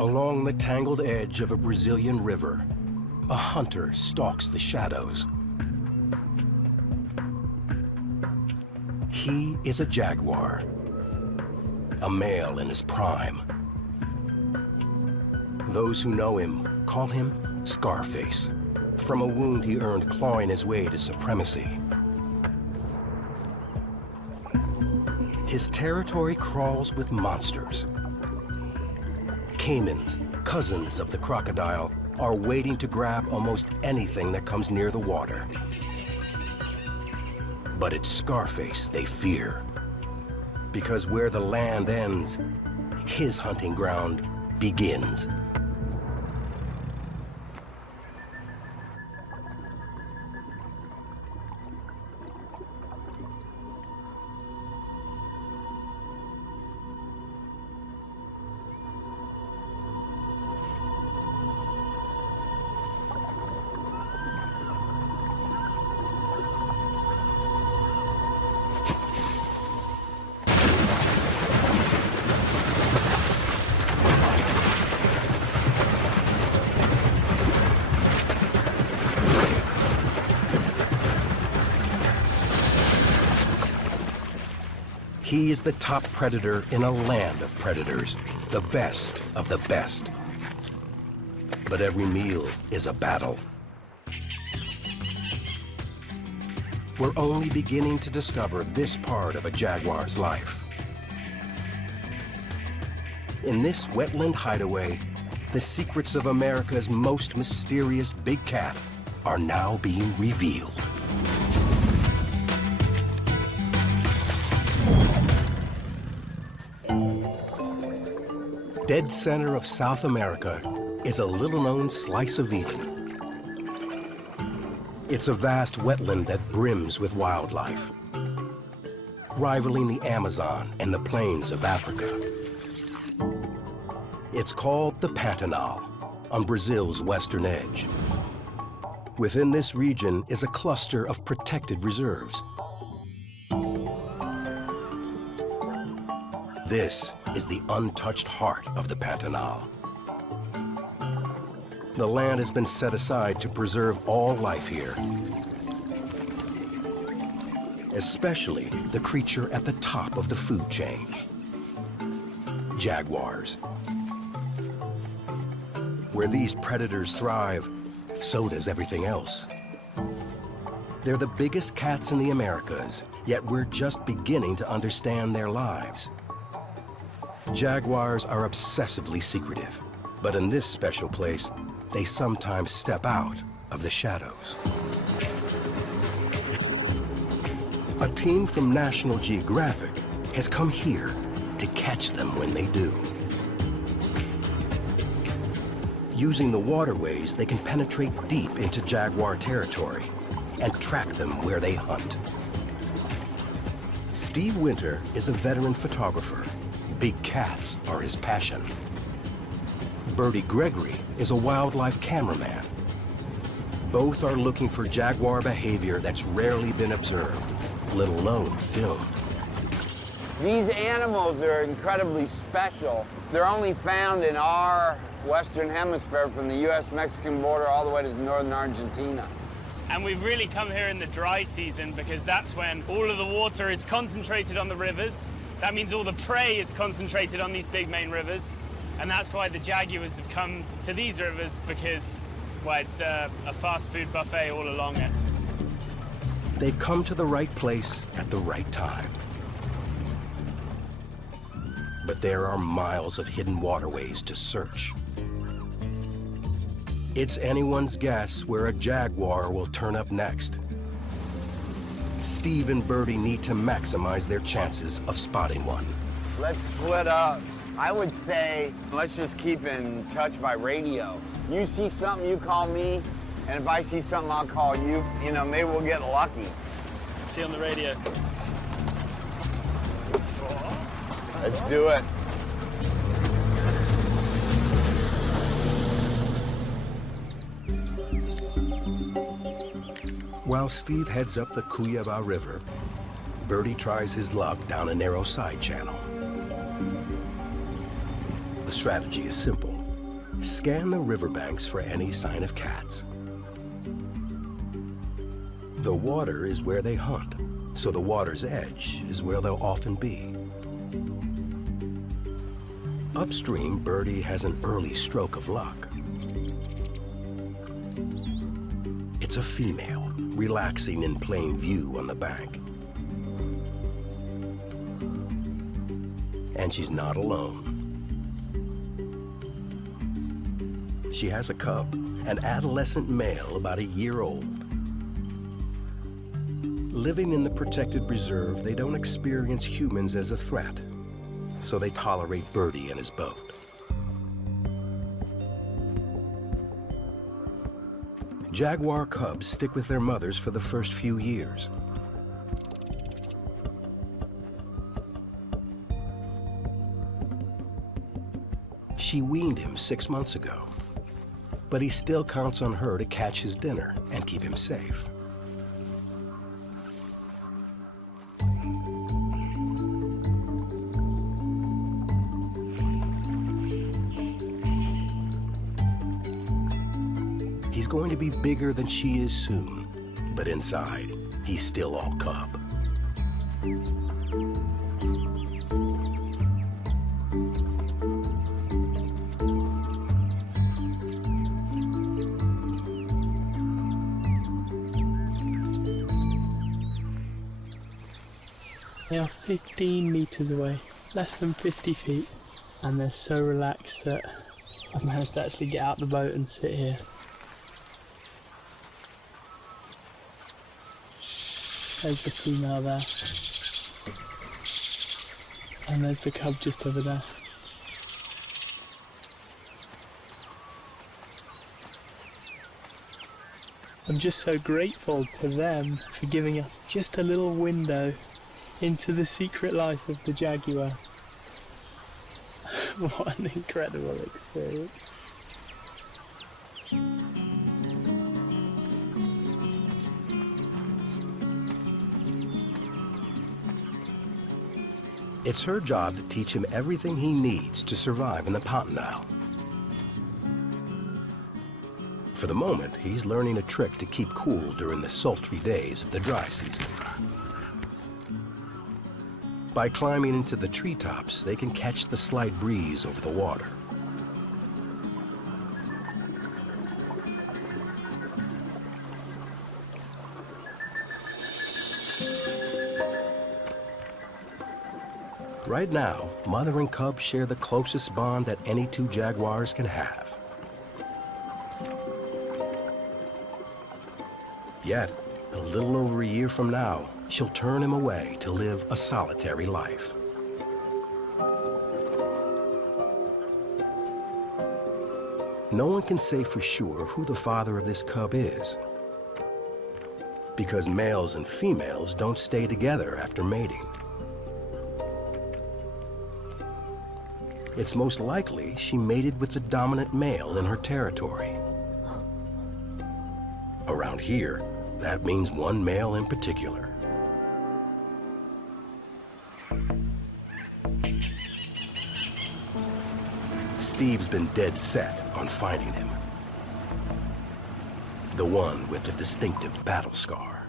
Along the tangled edge of a Brazilian river, a hunter stalks the shadows. He is a jaguar, a male in his prime. Those who know him call him Scarface, from a wound he earned clawing his way to supremacy. His territory crawls with monsters. Caimans, cousins of the crocodile, are waiting to grab almost anything that comes near the water. But it's Scarface they fear, because where the land ends, his hunting ground begins. He is the top predator in a land of predators, the best of the best. But every meal is a battle. We're only beginning to discover this part of a jaguar's life. In this wetland hideaway, the secrets of America's most mysterious big cat are now being revealed. Dead center of South America is a little-known slice of Eden. It's a vast wetland that brims with wildlife, rivaling the Amazon and the plains of Africa. It's called the Pantanal, on Brazil's western edge. Within this region is a cluster of protected reserves. This is the untouched heart of the Pantanal. The land has been set aside to preserve all life here, especially the creature at the top of the food chain, jaguars. Where these predators thrive, so does everything else. They're the biggest cats in the Americas, yet we're just beginning to understand their lives. Jaguars are obsessively secretive, but in this special place, they sometimes step out of the shadows. A team from National Geographic has come here to catch them when they do. Using the waterways, they can penetrate deep into jaguar territory and track them where they hunt. Steve Winter is a veteran photographer. Big cats are his passion. Bertie Gregory is a wildlife cameraman. Both are looking for jaguar behavior that's rarely been observed, let alone filmed. These animals are incredibly special. They're only found in our Western Hemisphere, from the US-Mexican border all the way to northern Argentina. And we've really come here in the dry season because that's when all of the water is concentrated on the rivers. That means all the prey is concentrated on these big main rivers. And that's why the jaguars have come to these rivers, because, well, it's a fast food buffet all along it. They've come to the right place at the right time. But there are miles of hidden waterways to search. It's anyone's guess where a jaguar will turn up next. Steve and Bertie need to maximize their chances of spotting one. Let's split up. I would say let's just keep in touch by radio. You see something, you call me, and if I see something, I'll call you. You know, maybe we'll get lucky. See you on the radio. Let's do it. While Steve heads up the Cuiabá River, Bertie tries his luck down a narrow side channel. The strategy is simple. Scan the riverbanks for any sign of cats. The water is where they hunt, so the water's edge is where they'll often be. Upstream, Birdie has an early stroke of luck. It's a female, relaxing in plain view on the bank. And she's not alone. She has a cub, an adolescent male about a year old. Living in the protected reserve, they don't experience humans as a threat, so they tolerate Birdie and his boat. Jaguar cubs stick with their mothers for the first few years. She weaned him 6 months ago, but he still counts on her to catch his dinner and keep him safe. He's going to be bigger than she is soon, but inside, he's still all cub. They are 15 meters away, less than 50 feet, and they're so relaxed that I've managed to actually get out the boat and sit here. There's the female there, and there's the cub just over there. I'm just so grateful to them for giving us just a little window into the secret life of the jaguar. What an incredible experience. It's her job to teach him everything he needs to survive in the Continental. For the moment, he's learning a trick to keep cool during the sultry days of the dry season. By climbing into the treetops, they can catch the slight breeze over the water. Right now, mother and cub share the closest bond that any two jaguars can have. Yet, a little over a year from now, she'll turn him away to live a solitary life. No one can say for sure who the father of this cub is, because males and females don't stay together after mating. It's most likely she mated with the dominant male in her territory. Around here, that means one male in particular. Steve's been dead set on finding him. The one with the distinctive battle scar.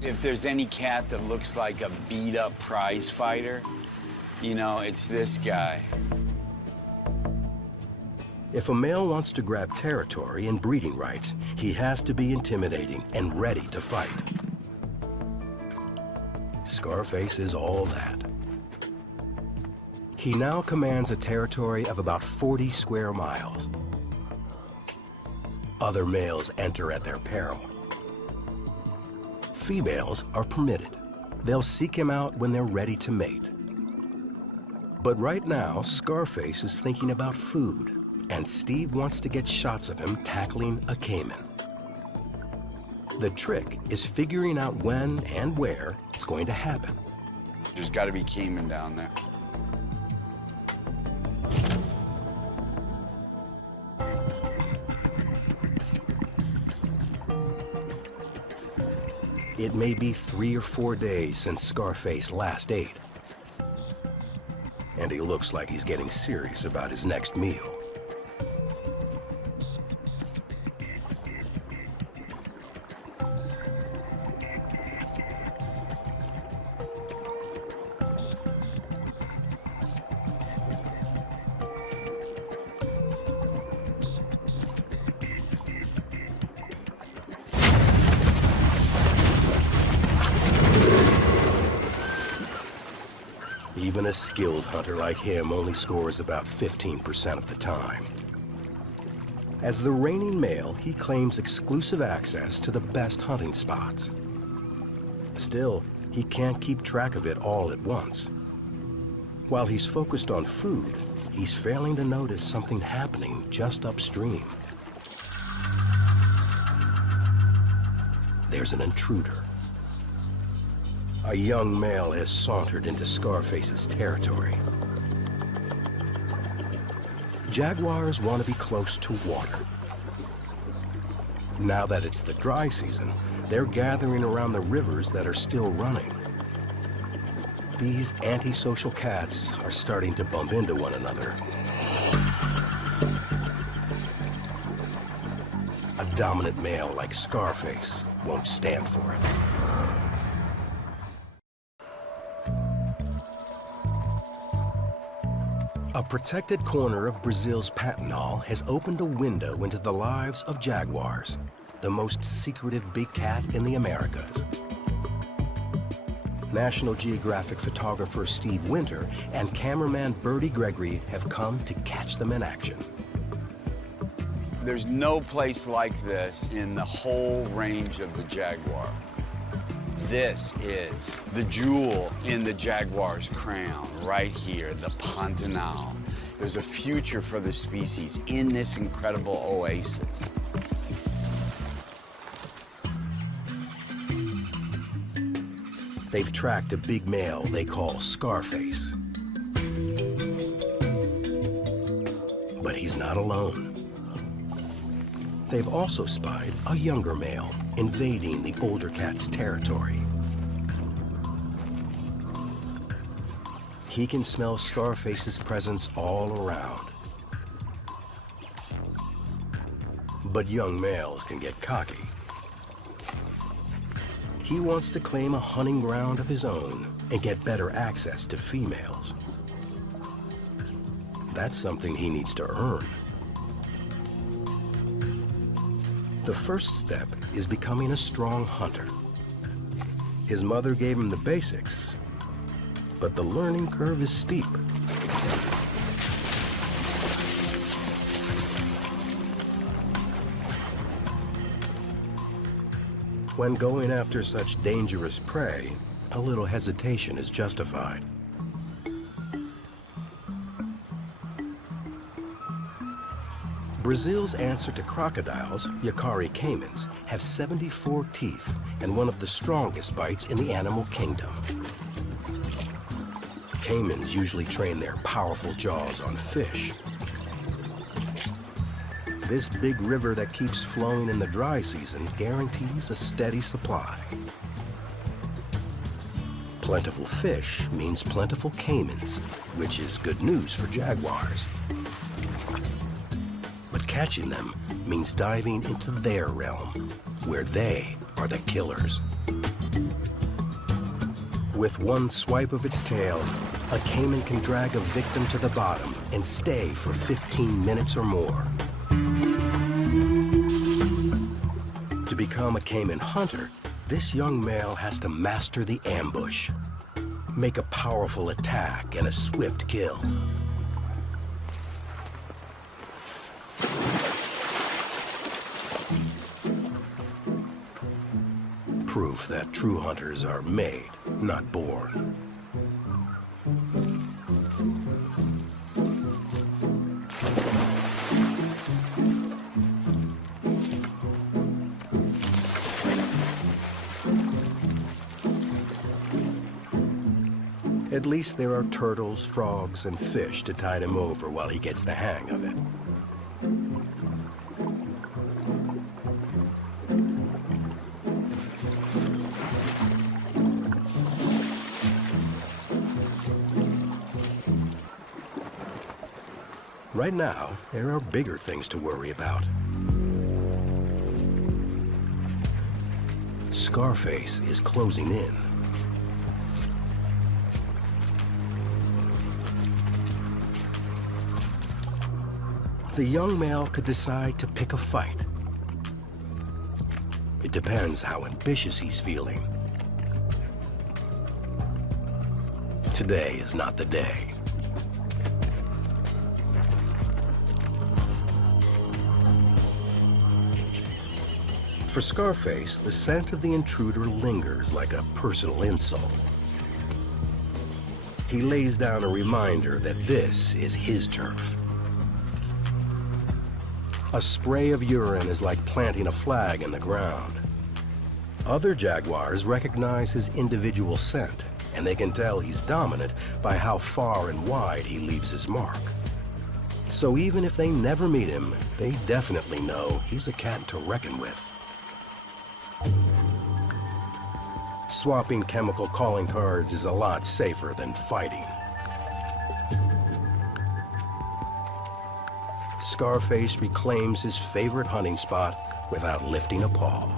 If there's any cat that looks like a beat-up prize fighter, you know, it's this guy. If a male wants to grab territory and breeding rights, he has to be intimidating and ready to fight. Scarface is all that. He now commands a territory of about 40 square miles. Other males enter at their peril. Females are permitted. They'll seek him out when they're ready to mate. But right now, Scarface is thinking about food, and Steve wants to get shots of him tackling a caiman. The trick is figuring out when and where it's going to happen. There's got to be caiman down there. It may be 3 or 4 days since Scarface last ate, and he looks like he's getting serious about his next meal. Even a skilled hunter like him only scores about 15% of the time. As the reigning male, he claims exclusive access to the best hunting spots. Still, he can't keep track of it all at once. While he's focused on food, he's failing to notice something happening just upstream. There's an intruder. A young male has sauntered into Scarface's territory. Jaguars want to be close to water. Now that it's the dry season, they're gathering around the rivers that are still running. These antisocial cats are starting to bump into one another. A dominant male like Scarface won't stand for it. A protected corner of Brazil's Pantanal has opened a window into the lives of jaguars, the most secretive big cat in the Americas. National Geographic photographer Steve Winter and cameraman Bertie Gregory have come to catch them in action. There's no place like this in the whole range of the jaguar. This is the jewel in the jaguar's crown, right here, the Pantanal. There's a future for the species in this incredible oasis. They've tracked a big male they call Scarface. But he's not alone. They've also spied a younger male invading the older cat's territory. He can smell Scarface's presence all around. But young males can get cocky. He wants to claim a hunting ground of his own and get better access to females. That's something he needs to earn. The first step is becoming a strong hunter. His mother gave him the basics, but the learning curve is steep. When going after such dangerous prey, a little hesitation is justified. Brazil's answer to crocodiles, Yacare caimans, have 74 teeth and one of the strongest bites in the animal kingdom. Caimans usually train their powerful jaws on fish. This big river that keeps flowing in the dry season guarantees a steady supply. Plentiful fish means plentiful caimans, which is good news for jaguars. But catching them means diving into their realm, where they are the killers. With one swipe of its tail, a caiman can drag a victim to the bottom and stay for 15 minutes or more. To become a caiman hunter, this young male has to master the ambush, make a powerful attack and a swift kill. Proof that true hunters are made, not born. At least there are turtles, frogs, and fish to tide him over while he gets the hang of it. Right now, there are bigger things to worry about. Scarface is closing in. The young male could decide to pick a fight. It depends how ambitious he's feeling. today is not the day. For Scarface, the scent of the intruder lingers like a personal insult. He lays down a reminder that this is his turf. A spray of urine is like planting a flag in the ground. Other jaguars recognize his individual scent, and they can tell he's dominant by how far and wide he leaves his mark. So even if they never meet him, they definitely know he's a cat to reckon with. Swapping chemical calling cards is a lot safer than fighting. Scarface reclaims his favorite hunting spot without lifting a paw.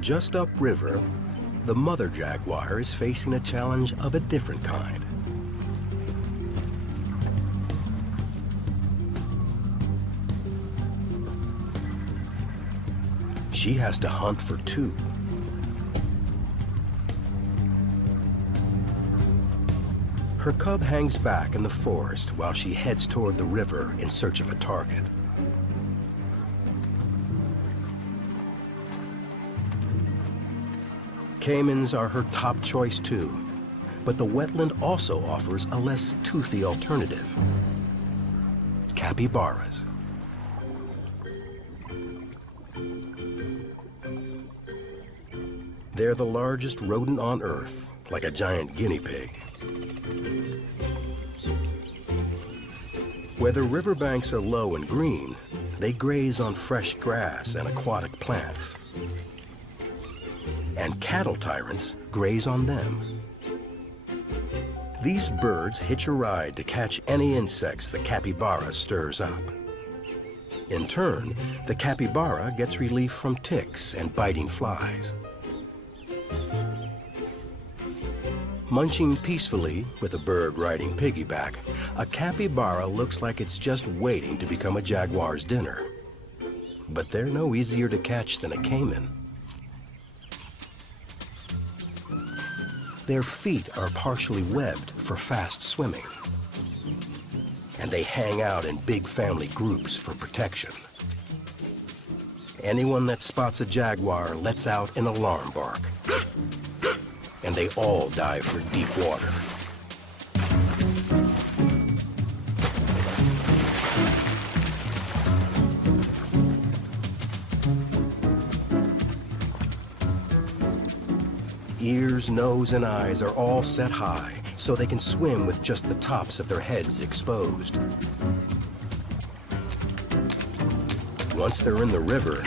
Just upriver, the mother jaguar is facing a challenge of a different kind. She has to hunt for two. Her cub hangs back in the forest while she heads toward the river in search of a target. Caimans are her top choice too, but the wetland also offers a less toothy alternative: capybaras. They're the largest rodent on Earth, like a giant guinea pig. Where the riverbanks are low and green, they graze on fresh grass and aquatic plants. And cattle tyrants graze on them. These birds hitch a ride to catch any insects the capybara stirs up. In turn, the capybara gets relief from ticks and biting flies. Munching peacefully with a bird riding piggyback, a capybara looks like it's just waiting to become a jaguar's dinner. But they're no easier to catch than a caiman. Their feet are partially webbed for fast swimming. And they hang out in big family groups for protection. Anyone that spots a jaguar lets out an alarm bark. And they all dive for deep water. Ears, nose, and eyes are all set high, so they can swim with just the tops of their heads exposed. Once they're in the river,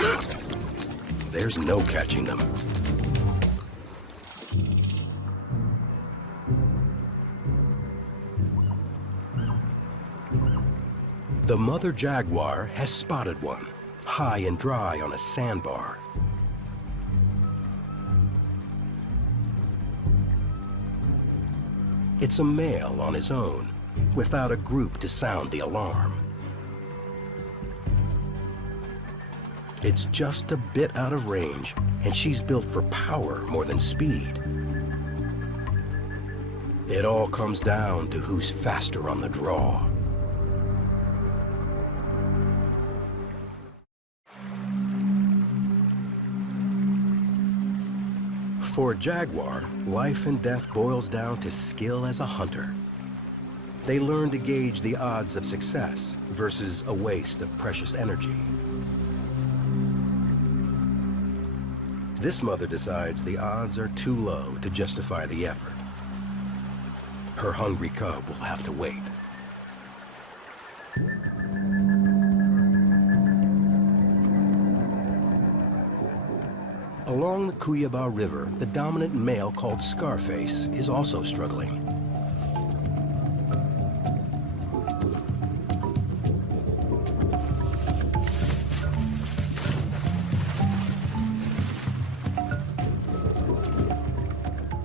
there's no catching them. The mother jaguar has spotted one, high and dry on a sandbar. It's a male on his own, without a group to sound the alarm. It's just a bit out of range, and she's built for power more than speed. It all comes down to who's faster on the draw. For a jaguar, life and death boils down to skill as a hunter. They learn to gauge the odds of success versus a waste of precious energy. This mother decides the odds are too low to justify the effort. Her hungry cub will have to wait. Along the Cuyaba River, the dominant male called Scarface is also struggling.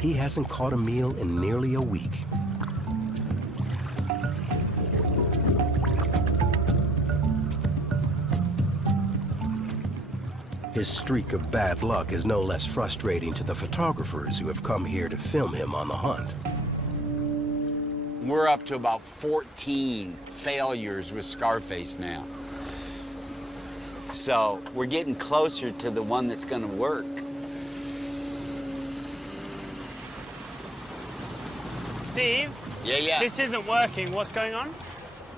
He hasn't caught a meal in nearly a week. His streak of bad luck is no less frustrating to the photographers who have come here to film him on the hunt. We're up to about 14 failures with Scarface now. So we're getting closer to the one that's gonna work. Steve? Yeah. This isn't working. What's going on?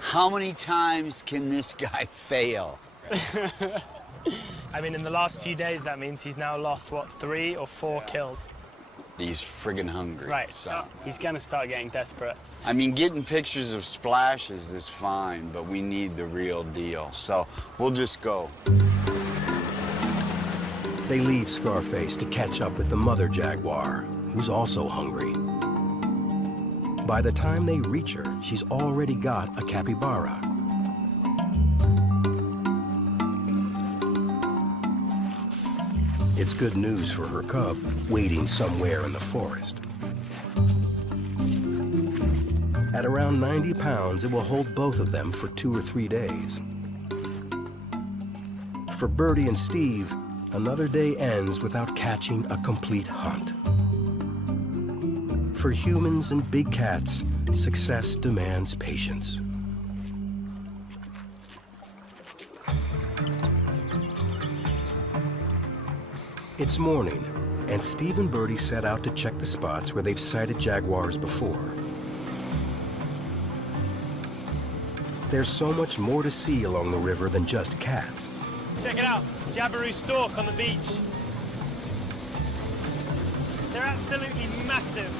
How many times can this guy fail? I mean, in the last few days, that means he's now lost, what, 3 or 4 kills? He's friggin' hungry. Right. So. He's gonna start getting desperate. I mean, getting pictures of splashes is fine, but we need the real deal. So we'll just go. They leave Scarface to catch up with the mother jaguar, who's also hungry. By the time they reach her, she's already got a capybara. It's good news for her cub, waiting somewhere in the forest. At around 90 pounds, it will hold both of them for 2 or 3 days. For Birdie and Steve, another day ends without catching a complete hunt. For humans and big cats, success demands patience. It's morning, and Steve and Birdie set out to check the spots where they've sighted jaguars before. There's so much more to see along the river than just cats. Check it out. Jabiru stork on the beach. They're absolutely massive.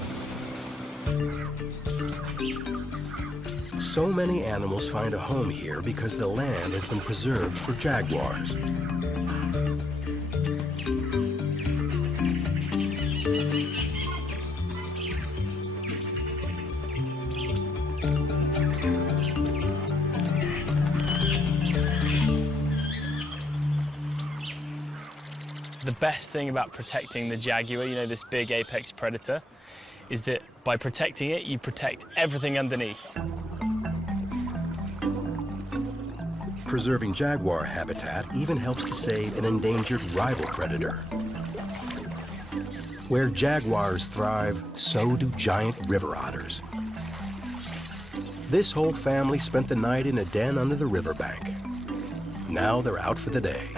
So many animals find a home here because the land has been preserved for jaguars. The best thing about protecting the jaguar, you know, this big apex predator, is that by protecting it, you protect everything underneath. Preserving jaguar habitat even helps to save an endangered rival predator. Where jaguars thrive, so do giant river otters. This whole family spent the night in a den under the riverbank. Now they're out for the day.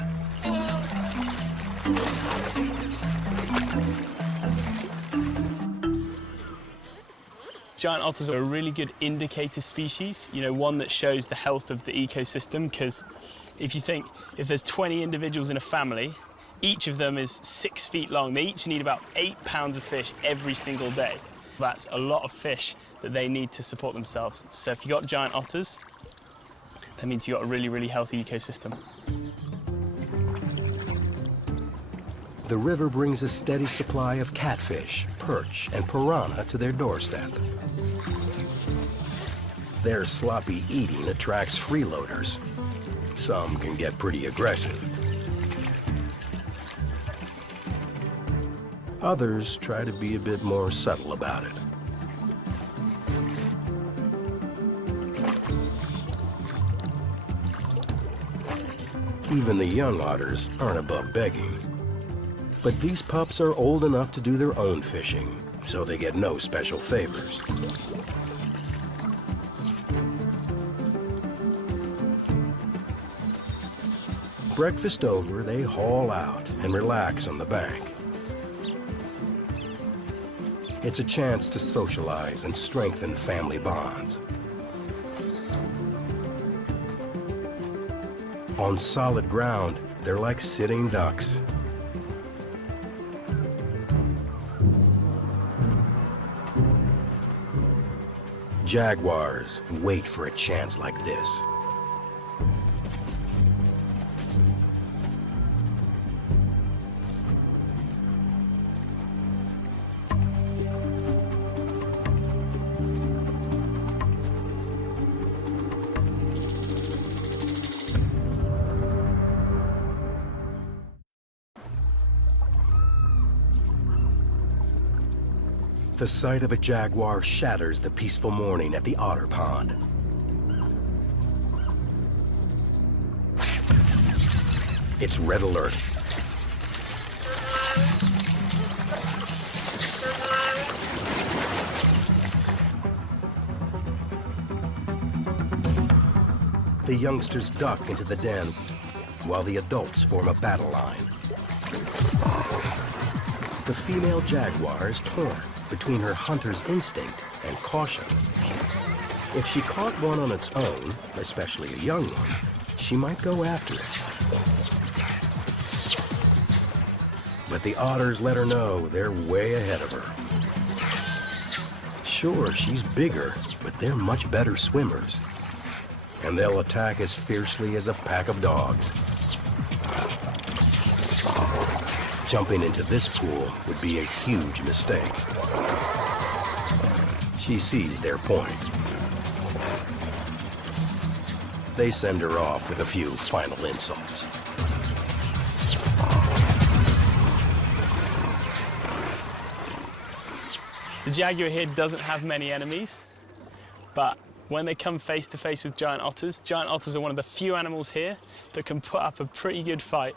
Giant otters are a really good indicator species, you know, one that shows the health of the ecosystem, because if you think, if there's 20 individuals in a family, each of them is 6 feet long. They each need about 8 pounds of fish every single day. That's a lot of fish that they need to support themselves. So if you've got giant otters, that means you've got a really, really healthy ecosystem. The river brings a steady supply of catfish, perch, and piranha to their doorstep. Their sloppy eating attracts freeloaders. Some can get pretty aggressive. Others try to be a bit more subtle about it. Even the young otters aren't above begging. But these pups are old enough to do their own fishing, so they get no special favors. Breakfast over, they haul out and relax on the bank. It's a chance to socialize and strengthen family bonds. On solid ground, they're like sitting ducks. Jaguars wait for a chance like this. The sight of a jaguar shatters the peaceful morning at the otter pond. It's red alert. The youngsters duck into the den, while the adults form a battle line. The female jaguar is torn between her hunter's instinct and caution. If she caught one on its own, especially a young one, she might go after it. But the otters let her know they're way ahead of her. Sure, she's bigger, but they're much better swimmers. And they'll attack as fiercely as a pack of dogs. Jumping into this pool would be a huge mistake. She sees their point. They send her off with a few final insults. The jaguar here doesn't have many enemies, but when they come face to face with giant otters are one of the few animals here that can put up a pretty good fight.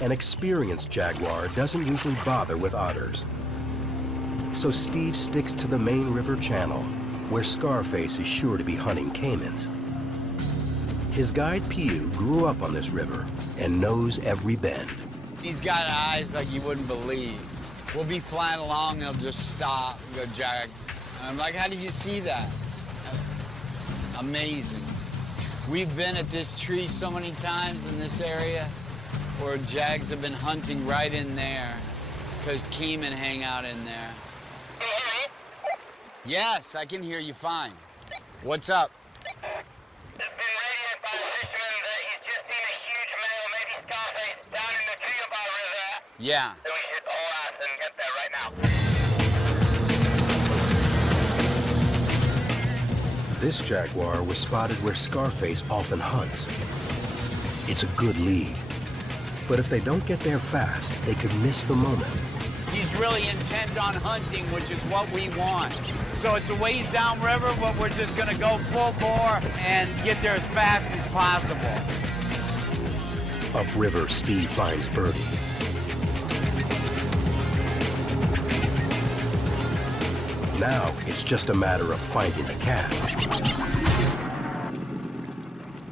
An experienced jaguar doesn't usually bother with otters. So Steve sticks to the main river channel, where Scarface is sure to be hunting caimans. His guide Piu grew up on this river and knows every bend. He's got eyes like you wouldn't believe. We'll be flying along, they'll just stop and go jag. And I'm like, how do you see that? Amazing. We've been at this tree so many times in this area where jags have been hunting right in there because caiman hang out in there. Yes, I can hear you fine. What's up? It's been radioed by the fisherman that he's just seen a huge male, maybe Scarface, down in the Jaguar River. Yeah. So we should haul ass and get there right now. This jaguar was spotted where Scarface often hunts. It's a good lead. But if they don't get there fast, they could miss the moment. He's really intent on hunting, which is what we want. So it's a ways downriver, but we're just gonna go full bore and get there as fast as possible. Upriver, Steve finds Birdie. Now it's just a matter of finding the cat.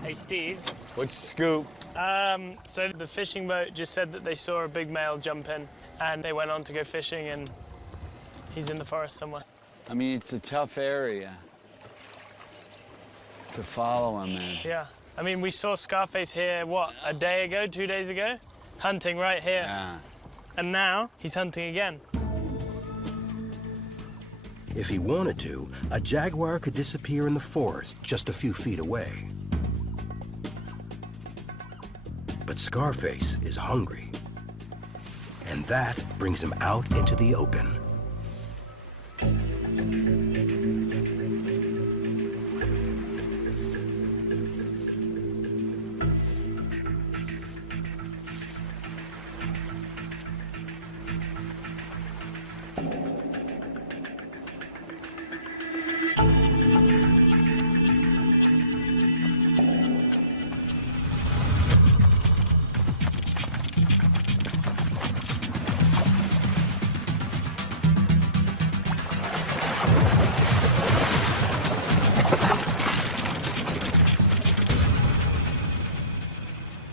Hey, Steve. What's scoop? So the fishing boat just said that they saw a big male jump in, and they went on to go fishing, and he's in the forest somewhere. I mean, it's a tough area to follow him in. Yeah. I mean, we saw Scarface here, what, a day ago, 2 days ago? Hunting right here. Yeah. And now he's hunting again. If he wanted to, a jaguar could disappear in the forest just a few feet away. But Scarface is hungry. And that brings him out into the open.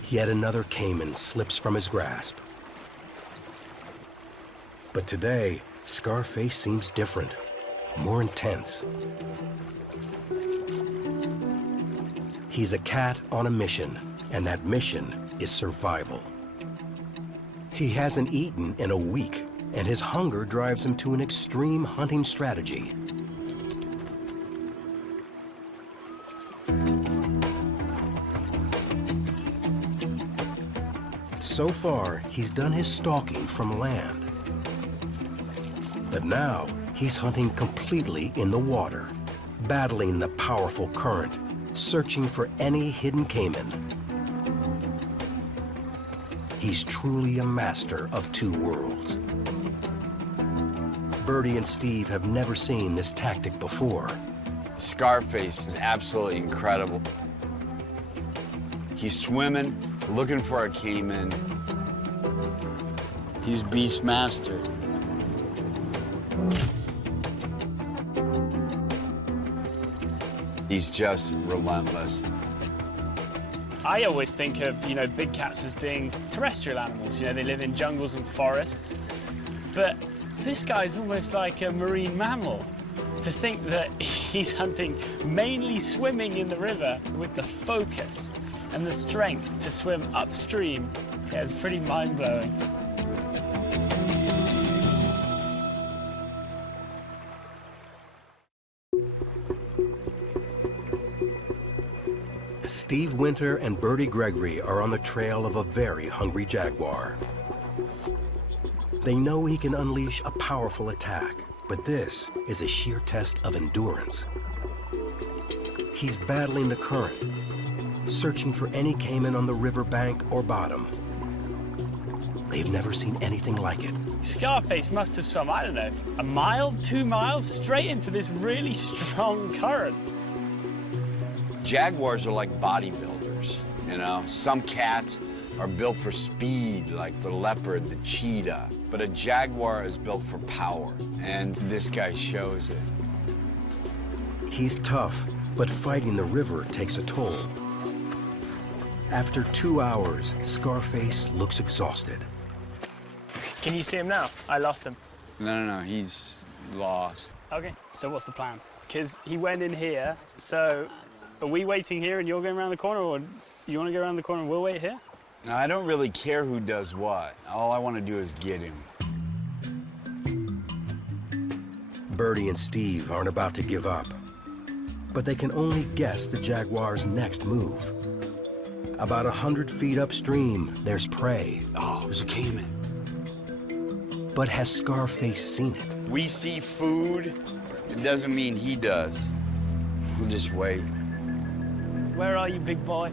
Yet another caiman slips from his grasp. But today, Scarface seems different, more intense. He's a cat on a mission, and that mission is survival. He hasn't eaten in a week, and his hunger drives him to an extreme hunting strategy. So far, he's done his stalking from land. But now, he's hunting completely in the water, battling the powerful current, searching for any hidden caiman. He's truly a master of two worlds. Birdie and Steve have never seen this tactic before. Scarface is absolutely incredible. He's swimming, looking for a caiman, He's Beastmaster. He's just relentless. I always think of, big cats as being terrestrial animals. They live in jungles and forests. But this guy's almost like a marine mammal. To think that he's hunting mainly swimming in the river with the focus and the strength to swim upstream, yeah, it's pretty mind-blowing. Steve Winter and Bertie Gregory are on the trail of a very hungry jaguar. They know he can unleash a powerful attack, but this is a sheer test of endurance. He's battling the current, searching for any caiman on the riverbank or bottom. They've never seen anything like it. Scarface must have swum, I don't know, a mile, 2 miles, straight into this really strong current. Jaguars are like bodybuilders, Some cats are built for speed, like the leopard, the cheetah. But a jaguar is built for power, and this guy shows it. He's tough, but fighting the river takes a toll. After 2 hours, Scarface looks exhausted. Can you see him now? I lost him. No, he's lost. Okay, so what's the plan? Because he went in here, so are we waiting here and you're going around the corner, or you want to go around the corner and we'll wait here? No, I don't really care who does what. All I want to do is get him. Bertie and Steve aren't about to give up, but they can only guess the jaguar's next move. About 100 feet upstream, there's prey. Oh, there's a caiman. But has Scarface seen it? We see food, it doesn't mean he does. We'll just wait. Where are you, big boy?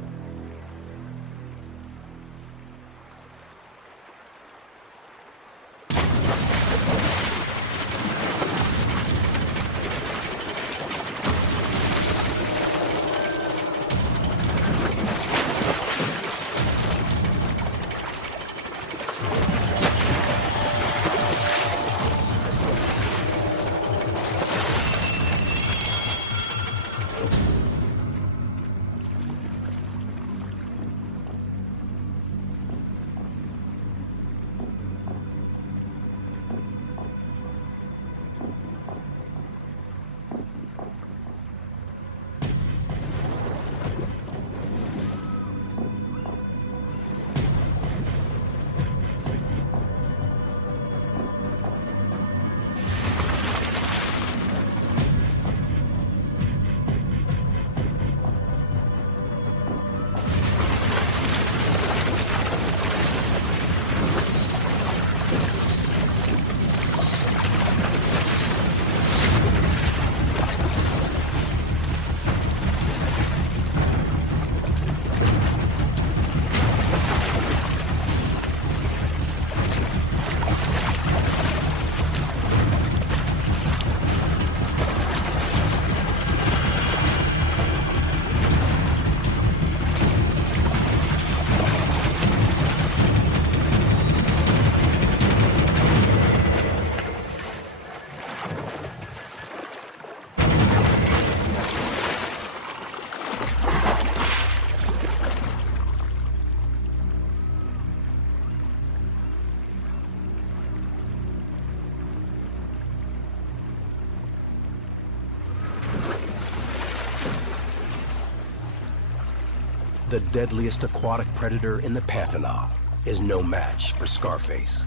The deadliest aquatic predator in the Pantanal is no match for Scarface.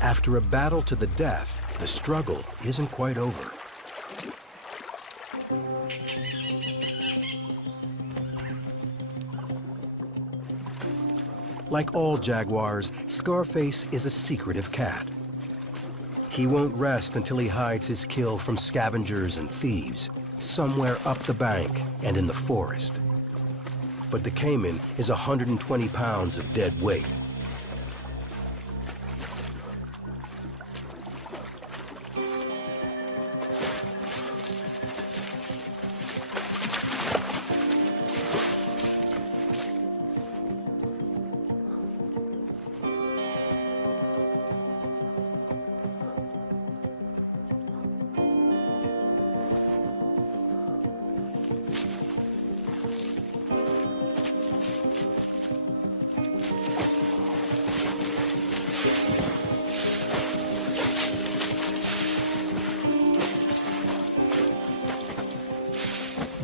After a battle to the death, the struggle isn't quite over. Like all jaguars, Scarface is a secretive cat. He won't rest until he hides his kill from scavengers and thieves, somewhere up the bank and in the forest. But the caiman is 120 pounds of dead weight.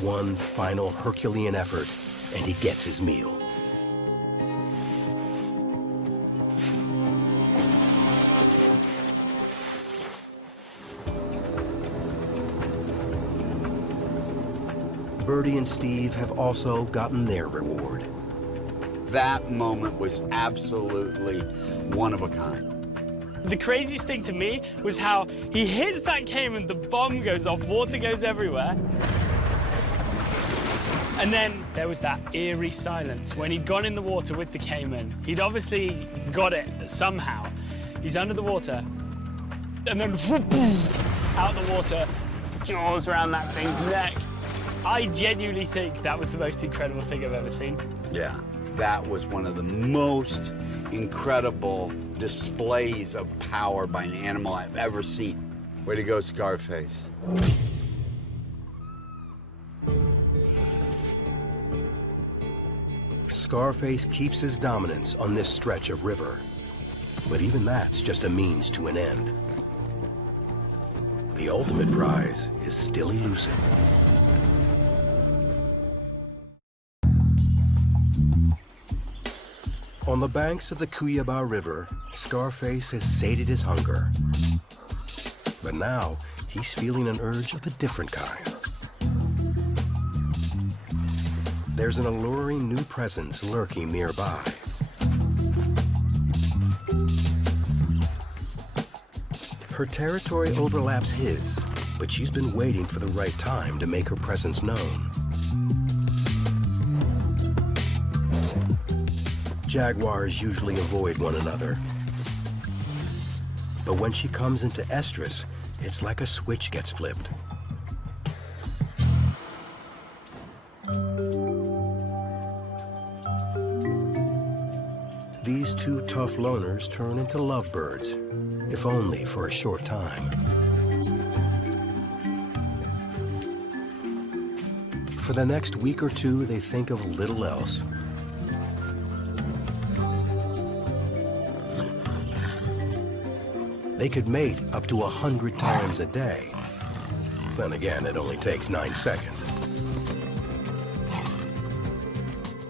one final Herculean effort, and he gets his meal. Birdie and Steve have also gotten their reward. That moment was absolutely one of a kind. The craziest thing to me was how he hits that caiman, the bomb goes off, water goes everywhere. And then there was that eerie silence. When he'd gone in the water with the caiman, he'd obviously got it somehow. He's under the water, and then out the water, jaws around that thing's neck. I genuinely think that was the most incredible thing I've ever seen. Yeah, that was one of the most incredible displays of power by an animal I've ever seen. Way to go, Scarface. Scarface keeps his dominance on this stretch of river, but even that's just a means to an end. The ultimate prize is still elusive. On the banks of the Cuyaba River, Scarface has sated his hunger. But now, he's feeling an urge of a different kind. There's an alluring new presence lurking nearby. Her territory overlaps his, but she's been waiting for the right time to make her presence known. Jaguars usually avoid one another. But when she comes into estrus, it's like a switch gets flipped. These two tough loners turn into lovebirds, if only for a short time. For the next week or two, they think of little else. They could mate up to 100 times a day. Then again, it only takes 9 seconds.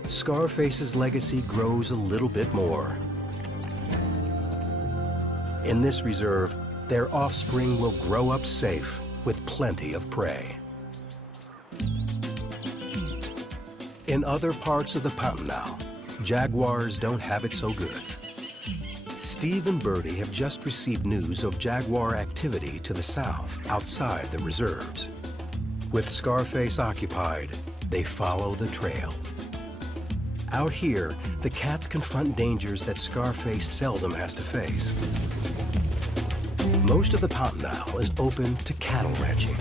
Scarface's legacy grows a little bit more. In this reserve, their offspring will grow up safe with plenty of prey. In other parts of the Pantanal, jaguars don't have it so good. Steve and Birdie have just received news of jaguar activity to the south, outside the reserves. With Scarface occupied, they follow the trail. Out here, the cats confront dangers that Scarface seldom has to face. Most of the Pantanal is open to cattle ranching.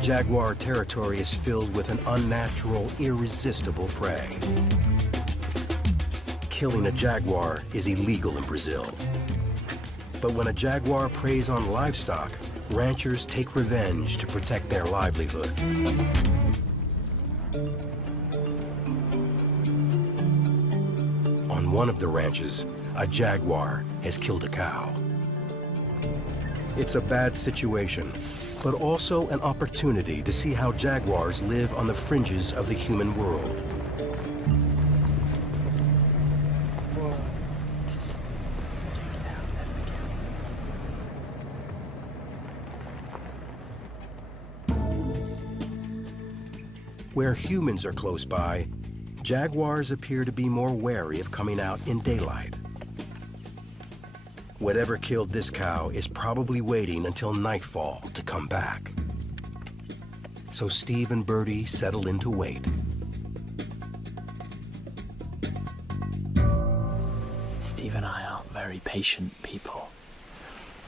Jaguar territory is filled with an unnatural, irresistible prey. Killing a jaguar is illegal in Brazil. But when a jaguar preys on livestock, ranchers take revenge to protect their livelihood. On one of the ranches, a jaguar has killed a cow. It's a bad situation, but also an opportunity to see how jaguars live on the fringes of the human world. Where humans are close by, jaguars appear to be more wary of coming out in daylight. Whatever killed this cow is probably waiting until nightfall to come back. So Steve and Birdie settle in to wait. Steve and I aren't very patient people.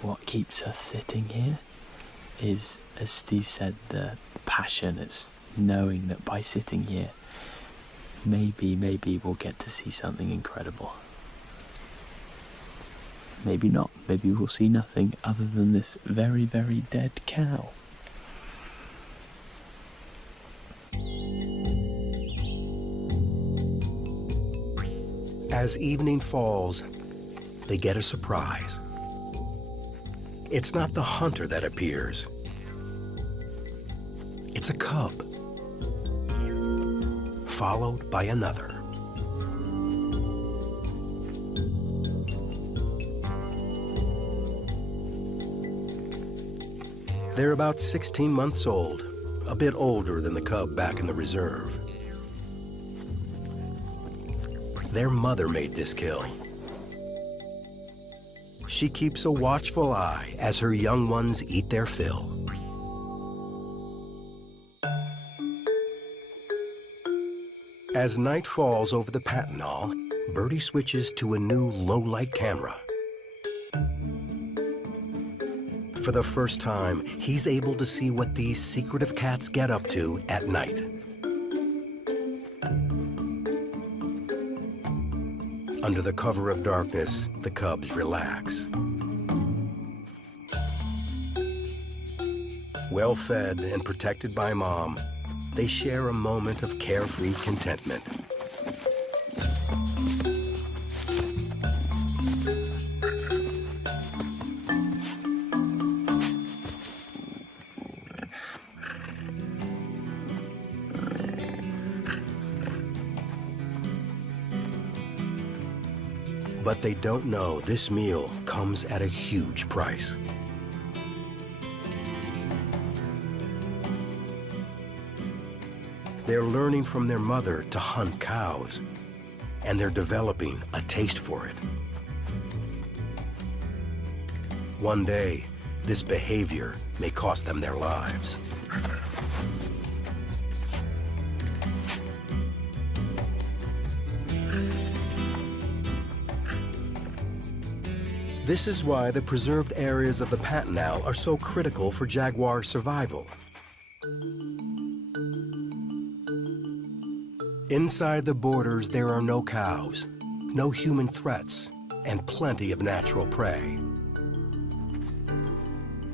What keeps us sitting here is, as Steve said, the passion. It's knowing that by sitting here, maybe we'll get to see something incredible. Maybe not. Maybe we'll see nothing other than this very, very dead cow. As evening falls, they get a surprise. It's not the hunter that appears. it's a cub, followed by another. They're about 16 months old, a bit older than the cub back in the reserve. Their mother made this kill. She keeps a watchful eye as her young ones eat their fill. As night falls over the Pantanal, Birdie switches to a new low-light camera. For the first time, he's able to see what these secretive cats get up to at night. Under the cover of darkness, the cubs relax. Well fed and protected by Mom, they share a moment of carefree contentment. But they don't know this meal comes at a huge price. They're learning from their mother to hunt cows, and they're developing a taste for it. One day, this behavior may cost them their lives. This is why the preserved areas of the Pantanal are so critical for jaguar survival. Inside the borders, there are no cows, no human threats, and plenty of natural prey.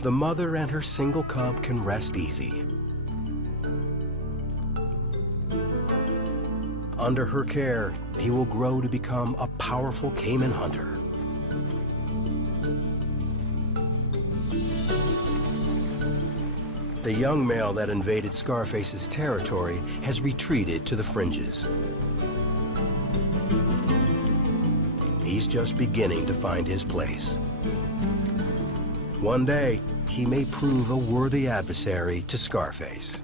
The mother and her single cub can rest easy. Under her care, he will grow to become a powerful caiman hunter. The young male that invaded Scarface's territory has retreated to the fringes. He's just beginning to find his place. One day, he may prove a worthy adversary to Scarface,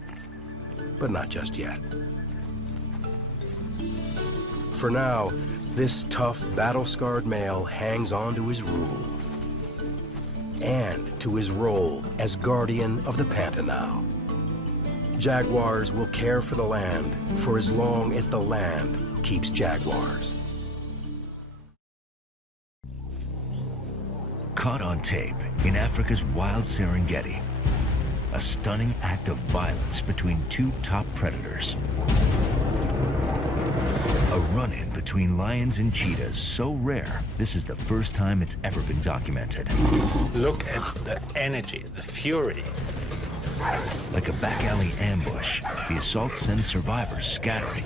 but not just yet. For now, this tough, battle-scarred male hangs on to his rule and to his role as guardian of the Pantanal. Jaguars will care for the land for as long as the land keeps jaguars. Caught on tape in Africa's wild Serengeti, a stunning act of violence between two top predators. A run-in between lions and cheetahs so rare, this is the first time it's ever been documented. Look at the energy, the fury. Like a back-alley ambush, the assault sends survivors scattering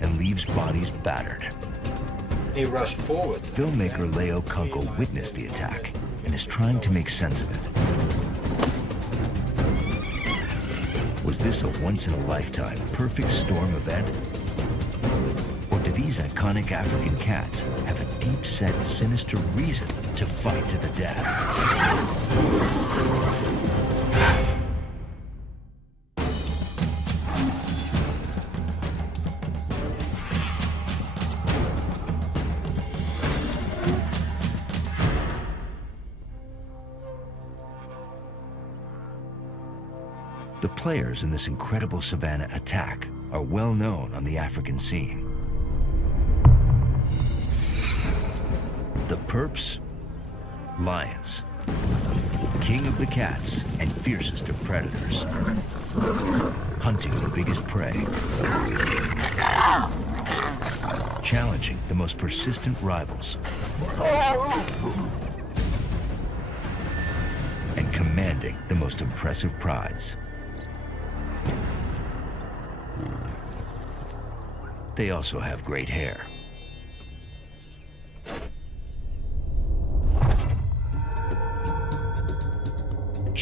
and leaves bodies battered. He rushed forward. Filmmaker Leo Kunkel witnessed the attack and is trying to make sense of it. Was this a once-in-a-lifetime perfect storm event? Or do these iconic African cats have a deep-set, sinister reason to fight to the death? The players in this incredible savanna attack are well known on the African scene. The Perps, lions, king of the cats and fiercest of predators, hunting the biggest prey, challenging the most persistent rivals, and commanding the most impressive prides. They also have great hair.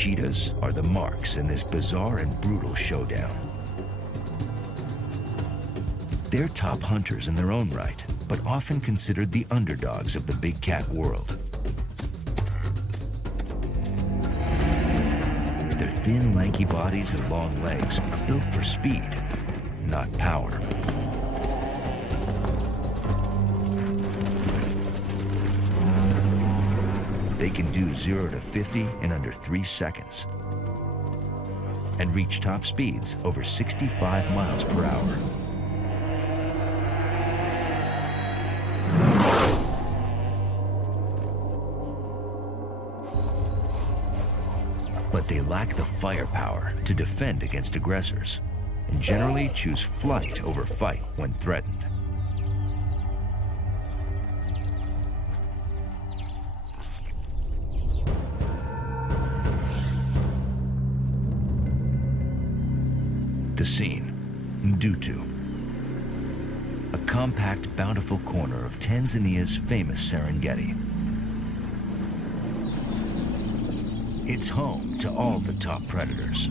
cheetahs are the marks in this bizarre and brutal showdown. They're top hunters in their own right, but often considered the underdogs of the big cat world. Their thin, lanky bodies and long legs are built for speed, not power. They can do 0 to 50 in under 3 seconds and reach top speeds over 65 miles per hour. But they lack the firepower to defend against aggressors and generally choose flight over fight when threatened. The scene, Ndutu, a compact, bountiful corner of Tanzania's famous Serengeti. It's home to all the top predators.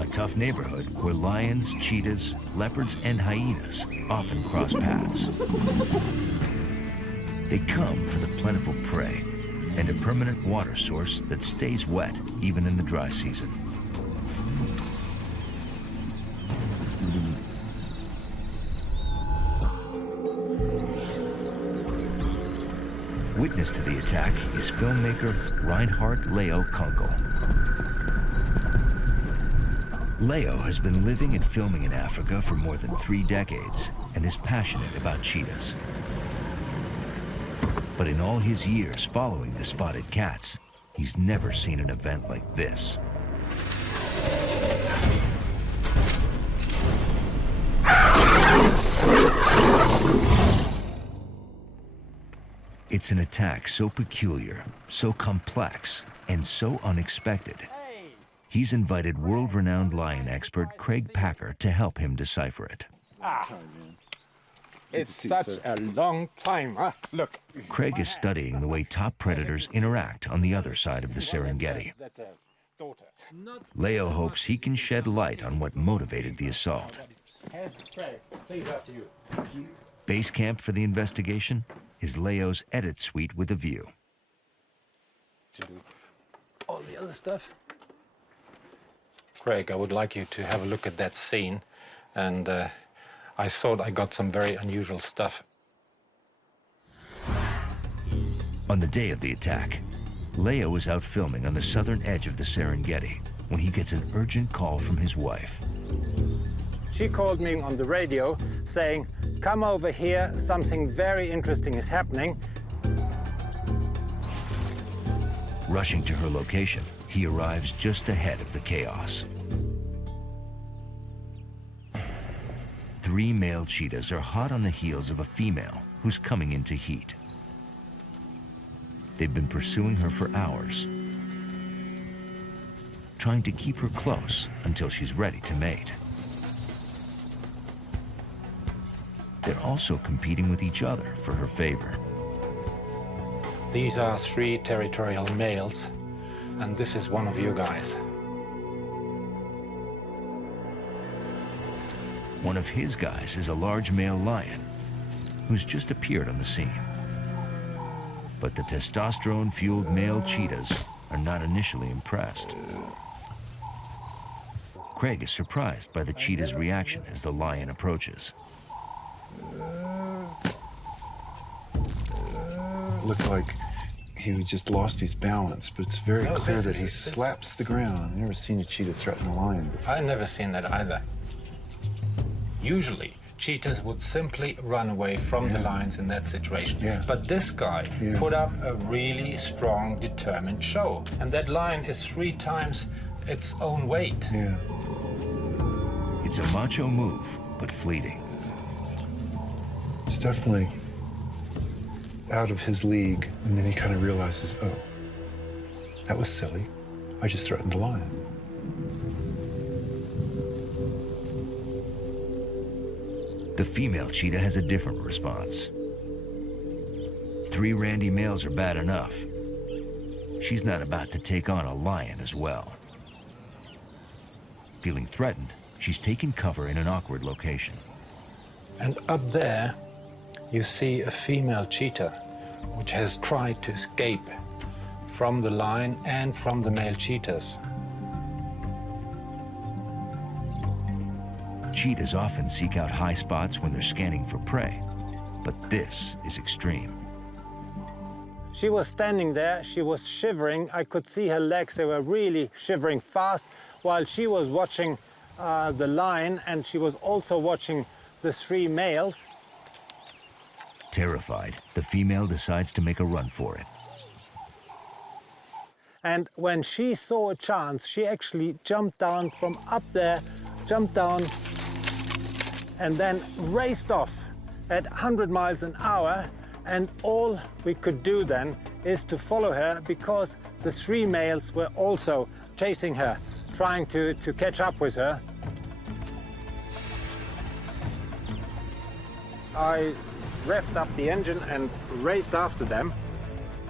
A tough neighborhood where lions, cheetahs, leopards, and hyenas often cross paths. They come for the plentiful prey and a permanent water source that stays wet even in the dry season. Witness to the attack is filmmaker Reinhard Leo Kunkel. Leo has been living and filming in Africa for more than 3 decades and is passionate about cheetahs. But in all his years following the spotted cats, he's never seen an event like this. It's an attack so peculiar, so complex, and so unexpected. He's invited world-renowned lion expert Craig Packer to help him decipher it. It's such a long time, huh? Look. Craig is studying the way top predators interact on the other side of the Serengeti. Leo hopes he can shed light on what motivated the assault. Base camp for the investigation is Leo's edit suite with a view. To do all the other stuff. Craig, I would like you to have a look at that scene, and I thought I got some very unusual stuff. On the day of the attack, Leo was out filming on the southern edge of the Serengeti when he gets an urgent call from his wife. She called me on the radio saying, "Come over here, something very interesting is happening." Rushing to her location, he arrives just ahead of the chaos. 3 male cheetahs are hot on the heels of a female who's coming into heat. They've been pursuing her for hours, trying to keep her close until she's ready to mate. They're also competing with each other for her favor. These are 3 territorial males, and this is one of you guys. One of his guys is a large male lion who's just appeared on the scene. But the testosterone-fueled male cheetahs are not initially impressed. Craig is surprised by the cheetah's reaction as the lion approaches. Looked like he just lost his balance, but it's very clear that he slaps the ground. I've never seen a cheetah threaten a lion before. I've never seen that either. Usually, cheetahs would simply run away from the lions in that situation. But this guy put up a really strong, determined show. And that lion is 3 times its own weight. It's a macho move, but fleeting. It's definitely out of his league, and then he kind of realizes, oh, that was silly. I just threatened a lion. The female cheetah has a different response. 3 randy males are bad enough. She's not about to take on a lion as well. Feeling threatened, she's taken cover in an awkward location. And up there, you see a female cheetah, which has tried to escape from the lion and from the male cheetahs. Cheetahs often seek out high spots when they're scanning for prey, but this is extreme. She was standing there, she was shivering. I could see her legs, they were really shivering fast, while she was watching the lion, and she was also watching the 3 males. Terrified, the female decides to make a run for it. And when she saw a chance, she actually jumped down from up there, jumped down, and then raced off at 100 miles an hour. And all we could do then is to follow her, because the 3 males were also chasing her, trying to catch up with her. I revved up the engine and raced after them,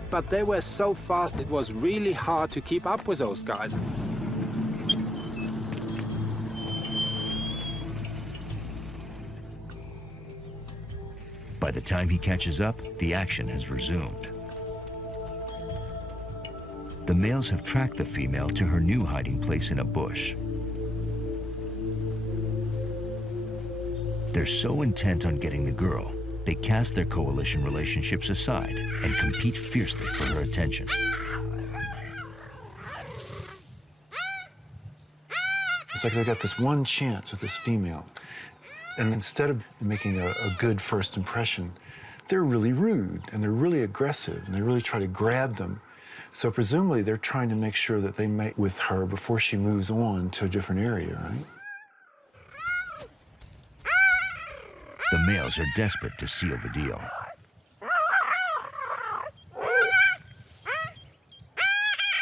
but they were so fast it was really hard to keep up with those guys. By the time he catches up, the action has resumed. The males have tracked the female to her new hiding place in a bush. They're so intent on getting the girl, they cast their coalition relationships aside and compete fiercely for her attention. It's like they got this one chance with this female. And instead of making a good first impression, they're really rude and they're really aggressive and they really try to grab them. So presumably they're trying to make sure that they mate with her before she moves on to a different area, right? The males are desperate to seal the deal.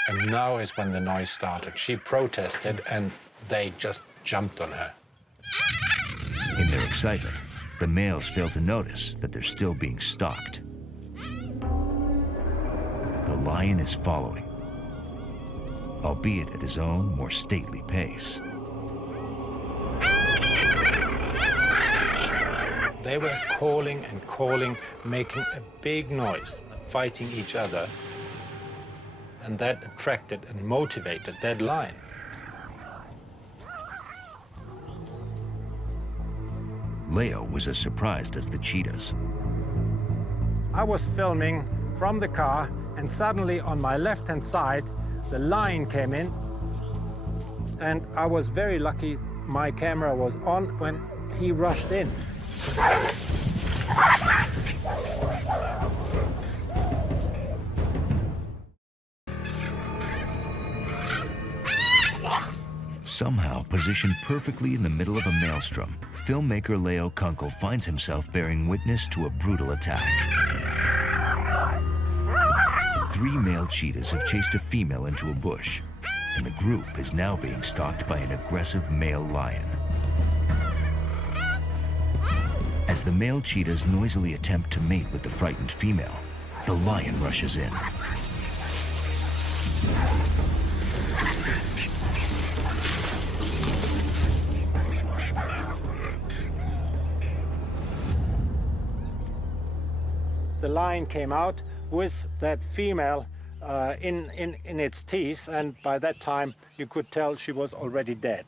And now is when the noise started. She protested and they just jumped on her. In their excitement, the males fail to notice that they're still being stalked. The lion is following, albeit at his own more stately pace. They were calling and calling, making a big noise, fighting each other. And that attracted and motivated that lion. Leo was as surprised as the cheetahs. I was filming from the car, and suddenly on my left-hand side, the lion came in. And I was very lucky my camera was on when he rushed in. Somehow positioned perfectly in the middle of a maelstrom, filmmaker Leo Kunkel finds himself bearing witness to a brutal attack. 3 male cheetahs have chased a female into a bush, and the group is now being stalked by an aggressive male lion. As the male cheetahs noisily attempt to mate with the frightened female, the lion rushes in. The lion came out with that female in its teeth, and by that time you could tell she was already dead.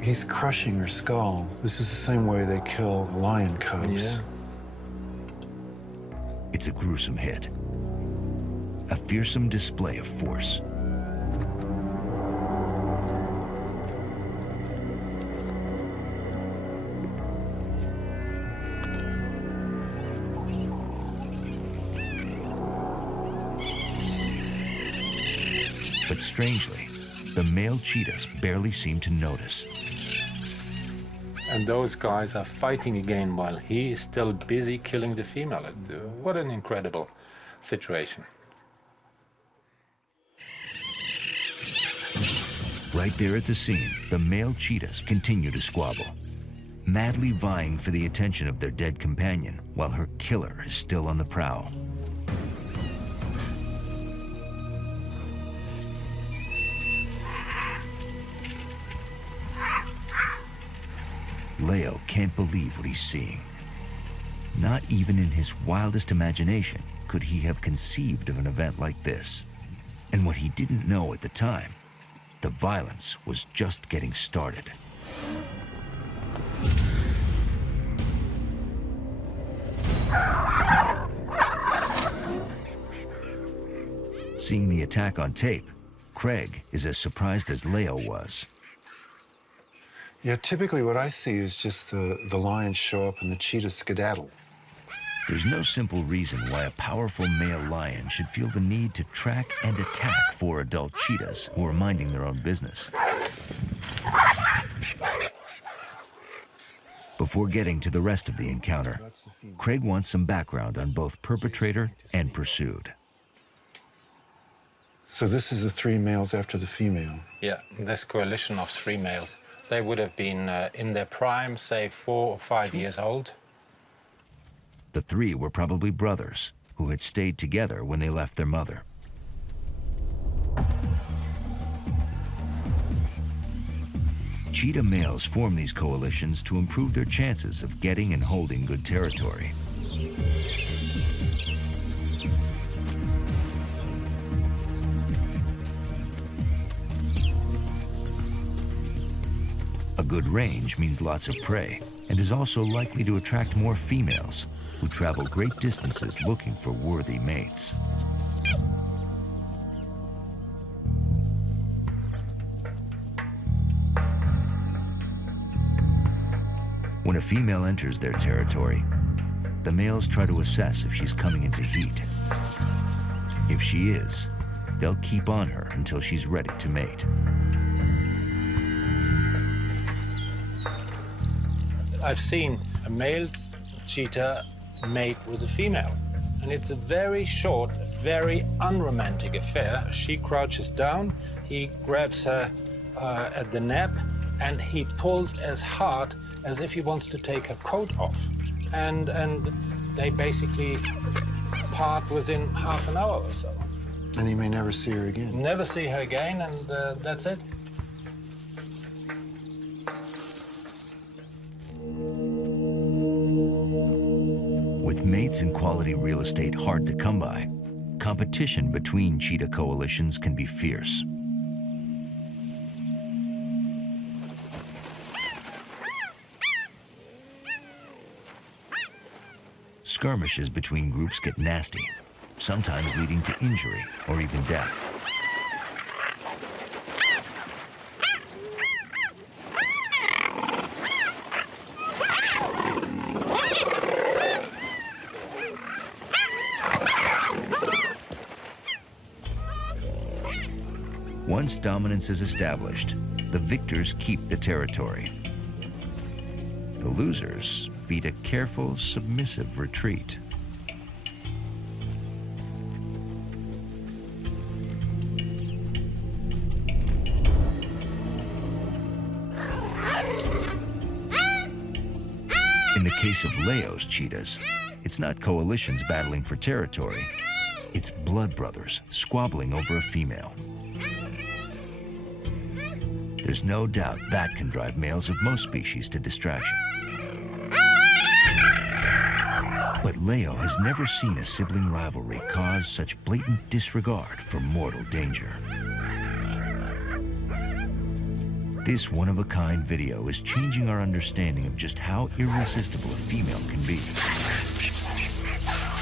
He's crushing her skull. This is the same way they kill lion cubs. Yeah. It's a gruesome hit, a fearsome display of force. But strangely, the male cheetahs barely seem to notice. And those guys are fighting again while he is still busy killing the female. What an incredible situation. Right there at the scene, the male cheetahs continue to squabble, madly vying for the attention of their dead companion while her killer is still on the prowl. Leo can't believe what he's seeing. Not even in his wildest imagination could he have conceived of an event like this. And what he didn't know at the time, the violence was just getting started. Seeing the attack on tape, Craig is as surprised as Leo was. Yeah, typically what I see is just the lions show up and the cheetahs skedaddle. There's no simple reason why a powerful male lion should feel the need to track and attack 4 adult cheetahs who are minding their own business. Before getting to the rest of the encounter, Craig wants some background on both perpetrator and pursued. So this is the 3 males after the female. Yeah, this coalition of 3 males. They would have been in their prime, say 4 or 5 years old. The 3 were probably brothers who had stayed together when they left their mother. Cheetah males form these coalitions to improve their chances of getting and holding good territory. A good range means lots of prey and is also likely to attract more females who travel great distances looking for worthy mates. When a female enters their territory, the males try to assess if she's coming into heat. If she is, they'll keep on her until she's ready to mate. I've seen a male cheetah mate with a female, and it's a very short, very unromantic affair. She crouches down, he grabs her at the neck, and he pulls as hard as if he wants to take her coat off. And they basically part within half an hour or so. And he may never see her again. Never see her again, and that's it. With mates and quality real estate hard to come by, competition between cheetah coalitions can be fierce. Skirmishes between groups get nasty, sometimes leading to injury or even death. Once dominance is established, the victors keep the territory. The losers beat a careful, submissive retreat. In the case of Leo's cheetahs, it's not coalitions battling for territory. It's blood brothers squabbling over a female. There's no doubt that can drive males of most species to distraction. But Leo has never seen a sibling rivalry cause such blatant disregard for mortal danger. This one-of-a-kind video is changing our understanding of just how irresistible a female can be,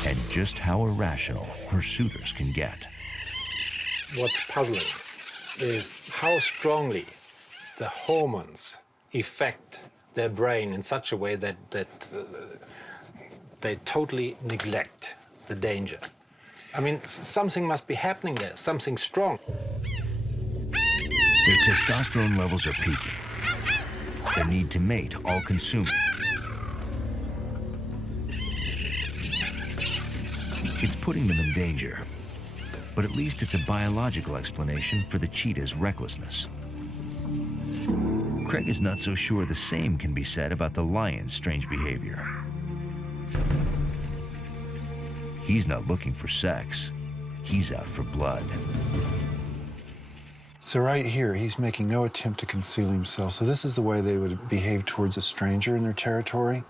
and just how irrational her suitors can get. What's puzzling is how strongly the hormones affect their brain in such a way that they totally neglect the danger. I mean, something must be happening there, something strong. Their testosterone levels are peaking. Their need to mate all-consuming. It's putting them in danger, but at least it's a biological explanation for the cheetah's recklessness. Craig is not so sure the same can be said about the lion's strange behavior. He's not looking for sex. He's out for blood. So right here, he's making no attempt to conceal himself. So this is the way they would behave towards a stranger in their territory.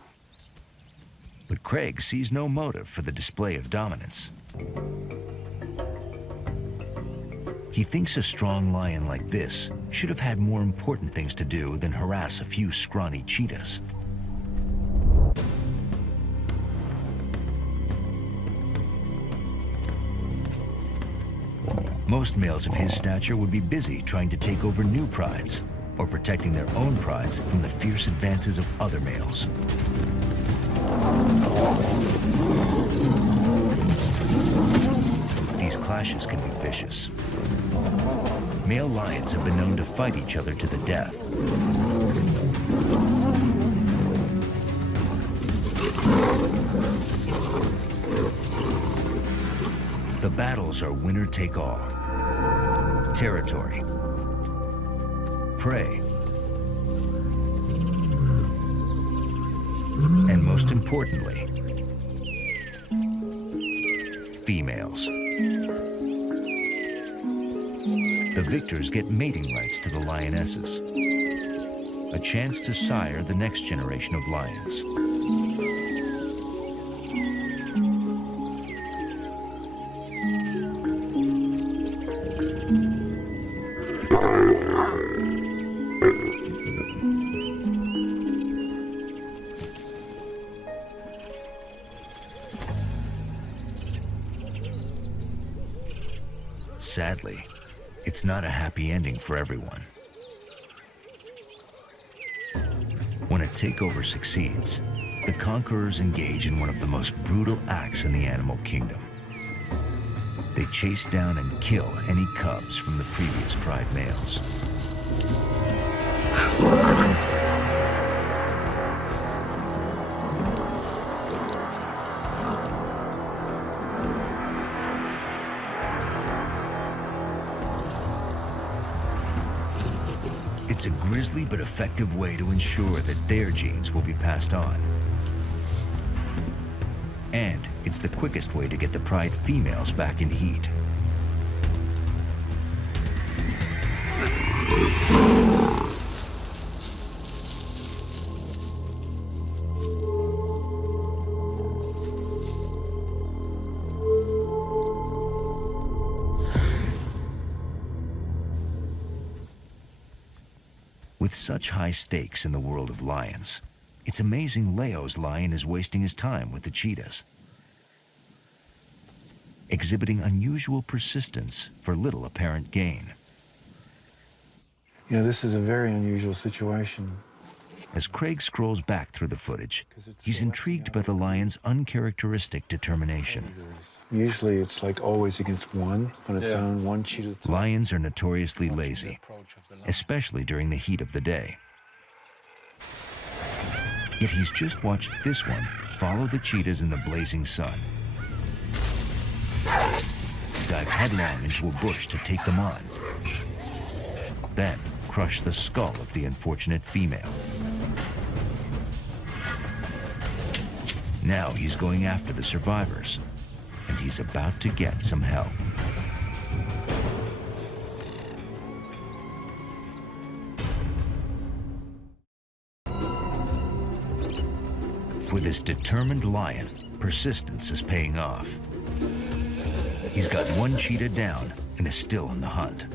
But Craig sees no motive for the display of dominance. He thinks a strong lion like this should have had more important things to do than harass a few scrawny cheetahs. Most males of his stature would be busy trying to take over new prides or protecting their own prides from the fierce advances of other males. These clashes can be vicious. Male lions have been known to fight each other to the death. The battles are winner take all. Territory, prey, and most importantly, females. The victors get mating rights to the lionesses, a chance to sire the next generation of lions. Sadly, it's not a happy ending for everyone. When a takeover succeeds, the conquerors engage in one of the most brutal acts in the animal kingdom. They chase down and kill any cubs from the previous pride males. It's a grisly but effective way to ensure that their genes will be passed on. And it's the quickest way to get the pride females back in heat. With such high stakes in the world of lions, it's amazing Leo's lion is wasting his time with the cheetahs, exhibiting unusual persistence for little apparent gain. You know, this is a very unusual situation. As Craig scrolls back through the footage, he's intrigued by the lion's uncharacteristic determination. Usually it's like always against one, on its own, one cheetah. Lions are notoriously lazy, especially during the heat of the day. Yet he's just watched this one follow the cheetahs in the blazing sun, dive headlong into a bush to take them on, then crush the skull of the unfortunate female. Now he's going after the survivors, and he's about to get some help. For this determined lion, persistence is paying off. He's got one cheetah down and is still on the hunt.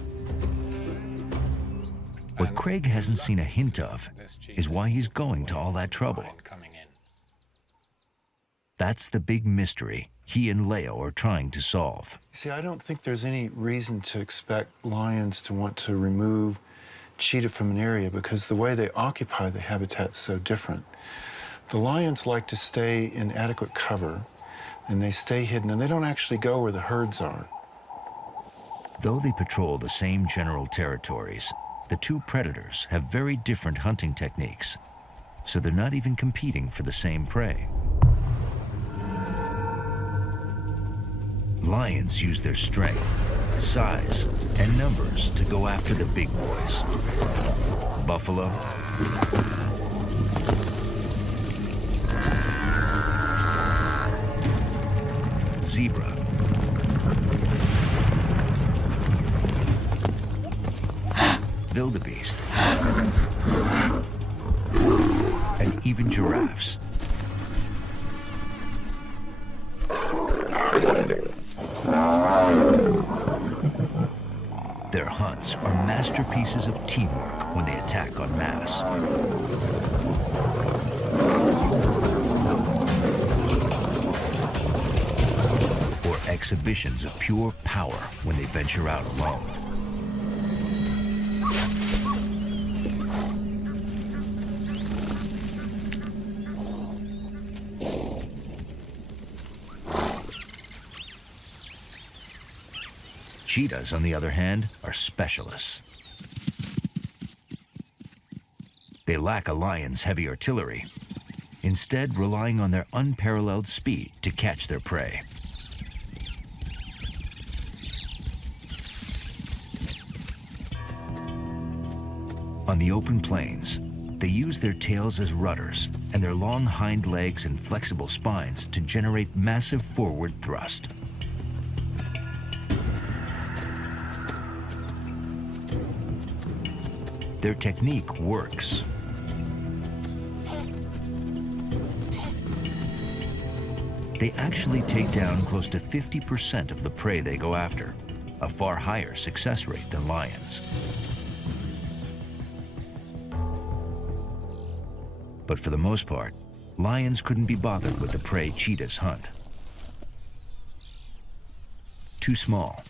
What Craig hasn't seen a hint of is why he's going to all that trouble. That's the big mystery he and Leo are trying to solve. See, I don't think there's any reason to expect lions to want to remove cheetah from an area because the way they occupy the habitat's so different. The lions like to stay in adequate cover, and they stay hidden, and they don't actually go where the herds are. Though they patrol the same general territories, the two predators have very different hunting techniques, so they're not even competing for the same prey. Lions use their strength, size, and numbers to go after the big boys. Buffalo, zebra, wildebeest, and even giraffes. Their hunts are masterpieces of teamwork when they attack en masse. Or exhibitions of pure power when they venture out alone. Cheetahs, on the other hand, are specialists. They lack a lion's heavy artillery, instead relying on their unparalleled speed to catch their prey. On the open plains, they use their tails as rudders and their long hind legs and flexible spines to generate massive forward thrust. Their technique works. They actually take down close to 50% of the prey they go after, a far higher success rate than lions. But for the most part, lions couldn't be bothered with the prey cheetahs hunt. Too small,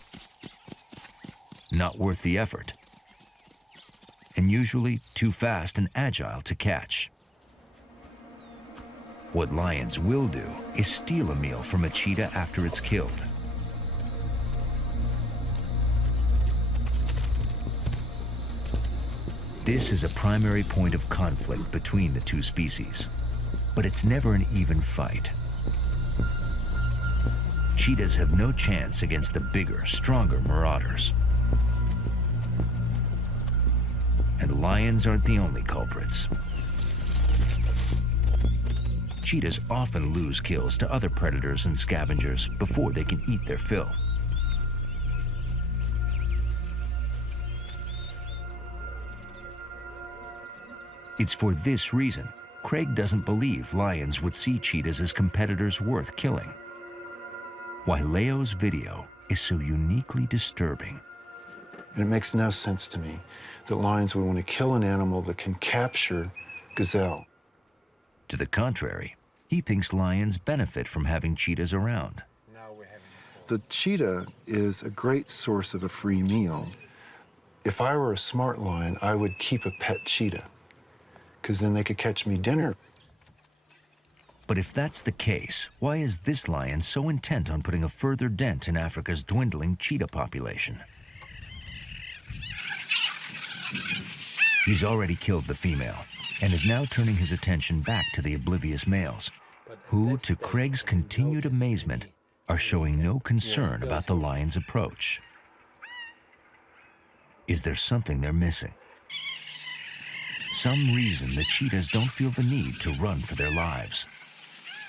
not worth the effort, and usually too fast and agile to catch. What lions will do is steal a meal from a cheetah after it's killed. This is a primary point of conflict between the two species, but it's never an even fight. Cheetahs have no chance against the bigger, stronger marauders. And lions aren't the only culprits. Cheetahs often lose kills to other predators and scavengers before they can eat their fill. It's for this reason Craig doesn't believe lions would see cheetahs as competitors worth killing. Why Leo's video is so uniquely disturbing. And it makes no sense to me that lions would want to kill an animal that can capture gazelle. To the contrary, he thinks lions benefit from having cheetahs around. The cheetah is a great source of a free meal. If I were a smart lion, I would keep a pet cheetah, because then they could catch me dinner. But if that's the case, why is this lion so intent on putting a further dent in Africa's dwindling cheetah population? He's already killed the female and is now turning his attention back to the oblivious males, who, to Craig's continued amazement, are showing no concern about the lion's approach. Is there something they're missing? Some reason the cheetahs don't feel the need to run for their lives.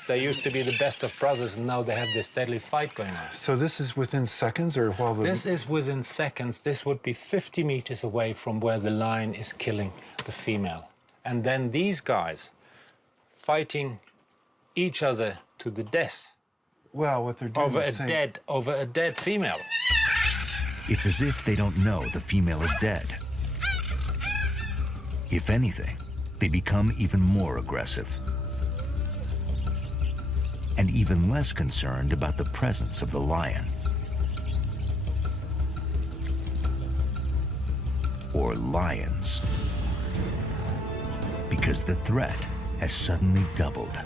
They used to be the best of brothers, and now they have this deadly fight going on. So this is within seconds, or while the... This is within seconds. This would be 50 meters away from where the lion is killing the female. And then these guys fighting each other to the death. Well, what they're doing over a dead female. It's as if they don't know the female is dead. If anything, they become even more aggressive. And even less concerned about the presence of the lion. Or lions. Because the threat has suddenly doubled.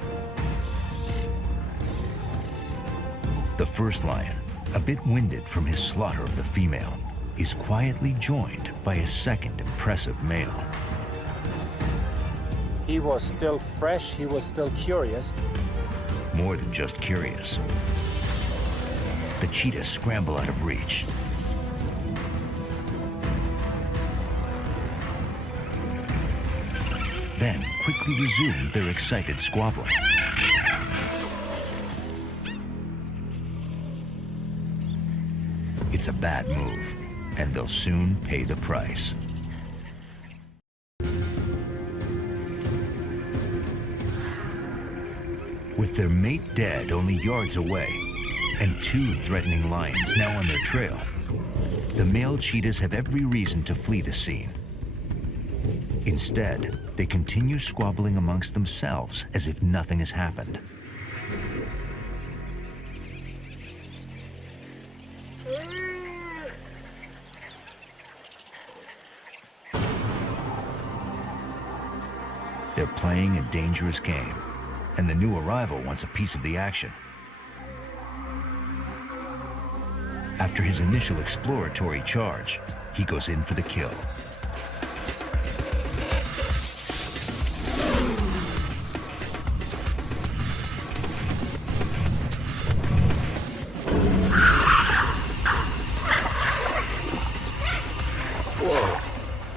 The first lion, a bit winded from his slaughter of the female, is quietly joined by a second impressive male. He was still fresh, he was still curious. More than just curious. The The cheetahs scramble out of reach. Then quickly resume their excited squabbling. It's a bad move, and they'll soon pay the price. With their mate dead only yards away, and 2 threatening lions now on their trail, the male cheetahs have every reason to flee the scene. Instead, they continue squabbling amongst themselves as if nothing has happened. They're playing a dangerous game, and the new arrival wants a piece of the action. After his initial exploratory charge, he goes in for the kill. Whoa,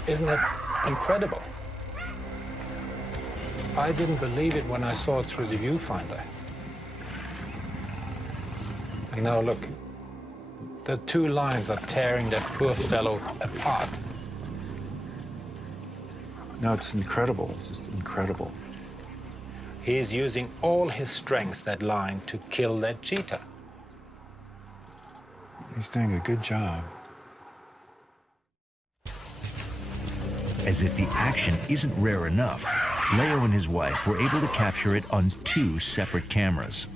isn't it incredible? I didn't believe it when I saw it through the viewfinder. And now look, the 2 lions are tearing that poor fellow apart. No, it's incredible. It's just incredible. He's using all his strengths, that lion, to kill that cheetah. He's doing a good job. As if the action isn't rare enough, Leo and his wife were able to capture it on 2 separate cameras.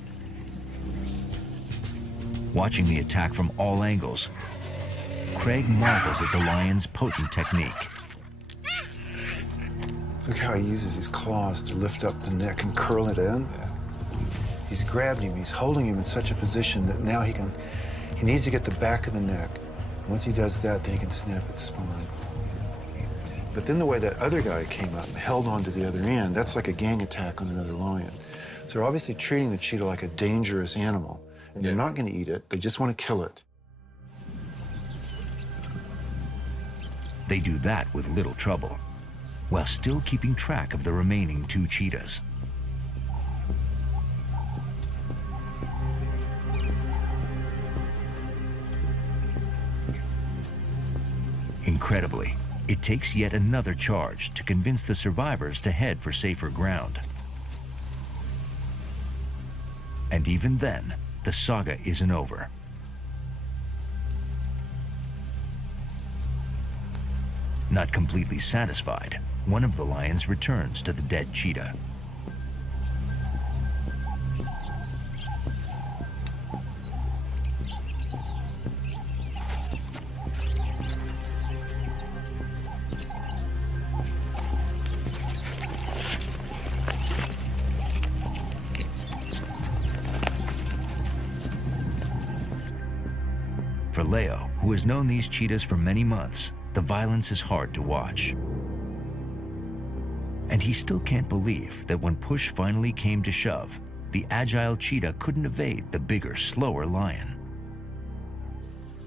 Watching the attack from all angles, Craig marvels at the lion's potent technique. Look how he uses his claws to lift up the neck and curl it in. He's grabbed him, he's holding him in such a position that now he needs to get the back of the neck. Once he does that, then he can snap its spine. But then the way that other guy came up and held on to the other end, that's like a gang attack on another lion. So they're obviously treating the cheetah like a dangerous animal. And they're not going to eat it, they just want to kill it. They do that with little trouble, while still keeping track of the remaining 2 cheetahs. Incredibly, it takes yet another charge to convince the survivors to head for safer ground. And even then, the saga isn't over. Not completely satisfied, one of the lions returns to the dead cheetah. For Leo, who has known these cheetahs for many months, the violence is hard to watch. And he still can't believe that when push finally came to shove, the agile cheetah couldn't evade the bigger, slower lion.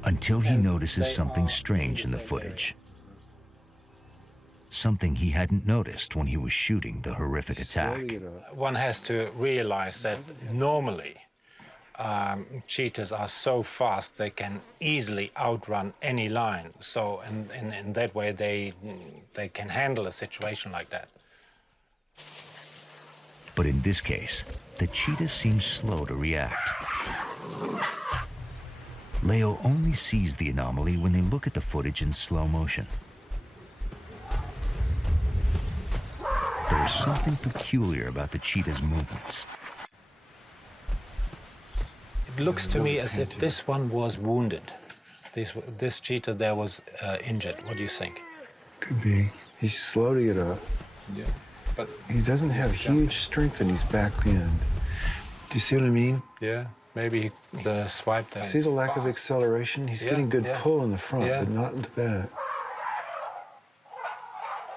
Until he notices something strange in the footage. Something he hadn't noticed when he was shooting the horrific attack. One has to realize that normally cheetahs are so fast they can easily outrun any lion. So in that way they can handle a situation like that. But in this case, the cheetah seems slow to react. Leo only sees the anomaly when they look at the footage in slow motion. There is something peculiar about the cheetah's movements. It looks to me as if this one was wounded. This cheetah there was injured. What do you think? Could be. He's slow to get up. Yeah. But he doesn't have huge strength in his back end. Do you see what I mean? Yeah, maybe the swipe there. See the lack of acceleration? He's getting good pull in the front, but not in the back.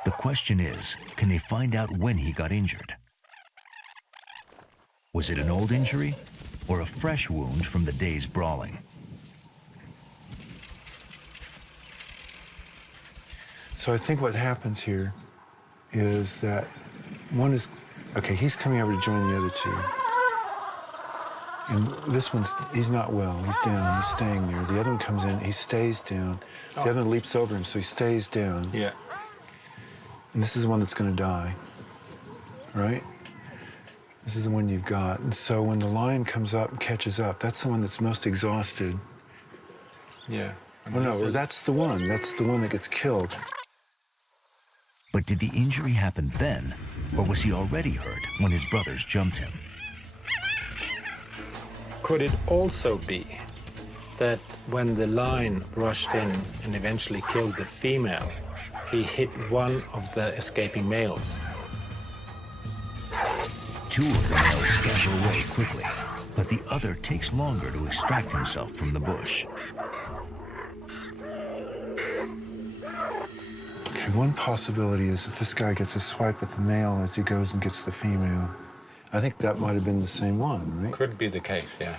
The question is, can they find out when he got injured? Was it an old injury or a fresh wound from the day's brawling? So I think what happens here is that one is, okay, he's coming over to join the other two. And this one's, he's not well, he's down, he's staying there. The other one comes in, he stays down. The other one leaps over him, so he stays down. Yeah. And this is the one that's gonna die, right? This is the one you've got. And so when the lion comes up and catches up, that's the one that's most exhausted. Yeah. Oh no, that's the one that gets killed. But did the injury happen then, or was he already hurt when his brothers jumped him? Could it also be that when the lion rushed in and eventually killed the female, he hit one of the escaping males? Two of the males scamper away quickly, but the other takes longer to extract himself from the bush. Okay, one possibility is that this guy gets a swipe at the male as he goes and gets the female. I think that might have been the same one, right? Could be the case, yeah.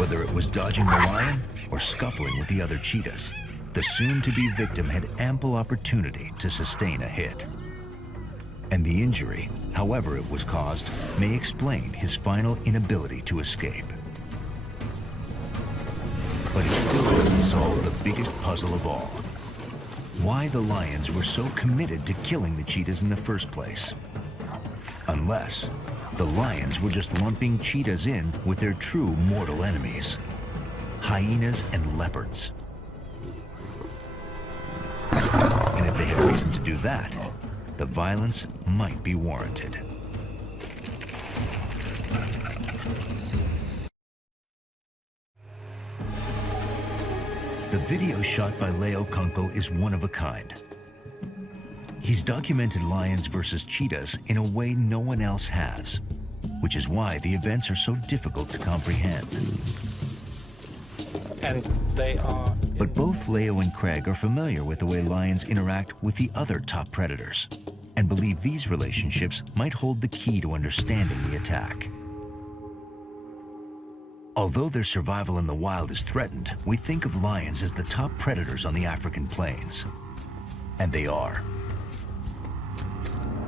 Whether it was dodging the lion or scuffling with the other cheetahs, the soon-to-be victim had ample opportunity to sustain a hit. And the injury, however it was caused, may explain his final inability to escape. But it still doesn't solve the biggest puzzle of all. Why the lions were so committed to killing the cheetahs in the first place. Unless the lions were just lumping cheetahs in with their true mortal enemies, hyenas and leopards. And if they had reason to do that, the violence might be warranted. The video shot by Leo Kunkel is one of a kind. He's documented lions versus cheetahs in a way no one else has, which is why the events are so difficult to comprehend. And they are... But both Leo and Craig are familiar with the way lions interact with the other top predators, and believe these relationships might hold the key to understanding the attack. Although their survival in the wild is threatened, we think of lions as the top predators on the African plains. And they are.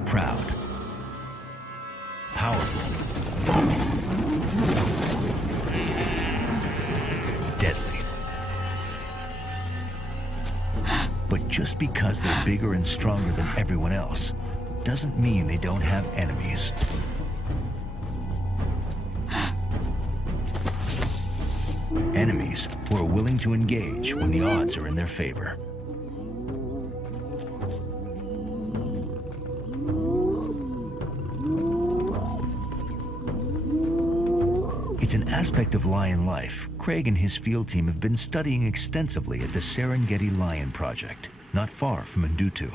Proud. Powerful. Deadly. But just because they're bigger and stronger than everyone else doesn't mean they don't have enemies. Enemies who are willing to engage when the odds are in their favor. It's an aspect of lion life Craig and his field team have been studying extensively at the Serengeti Lion Project, not far from Ndutu.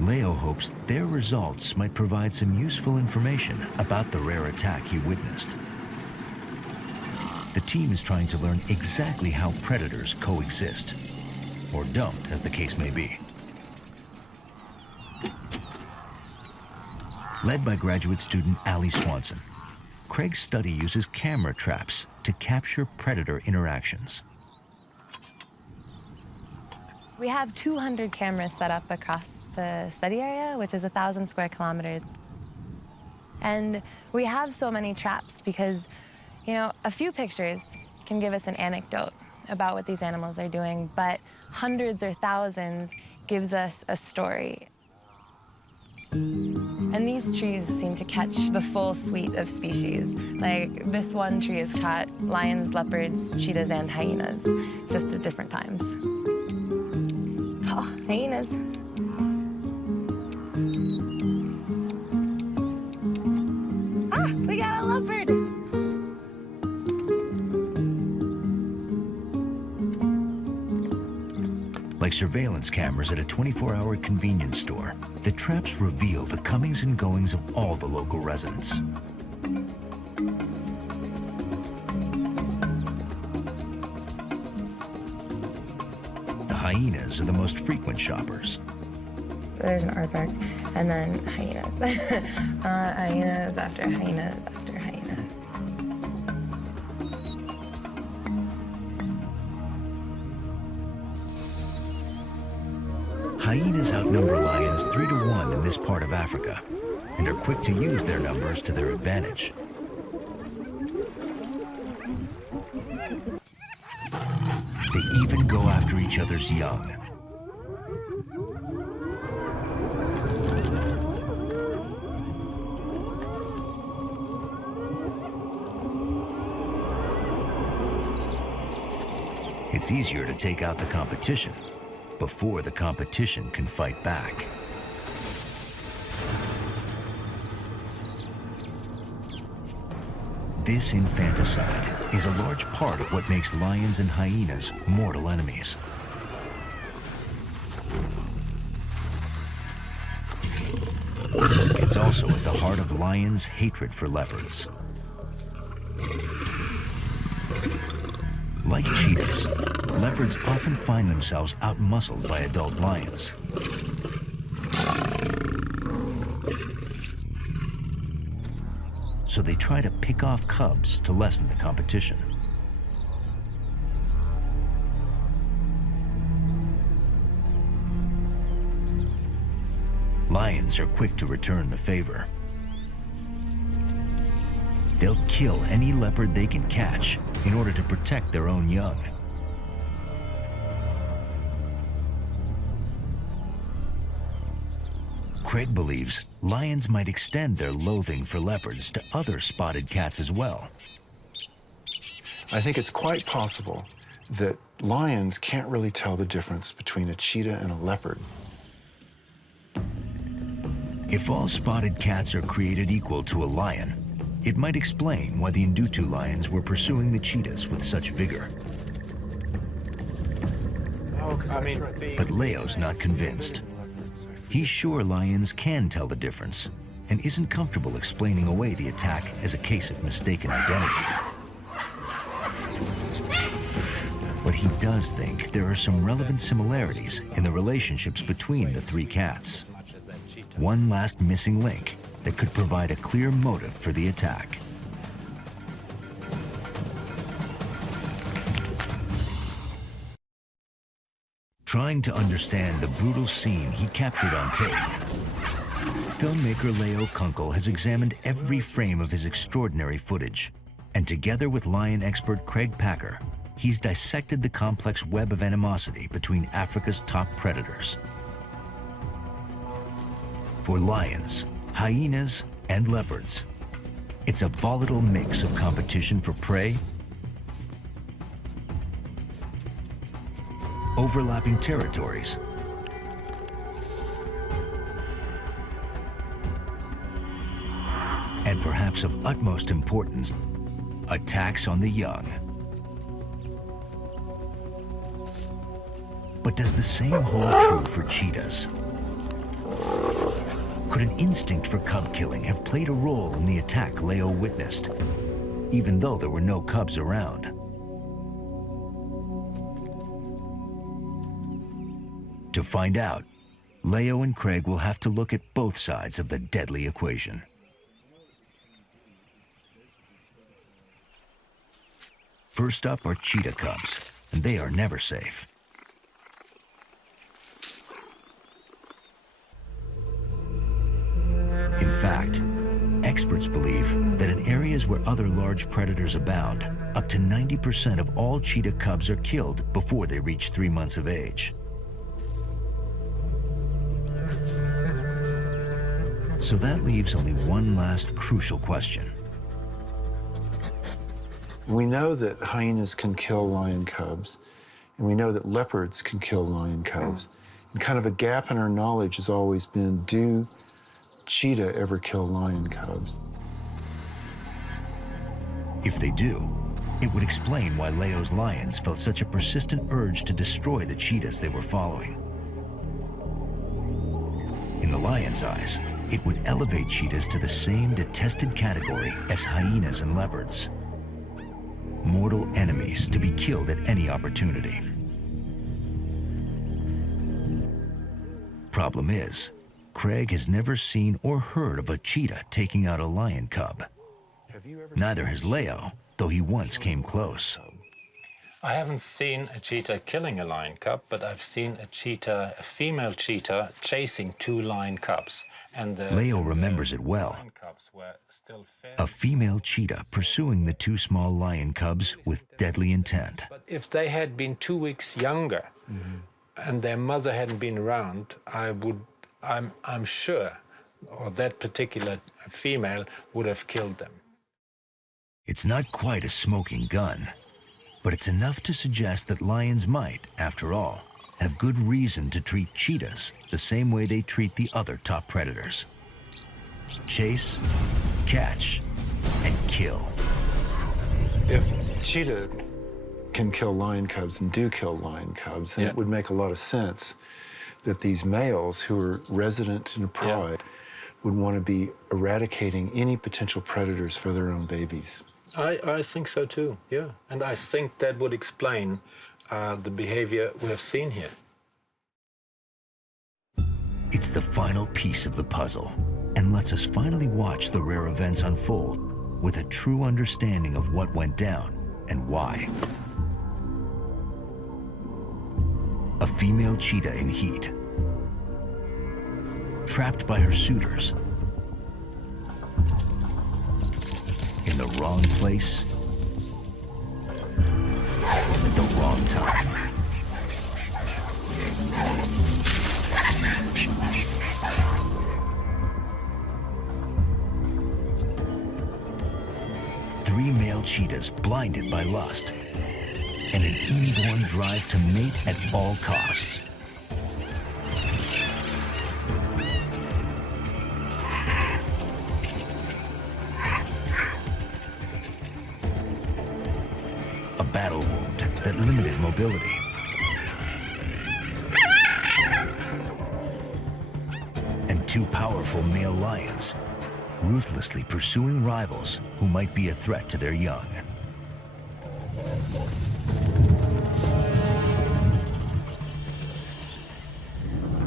Leo hopes their results might provide some useful information about the rare attack he witnessed. The team is trying to learn exactly how predators coexist, or don't, as the case may be. Led by graduate student Allie Swanson, Craig's study uses camera traps to capture predator interactions. We have 200 cameras set up across the study area, which is 1,000 square kilometers. And we have so many traps because, you know, a few pictures can give us an anecdote about what these animals are doing, but hundreds or thousands gives us a story. And these trees seem to catch the full suite of species. Like, this one tree has caught lions, leopards, cheetahs, and hyenas, just at different times. Oh, hyenas. Ah, we got a leopard! Like surveillance cameras at a 24-hour convenience store, the traps reveal the comings and goings of all the local residents. The hyenas are the most frequent shoppers. There's an aardvark, and then hyenas. Hyenas after hyenas after hyenas. Hyenas outnumber lions 3 to 1 in this part of Africa and are quick to use their numbers to their advantage. They even go after each other's young. It's easier to take out the competition before the competition can fight back. This infanticide is a large part of what makes lions and hyenas mortal enemies. It's also at the heart of lions' hatred for leopards. Like cheetahs, leopards often find themselves outmuscled by adult lions. So they try to pick off cubs to lessen the competition. Lions are quick to return the favor. They'll kill any leopard they can catch in order to protect their own young. Craig believes lions might extend their loathing for leopards to other spotted cats as well. I think it's quite possible that lions can't really tell the difference between a cheetah and a leopard. If all spotted cats are created equal to a lion, it might explain why the Ndutu lions were pursuing the cheetahs with such vigor. But Leo's not convinced. He's sure lions can tell the difference and isn't comfortable explaining away the attack as a case of mistaken identity. But he does think there are some relevant similarities in the relationships between the three cats. One last missing link that could provide a clear motive for the attack. Trying to understand the brutal scene he captured on tape, filmmaker Leo Kunkel has examined every frame of his extraordinary footage, and together with lion expert Craig Packer, he's dissected the complex web of animosity between Africa's top predators. For lions, hyenas, and leopards, it's a volatile mix of competition for prey, overlapping territories, and perhaps of utmost importance, attacks on the young. But does the same hold true for cheetahs? Could an instinct for cub killing have played a role in the attack Leo witnessed, even though there were no cubs around? To find out, Leo and Craig will have to look at both sides of the deadly equation. First up are cheetah cubs, and they are never safe. In fact, experts believe that in areas where other large predators abound, up to 90% of all cheetah cubs are killed before they reach 3 months of age. So that leaves only one last crucial question. We know that hyenas can kill lion cubs, and we know that leopards can kill lion cubs. And kind of a gap in our knowledge has always been, do cheetah ever kill lion cubs? If they do, it would explain why Leo's lions felt such a persistent urge to destroy the cheetahs they were following. In the lion's eyes, it would elevate cheetahs to the same detested category as hyenas and leopards. Mortal enemies to be killed at any opportunity. Problem is, Craig has never seen or heard of a cheetah taking out a lion cub. Neither has Leo, though he once came close. I haven't seen a cheetah killing a lion cub, but I've seen a female cheetah, chasing 2 lion cubs. And Leo remembers it well. lion cubs were still fairly A female cheetah pursuing the 2 small lion cubs with deadly intent. But if they had been 2 weeks younger and their mother hadn't been around, I'm sure, or that particular female would have killed them. It's not quite a smoking gun, but it's enough to suggest that lions might, after all, have good reason to treat cheetahs the same way they treat the other top predators. Chase, catch, and kill. If cheetah can kill lion cubs and do kill lion cubs, then it would make a lot of sense that these males who are resident in a pride would want to be eradicating any potential predators for their own babies. I think so too, yeah. And I think that would explain the behavior we have seen here. It's the final piece of the puzzle and lets us finally watch the rare events unfold with a true understanding of what went down and why. A female cheetah in heat, trapped by her suitors, in the wrong place, at the wrong time. Three male cheetahs blinded by lust and an inborn drive to mate at all costs. A battle wound that limited mobility. And 2 powerful male lions ruthlessly pursuing rivals who might be a threat to their young.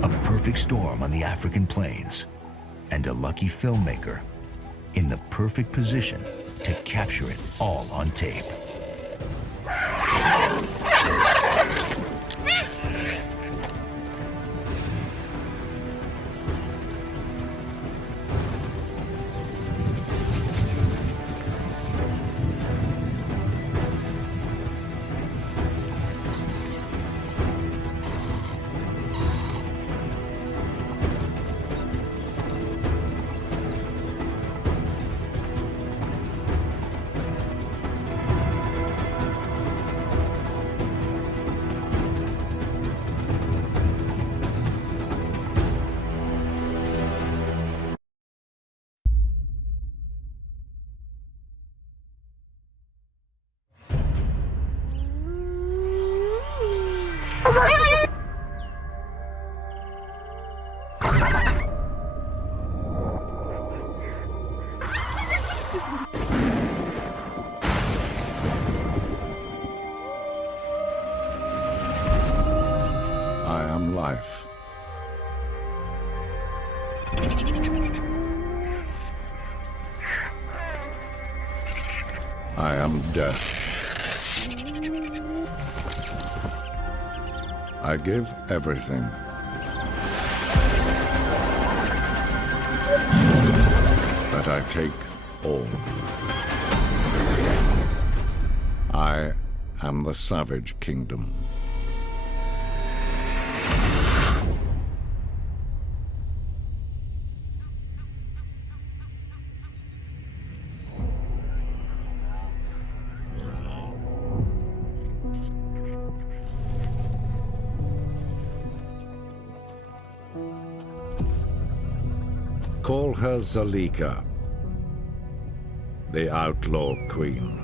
A perfect storm on the African plains, and a lucky filmmaker in the perfect position to capture it all on tape. I am life. I am death. I give everything. But I take all. I am the savage kingdom. Call her Zalika, the outlaw queen.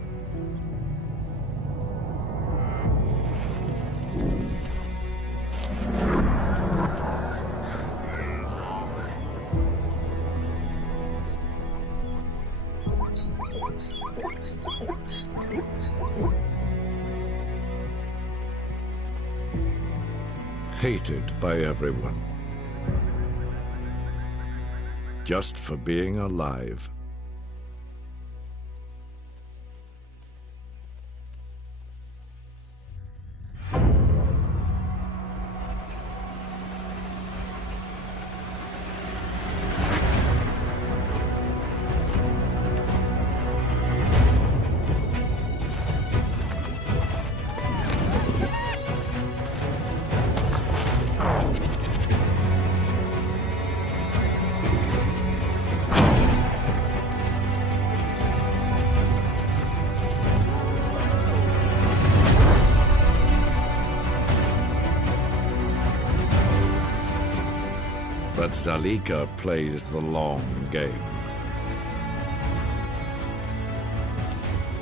Hated by everyone. Just for being alive. But Zalika plays the long game.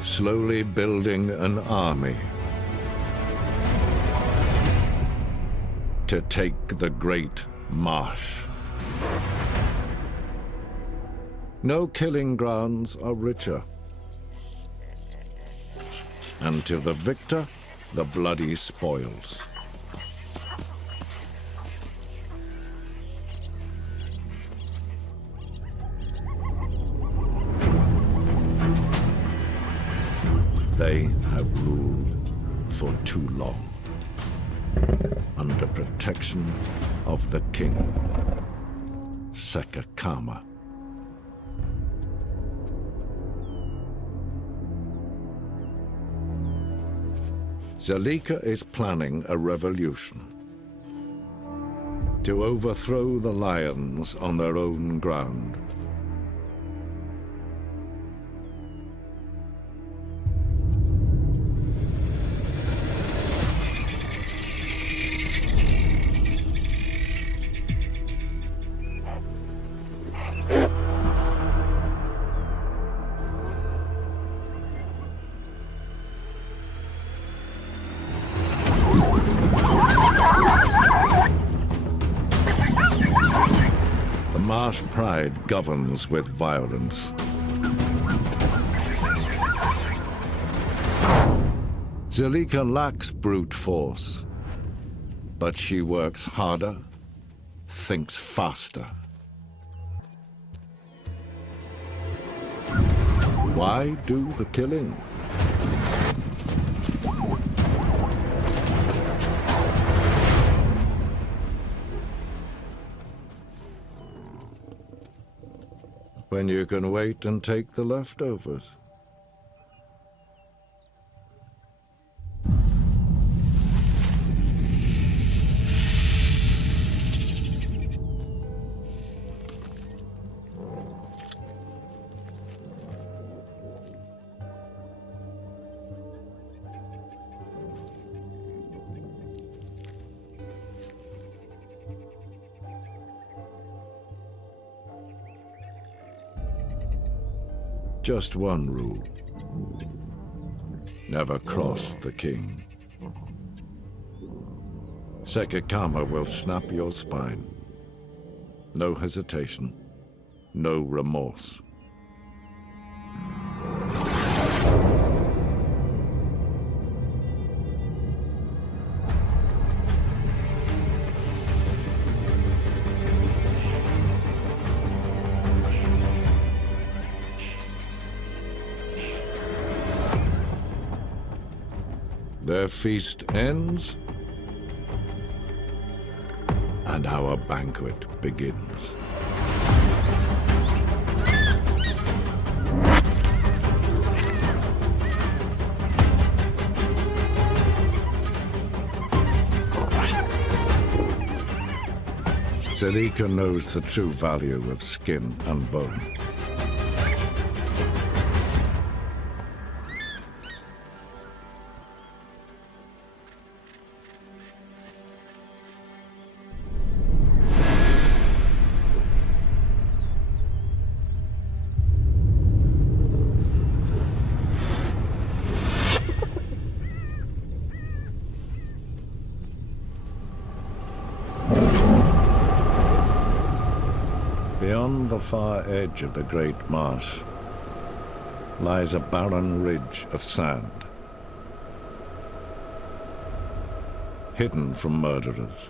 Slowly building an army to take the great marsh. No killing grounds are richer. And to the victor, the bloody spoils. They have ruled for too long, under protection of the king, Sekakama. Zalika is planning a revolution to overthrow the lions on their own ground. Marsh pride governs with violence. Zalika lacks brute force, but she works harder, thinks faster. Why do the killing? When you can wait and take the leftovers. Just one rule. Never cross the king. Sekakama will snap your spine. No hesitation, no remorse. Their feast ends, and our banquet begins. Zalika knows the true value of skin and bone. Beyond the far edge of the great marsh lies a barren ridge of sand, hidden from murderers.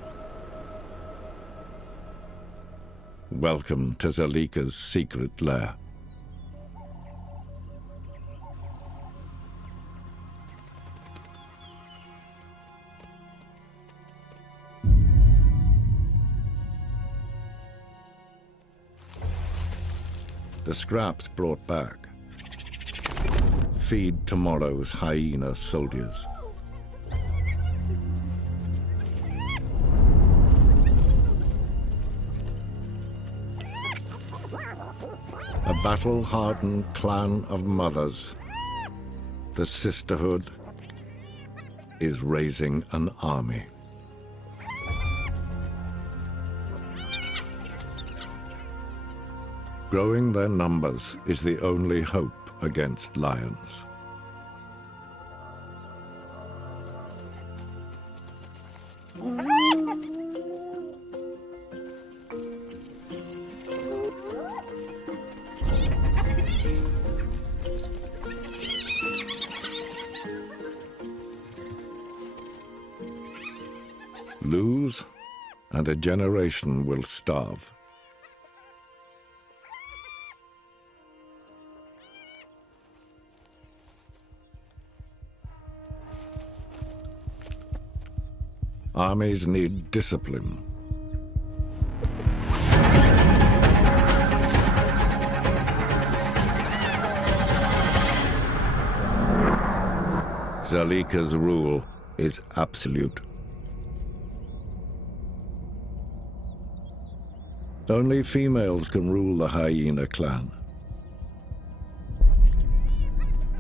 Welcome to Zalika's secret lair. The scraps brought back feed tomorrow's hyena soldiers. A battle-hardened clan of mothers, the Sisterhood is raising an army. Growing their numbers is the only hope against lions. Lose, and a generation will starve. Armies need discipline. Zalika's rule is absolute. Only females can rule the Hyena clan.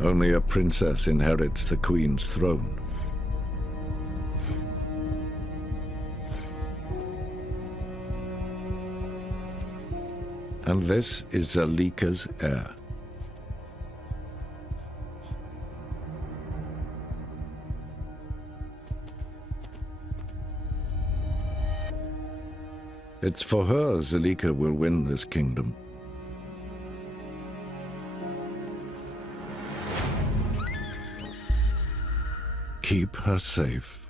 Only a princess inherits the queen's throne. And this is Zalika's heir. It's for her Zalika will win this kingdom. Keep her safe.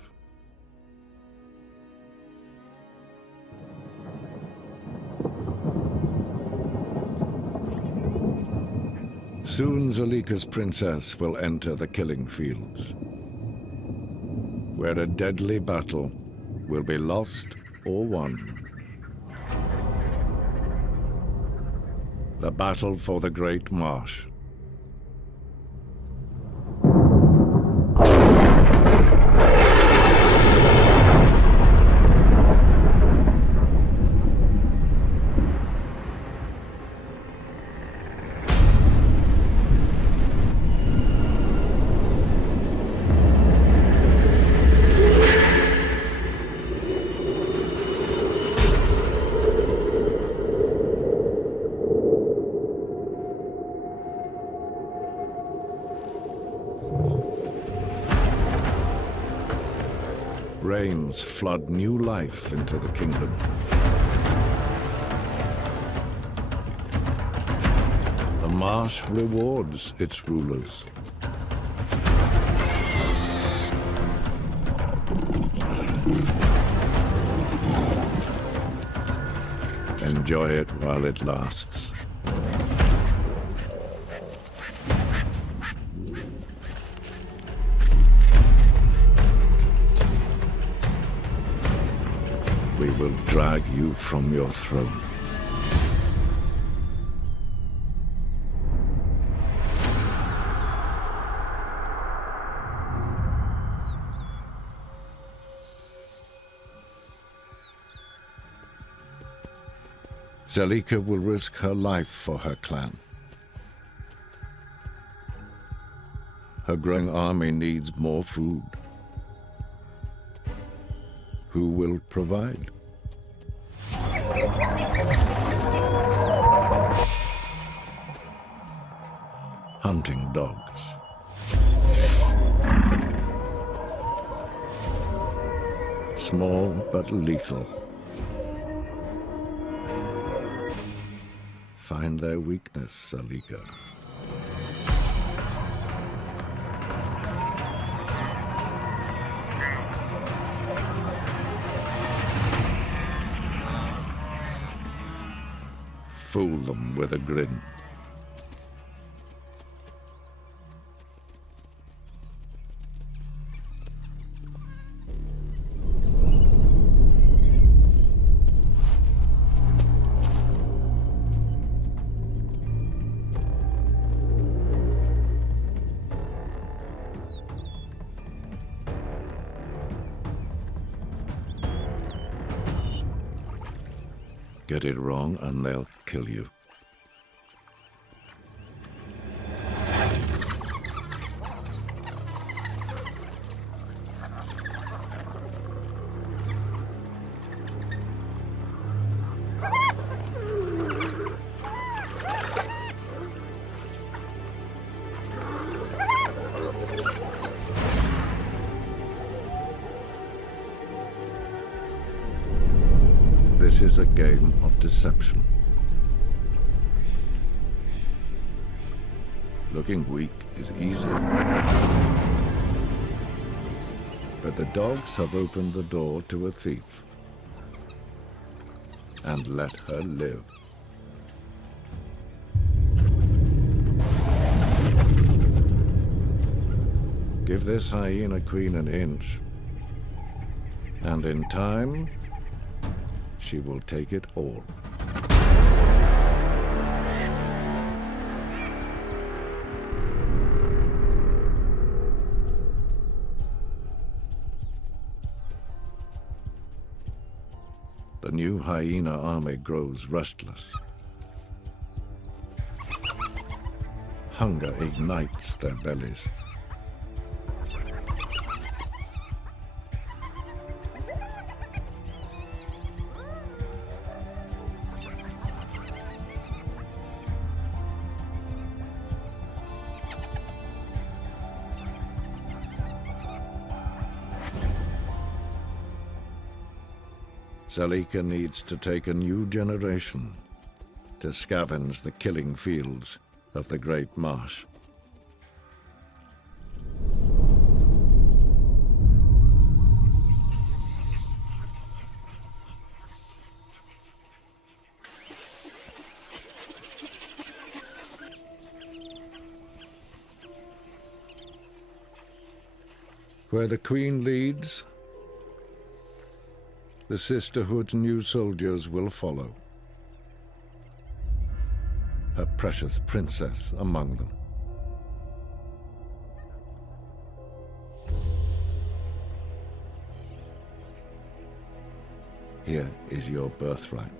Soon Zalika's princess will enter the killing fields, where a deadly battle will be lost or won. The battle for the Great Marsh. Rains flood new life into the kingdom. The marsh rewards its rulers. Enjoy it while it lasts. We will drag you from your throne. Zalika will risk her life for her clan. Her growing army needs more food. Who will provide? Hunting dogs. Small but lethal. Find their weakness, Zalika. Fool them with a grin. Get it wrong and they'll kill you. This is a game of deception. Looking weak is easy. But the dogs have opened the door to a thief and let her live. Give this hyena queen an inch, and in time, she will take it all. The new hyena army grows restless. Hunger ignites their bellies. Zalika needs to take a new generation to scavenge the killing fields of the Great Marsh. Where the Queen leads, the Sisterhood's new soldiers will follow. Her precious princess among them. Here is your birthright.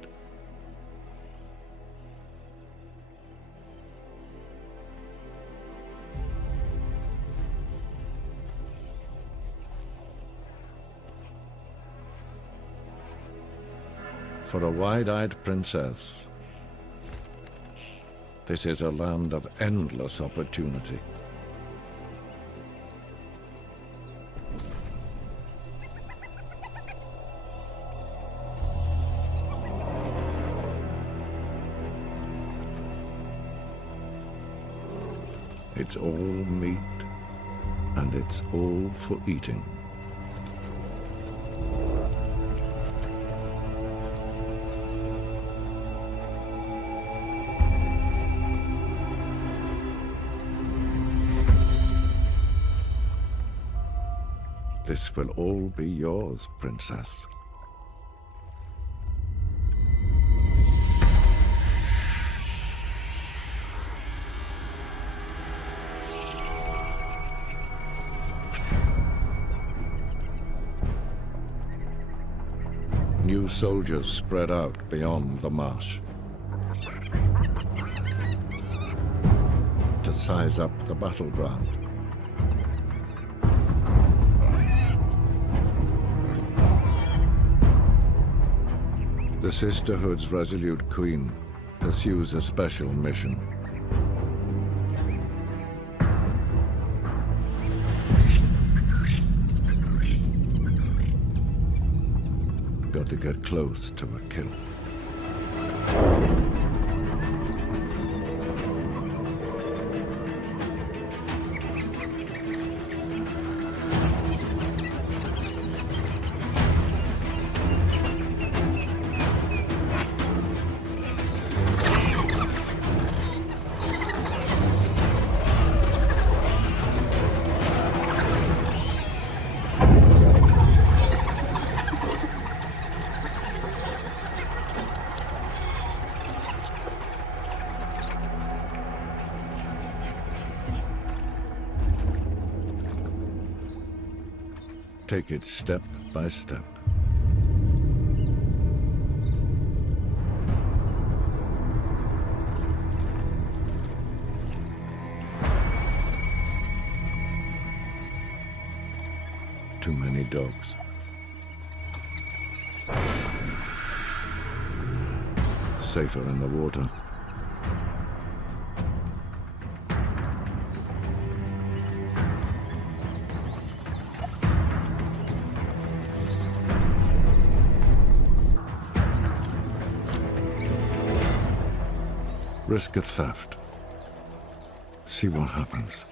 For a wide-eyed princess, this is a land of endless opportunity. It's all meat, and it's all for eating. This will all be yours, princess. New soldiers spread out beyond the marsh to size up the battleground. The Sisterhood's resolute queen pursues a special mission. Got to get close to a kill. Take it step by step. Too many dogs. Safer in the water. Risk a theft. See what happens.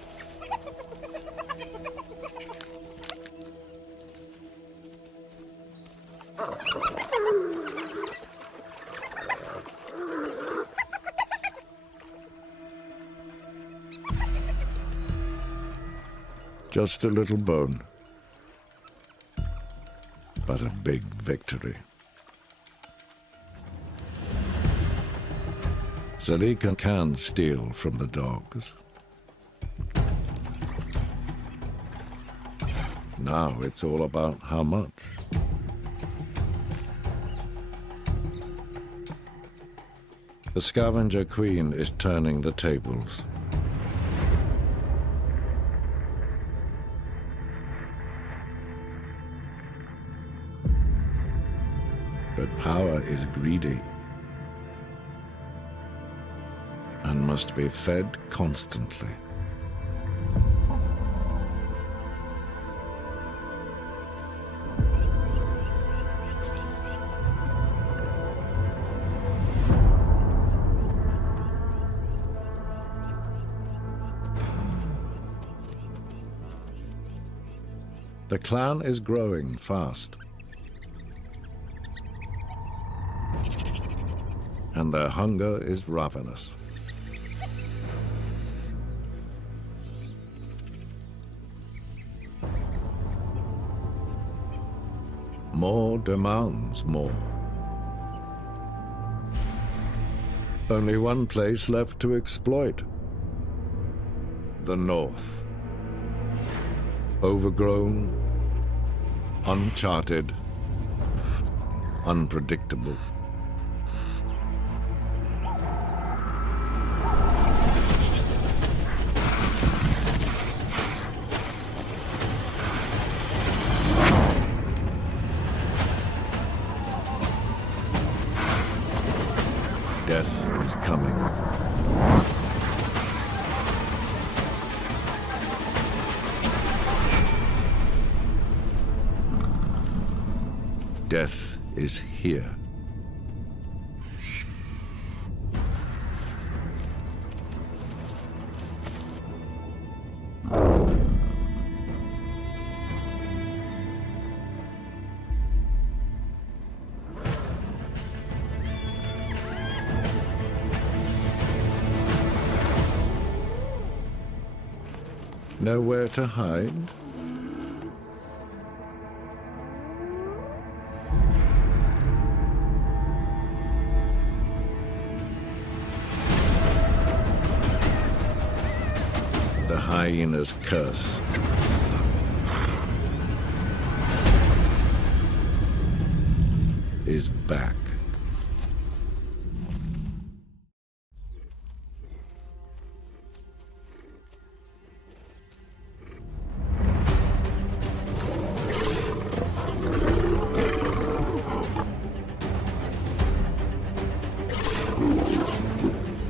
Just a little bone, but a big victory. Zalika can steal from the dogs. Now it's all about how much. The scavenger queen is turning the tables. But power is greedy and must be fed constantly. The clan is growing fast, and their hunger is ravenous. More demands more. Only one place left to exploit: the north. Overgrown, uncharted, unpredictable. Death is coming. Death is here. Nowhere to hide? The hyena's curse. Is back.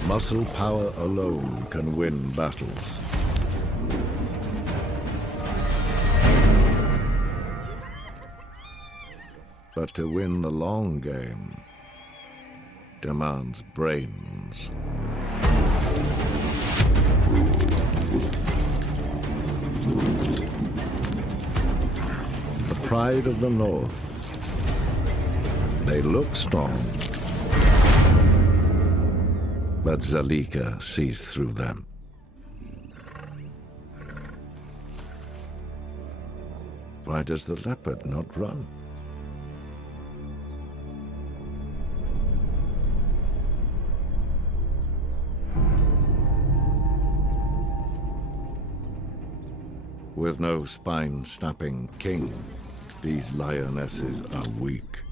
Muscle power alone can win battles. But to win the long game demands brains. The pride of the North. They look strong, but Zalika sees through them. Why does the leopard not run? With no spine-snapping king, these lionesses are weak.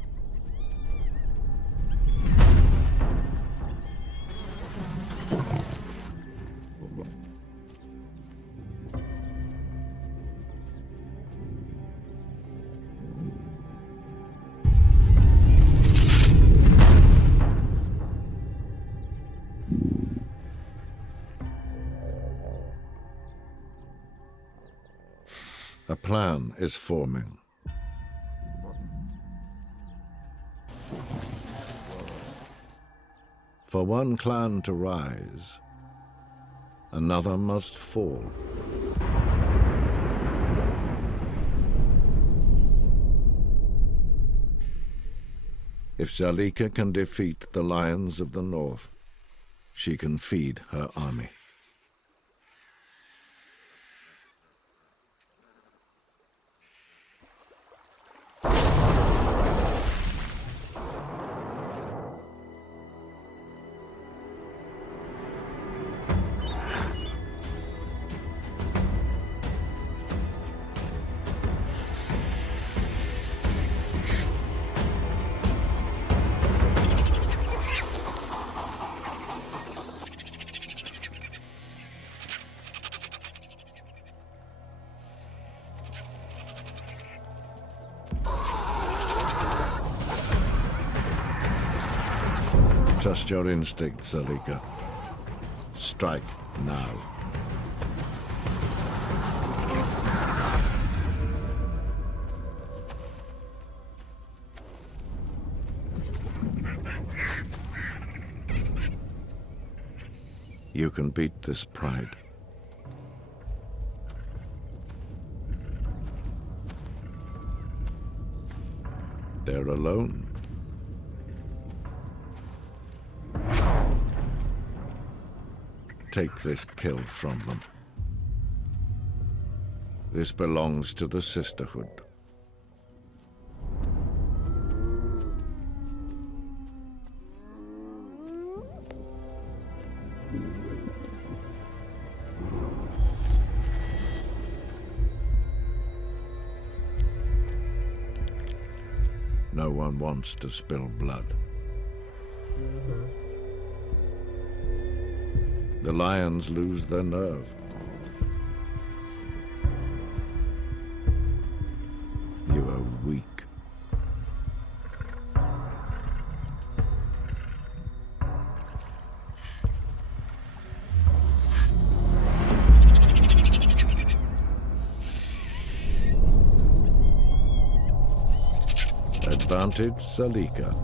A plan is forming. For one clan to rise, another must fall. If Zalika can defeat the lions of the north, she can feed her army. Trust your instinct, Zalika. Strike now. You can beat this pride. They're alone. Take this kill from them. This belongs to the Sisterhood. No one wants to spill blood. The lions lose their nerve. You are weak. Advantage, Zalika.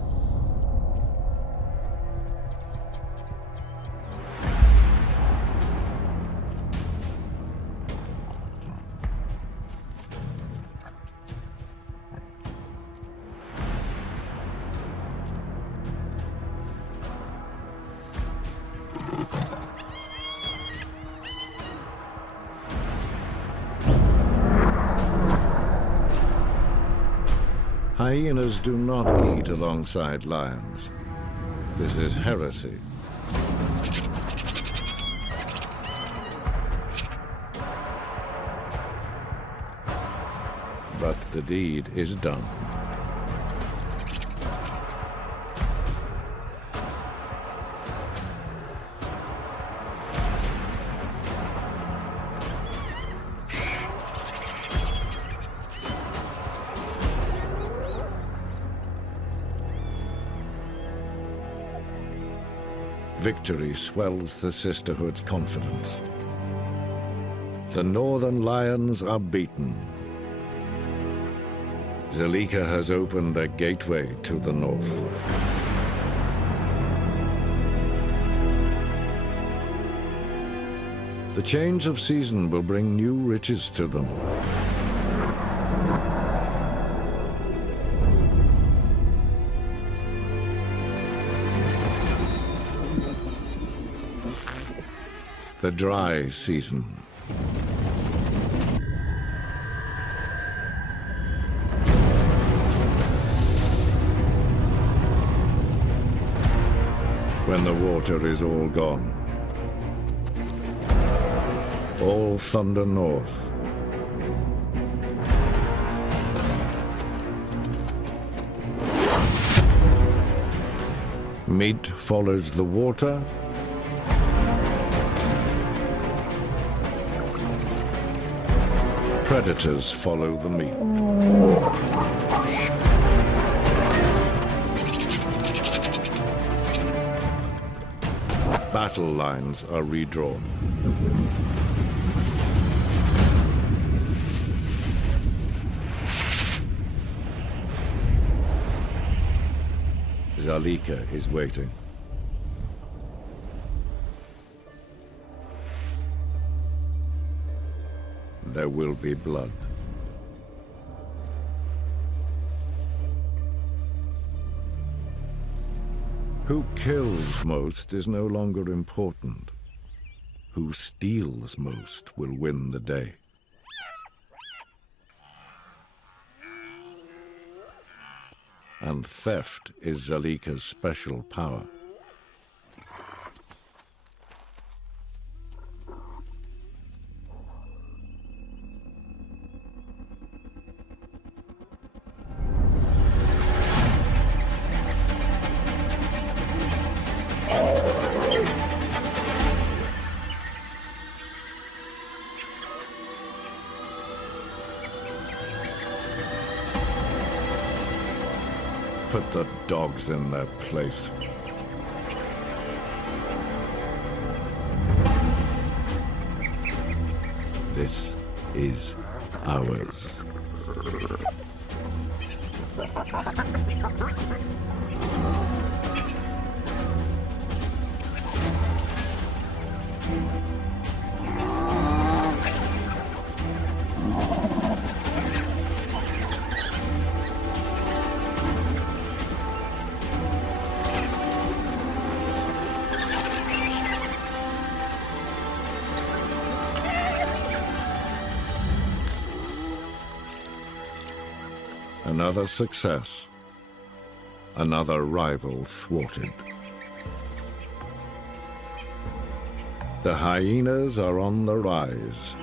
Hyenas do not eat alongside lions. This is heresy. But the deed is done. Victory swells the Sisterhood's confidence. The northern lions are beaten. Zalika has opened a gateway to the north. The change of season will bring new riches to them. The dry season. When the water is all gone. All thunder north. Meat follows the water. Predators follow the meat. Battle lines are redrawn. Zalika is waiting. there will be blood. Who kills most is no longer important. Who steals most will win the day. And theft is Zalika's special power. Put the dogs in their place. This is ours. Another success, another rival thwarted. The hyenas are on the rise.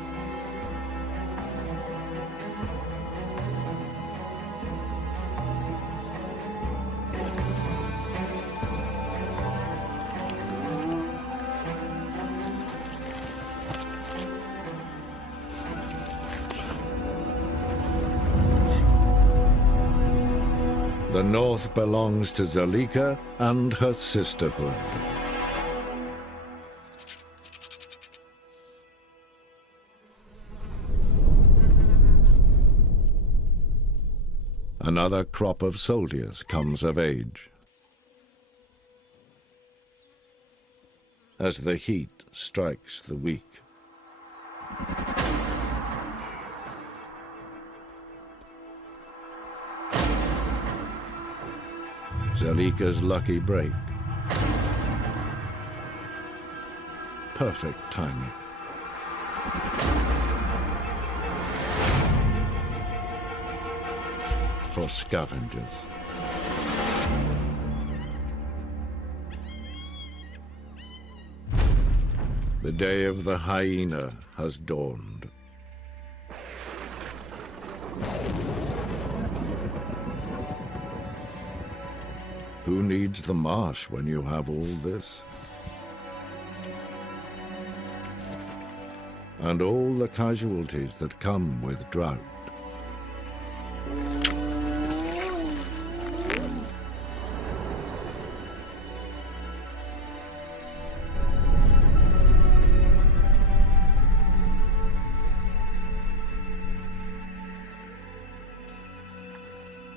The north belongs to Zalika and her sisterhood. Another crop of soldiers comes of age. As the heat strikes the weak. Zalika's lucky break. Perfect timing. For scavengers. The day of the hyena has dawned. Who needs the marsh when you have all this? And all the casualties that come with drought.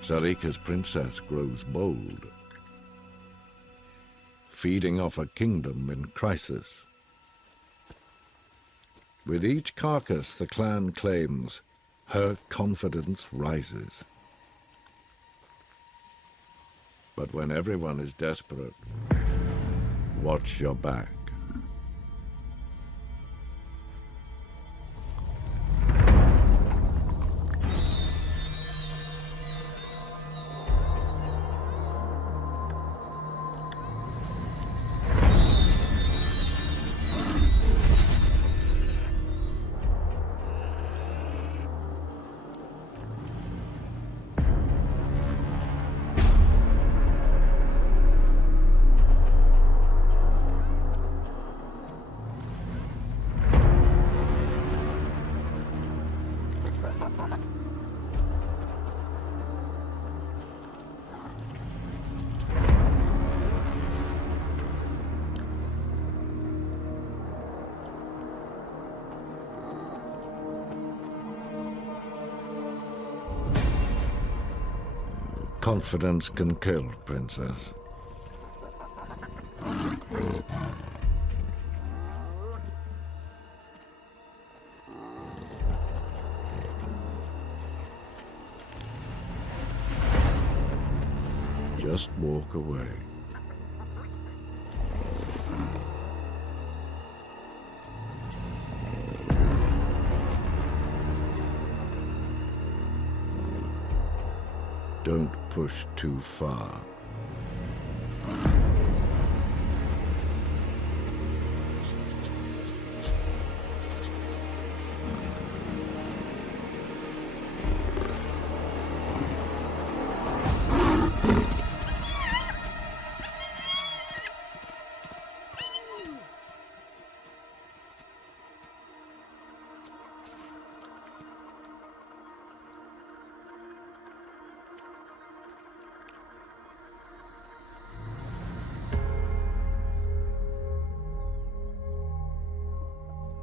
Zalika's princess grows bold, feeding off a kingdom in crisis. With each carcass the clan claims, her confidence rises. But when everyone is desperate, watch your back. Confidence can kill, Princess. just walk away. Don't push too far.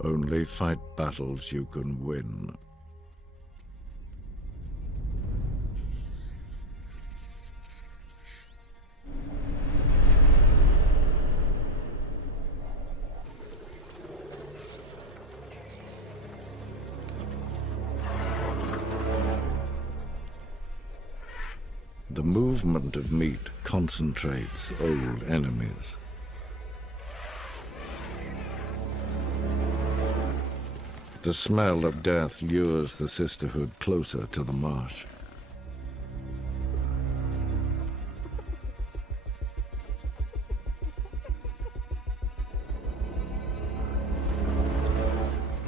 Only fight battles you can win. The movement of meat concentrates old enemies. The smell of death lures the sisterhood closer to the marsh.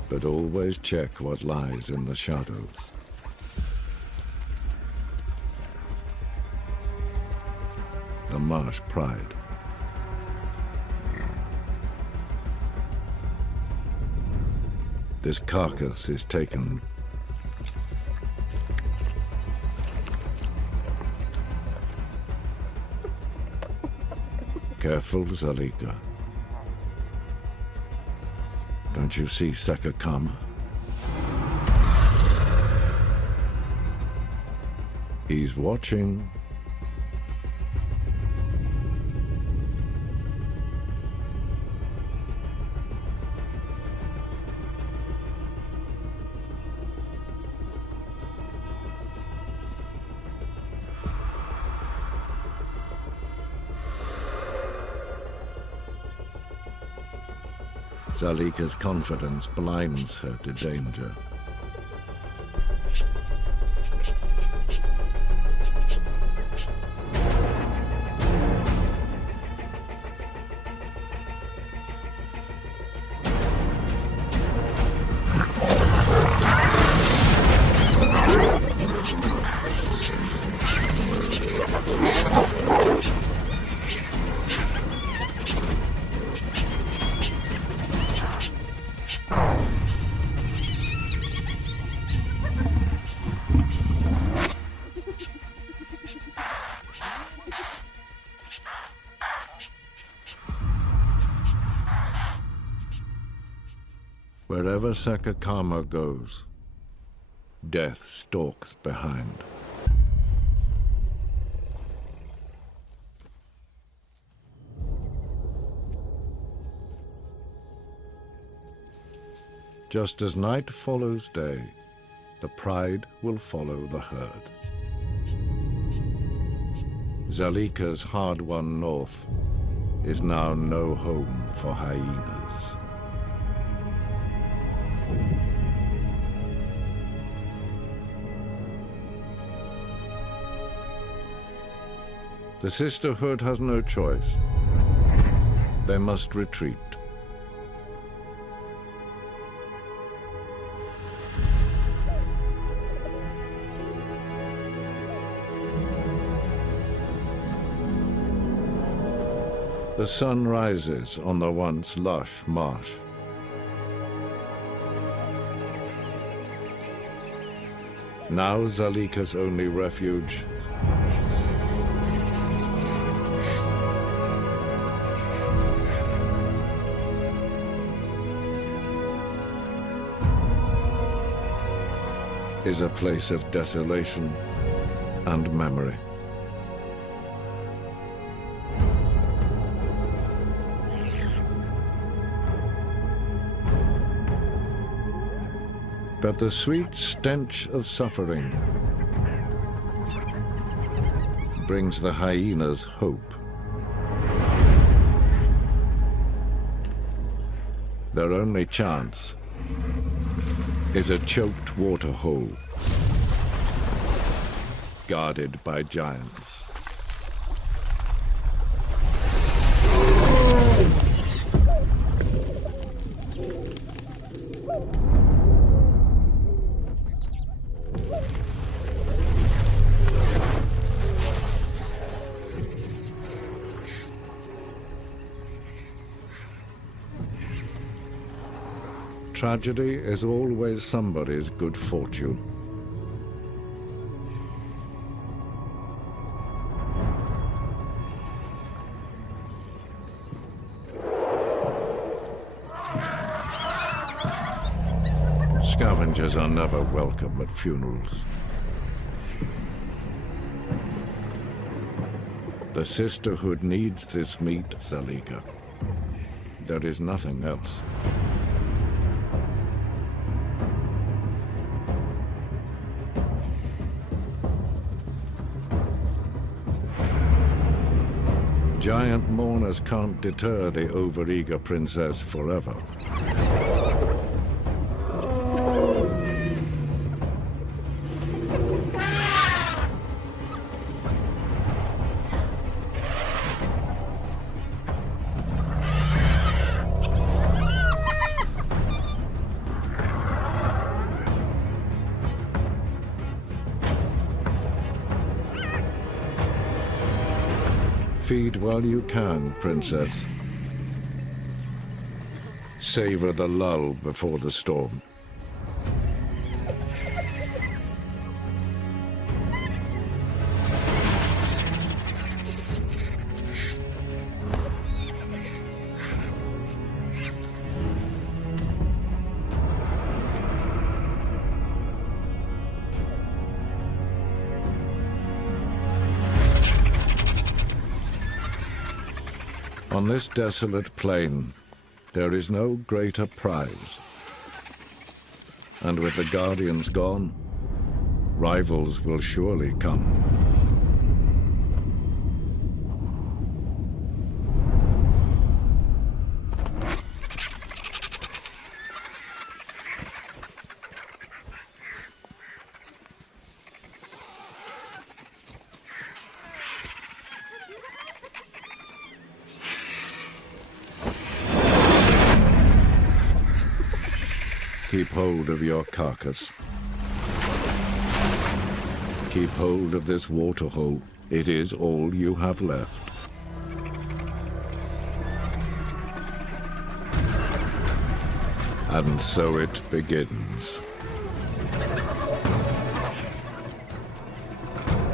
But always check what lies in the shadows. The marsh pride. This carcass is taken. Careful, Zalika. Don't you see Sekakama? He's watching. Zalika's confidence blinds her to danger. Wherever Sekakama goes, death stalks behind. Just as night follows day, the pride will follow the herd. Zalika's hard-won north is now no home for hyenas. The sisterhood has no choice. They must retreat. The sun rises on the once lush marsh. Now Zalika's only refuge is a place of desolation and memory. But the sweet stench of suffering brings the hyenas hope. Their only chance is a choked waterhole guarded by giants. Tragedy is always somebody's good fortune. Scavengers are never welcome at funerals. The sisterhood needs this meat, Zalika. There is nothing else. Giant mourners can't deter the overeager princess forever. Feed while you can, princess. Savor the lull before the storm. On this desolate plain, there is no greater prize. And with the guardians gone, rivals will surely come. Keep hold of your carcass. Keep hold of this waterhole. It is all you have left. And so it begins.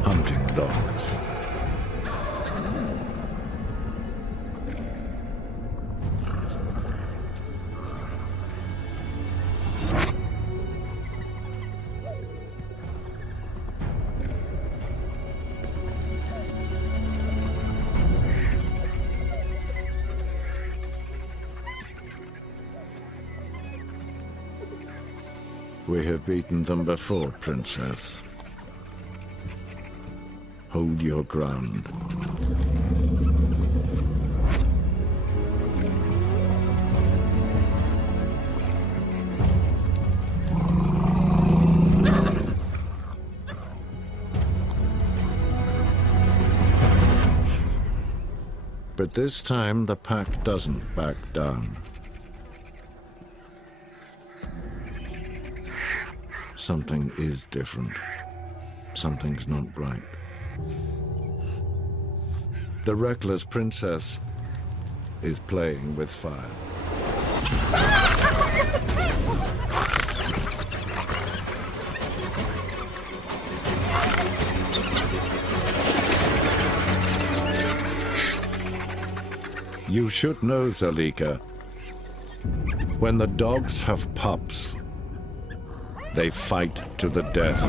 Hunting dogs. We have beaten them before, princess. Hold your ground. But this time the pack doesn't back down. Something is different. Something's not right. The reckless princess is playing with fire. You should know, Zalika, when the dogs have pups, they fight to the death.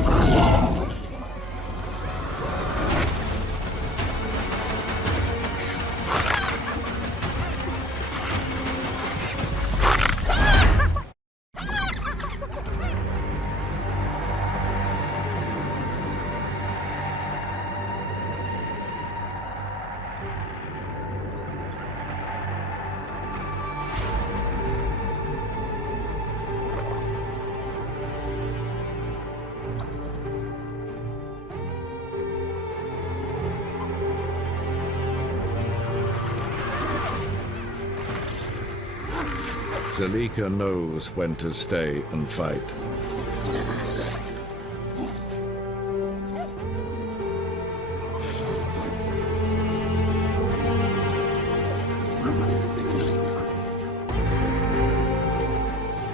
Zalika knows when to stay and fight.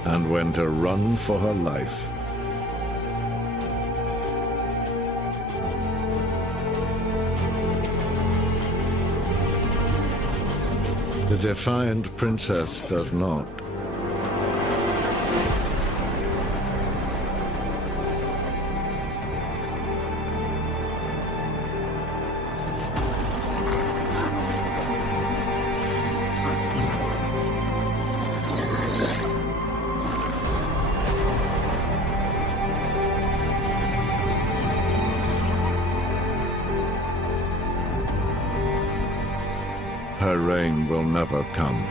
And when to run for her life. The defiant princess does not. Her reign will never come.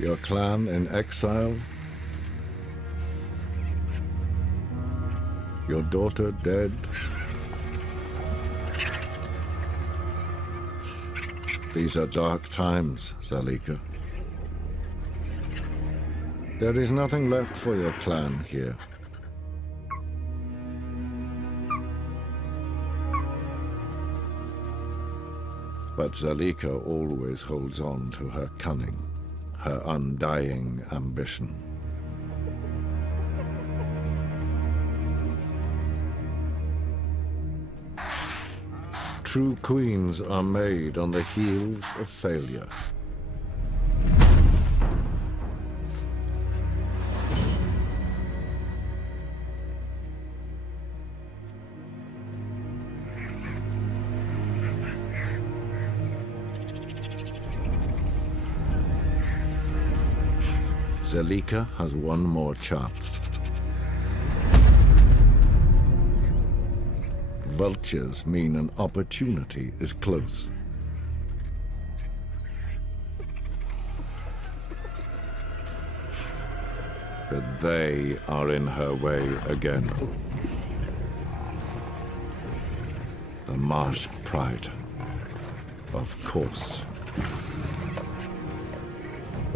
Your clan in exile? Your daughter dead? These are dark times, Zalika. There is nothing left for your clan here. But Zalika always holds on to her cunning, her undying ambition. True queens are made on the heels of failure. Zalika has one more chance. Vultures mean an opportunity is close. But they are in her way again. The Marsh Pride, of course.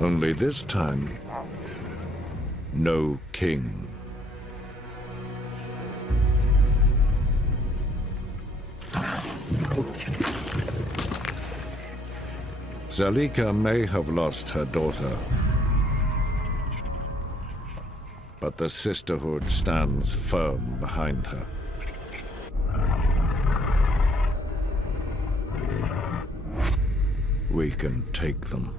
Only this time, no king. Zalika may have lost her daughter, but the sisterhood stands firm behind her. We can take them.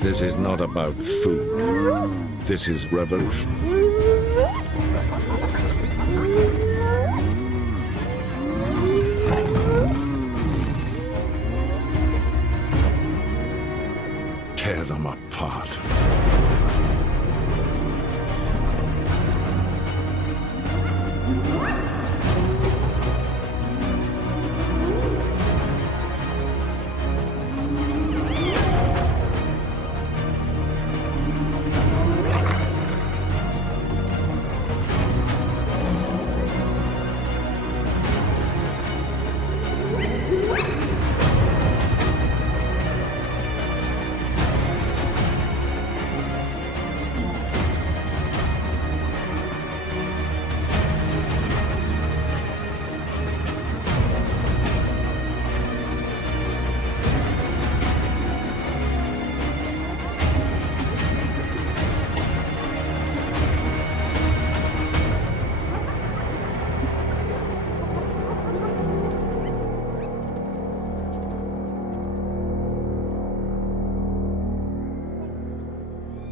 This is not about food. This is revolution. Tear them apart.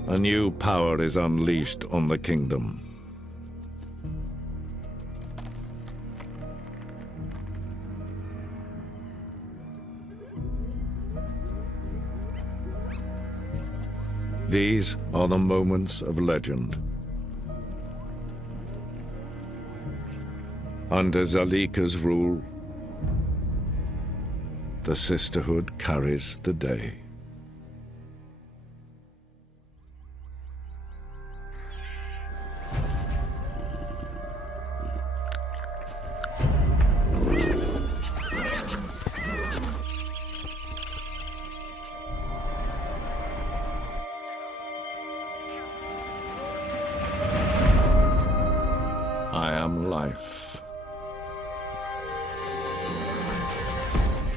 A new power is unleashed on the kingdom. These are the moments of legend. Under Zalika's rule, the sisterhood carries the day. I am life.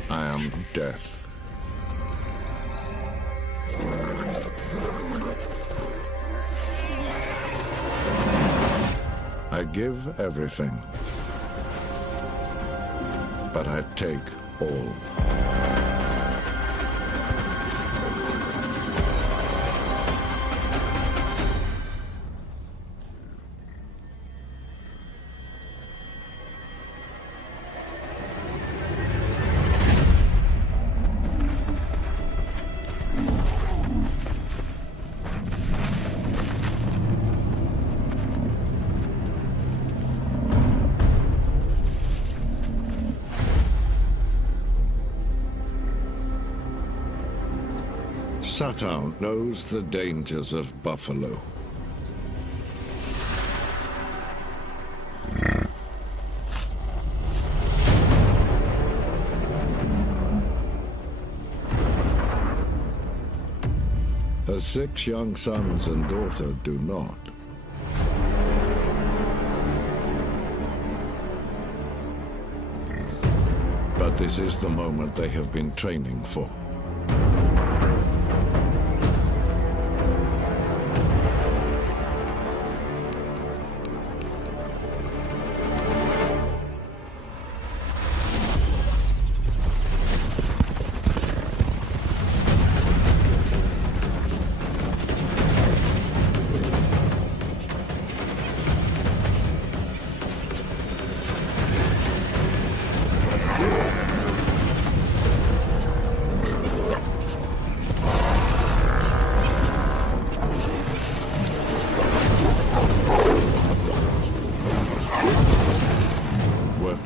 I am death. I give everything, but I take all. Satao knows the dangers of buffalo. Her 6 young sons and daughter do not. But this is the moment they have been training for.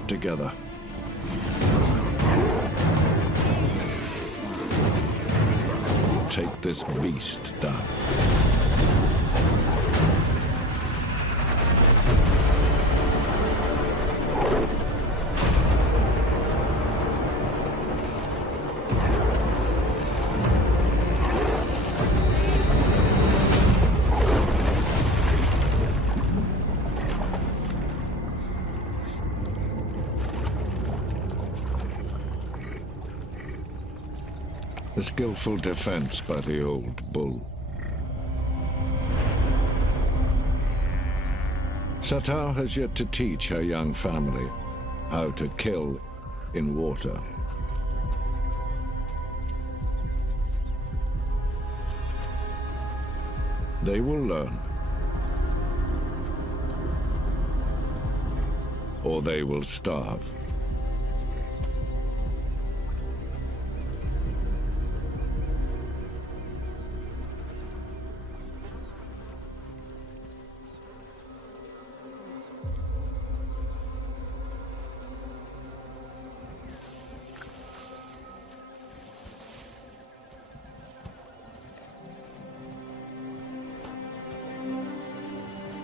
Together. Take this beast down. A skillful defense by the old bull. Satao has yet to teach her young family how to kill in water. They will learn. Or they will starve.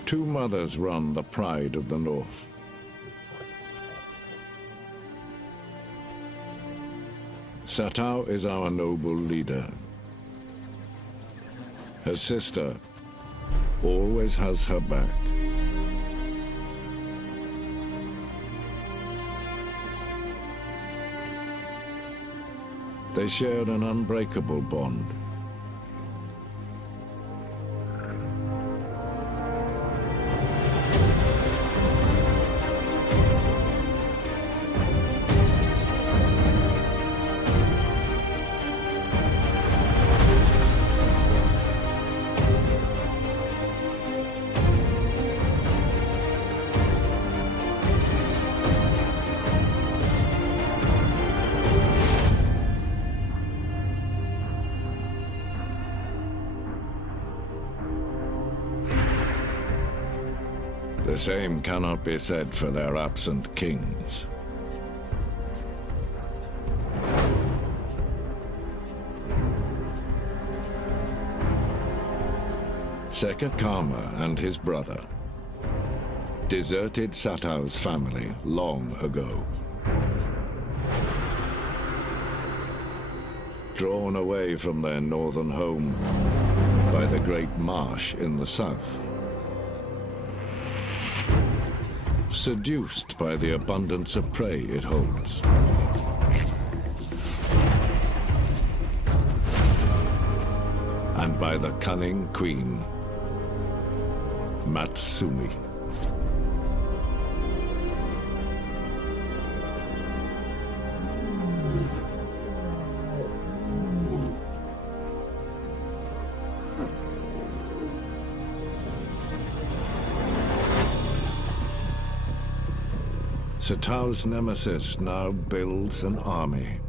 Two mothers run the pride of the North. Satao is our noble leader. Her sister always has her back. They share an unbreakable bond. The same cannot be said for their absent kings. Sekakama and his brother deserted Satao's family long ago. Drawn away from their northern home by the great marsh in the south. Seduced by the abundance of prey it holds. And by the cunning queen, Matsumi. Satao's nemesis now builds an army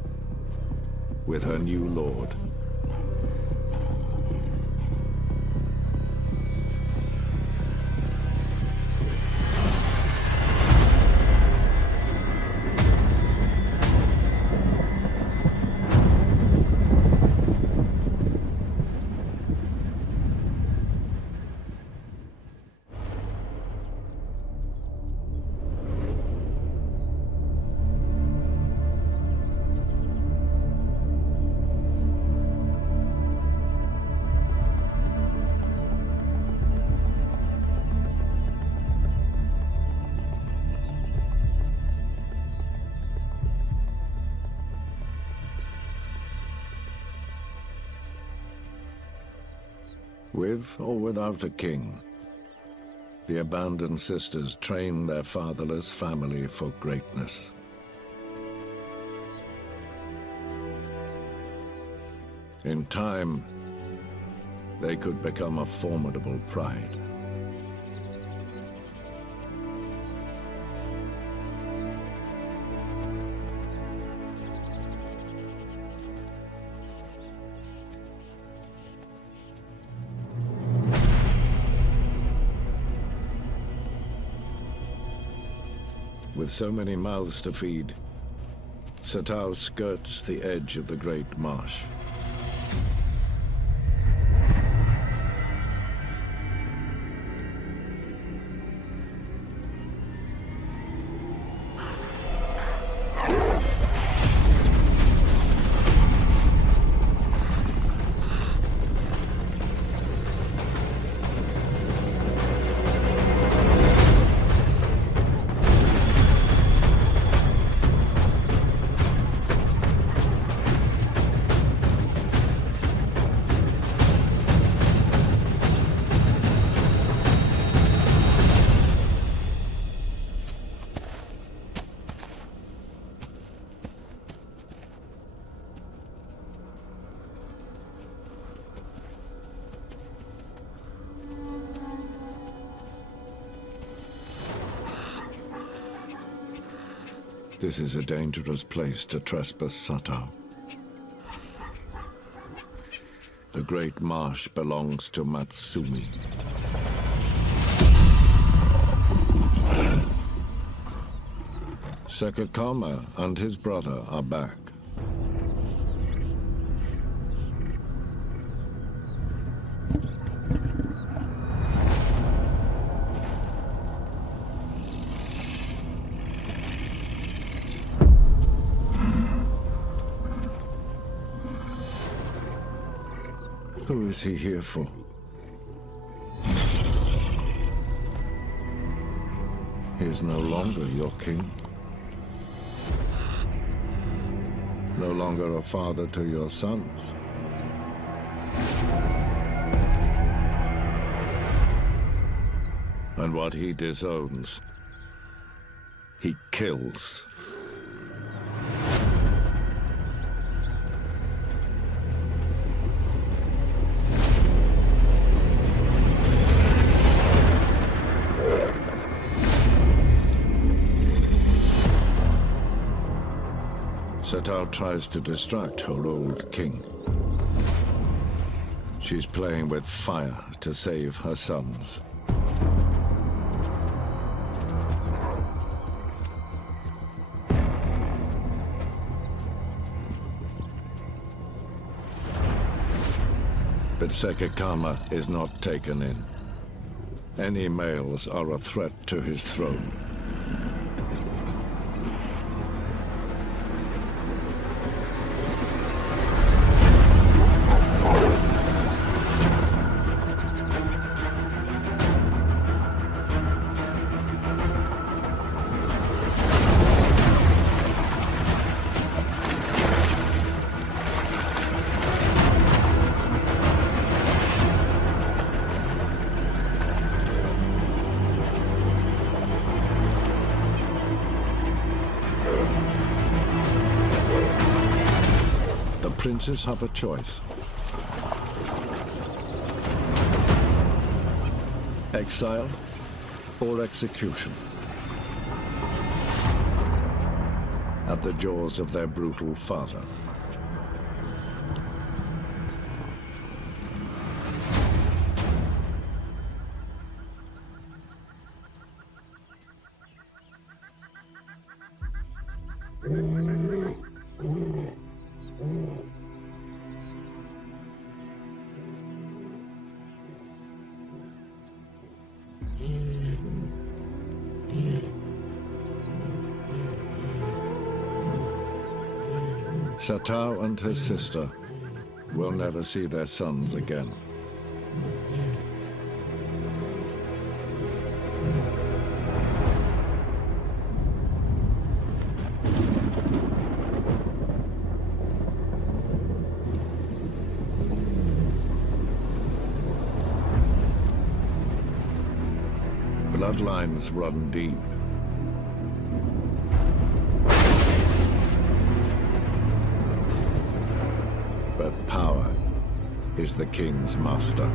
with her new lord. With or without a king, the abandoned sisters train their fatherless family for greatness. In time, they could become a formidable pride. With so many mouths to feed, Satao skirts the edge of the great marsh. This is a dangerous place to trespass, Satao. The great marsh belongs to Matsumi. Sekakama and his brother are back. Who is he here for? He is no longer your king. No longer a father to your sons. And what he disowns, he kills. Satao tries to distract her old king. She's playing with fire to save her sons. But Sekakama is not taken in. Any males are a threat to his throne. Princes have a choice. Exile or execution. At the jaws of their brutal father. Satao and his sister will never see their sons again. Bloodlines run deep. But power is the king's master.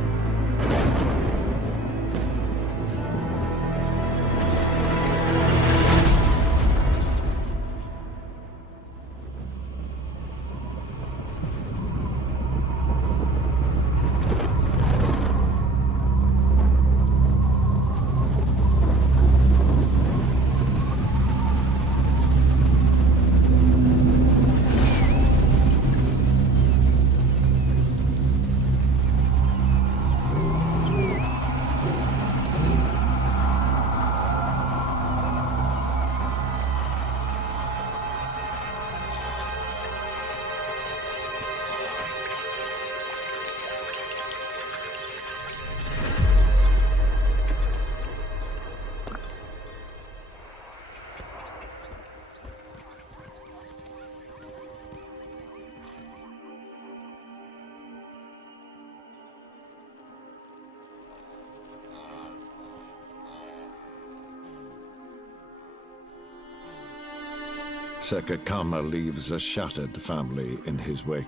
Sekakama leaves a shattered family in his wake.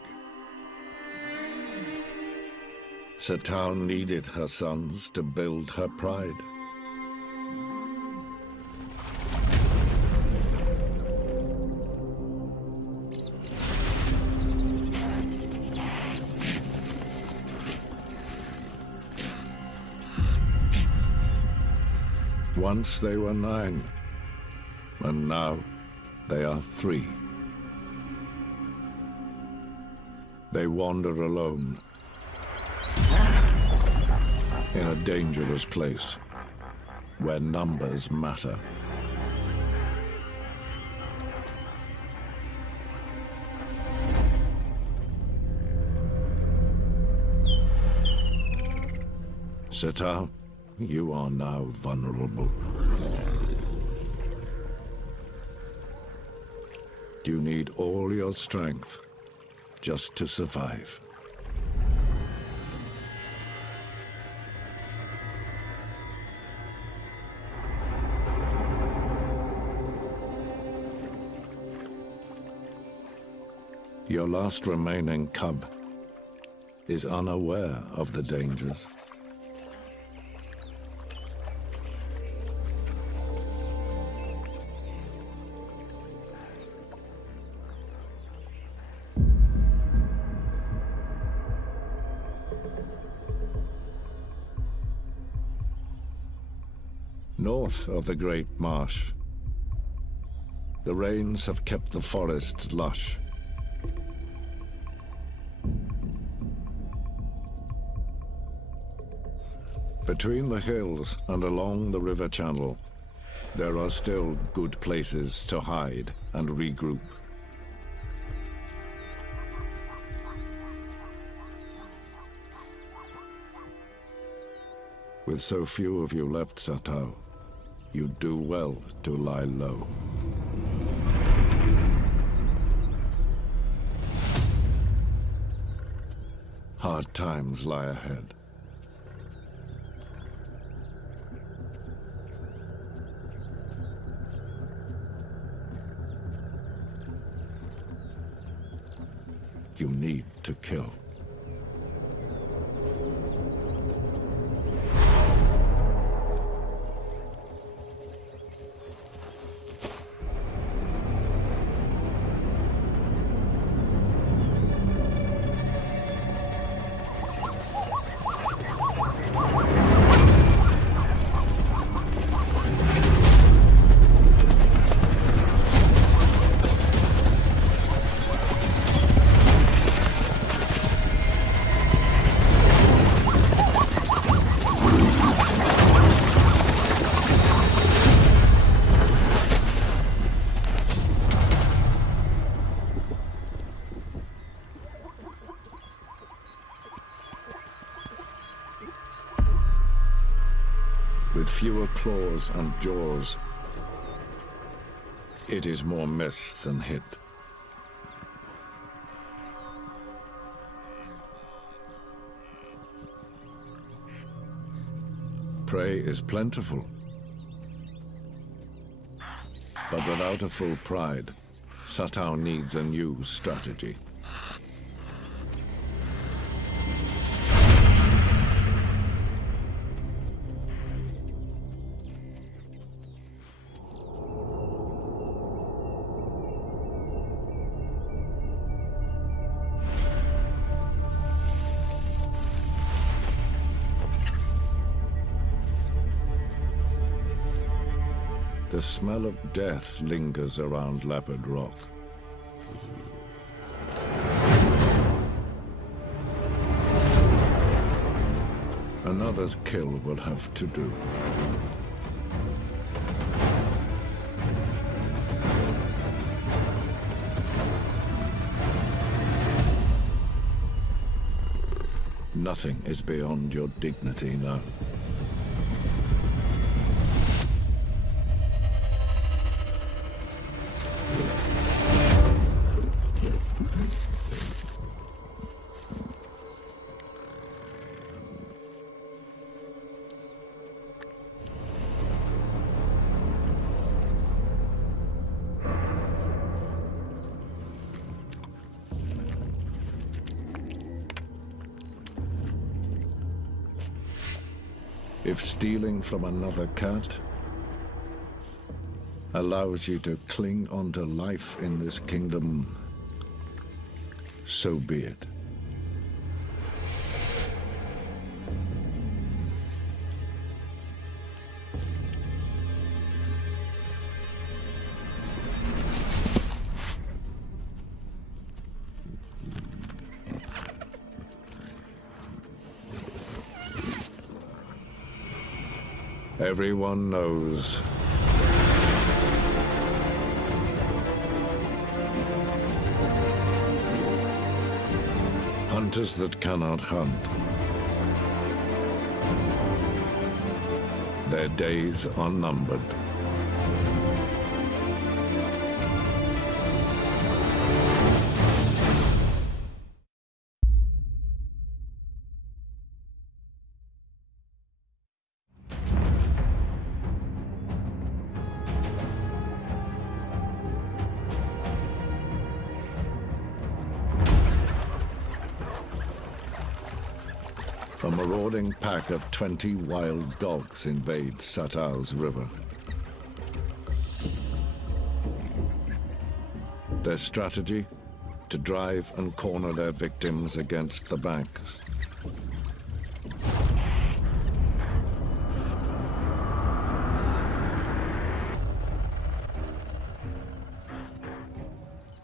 Satao needed her sons to build her pride. Once they were 9, and now they are 3. They wander alone in a dangerous place where numbers matter. Cheetah, you are now vulnerable. You need all your strength just to survive. Your last remaining cub is unaware of the dangers. North of the Great Marsh, the rains have kept the forest lush. Between the hills and along the river channel, there are still good places to hide and regroup. With so few of you left, Cheetah, you do well to lie low. Hard times lie ahead. You need to kill. With fewer claws and jaws, it is more miss than hit. Prey is plentiful, but without a full pride, Cheetah needs a new strategy. The smell of death lingers around Leopard Rock. Another's kill will have to do. Nothing is beyond your dignity now. If stealing from another cat allows you to cling onto life in this kingdom, so be it. Everyone knows. Hunters that cannot hunt. Their days are numbered. A marauding pack of 20 wild dogs invade Satao's river. Their strategy? To drive and corner their victims against the banks.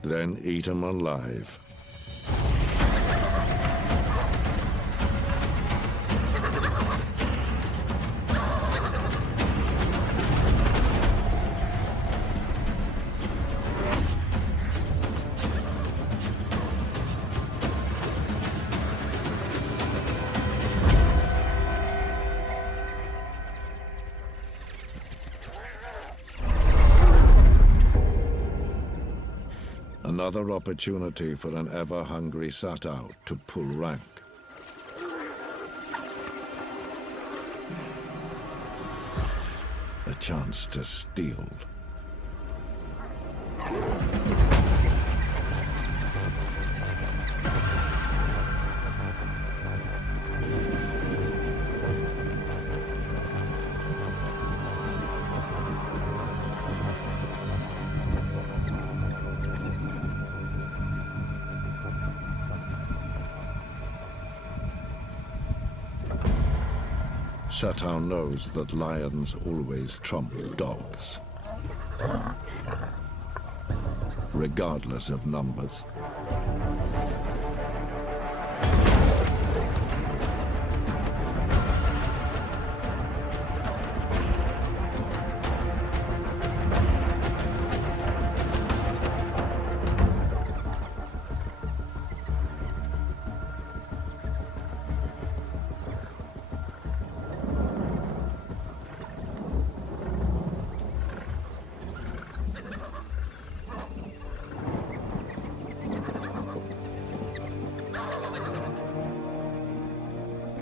Then eat them alive. Another opportunity for an ever-hungry Satao to pull rank. A chance to steal. Satao knows that lions always trump dogs, regardless of numbers.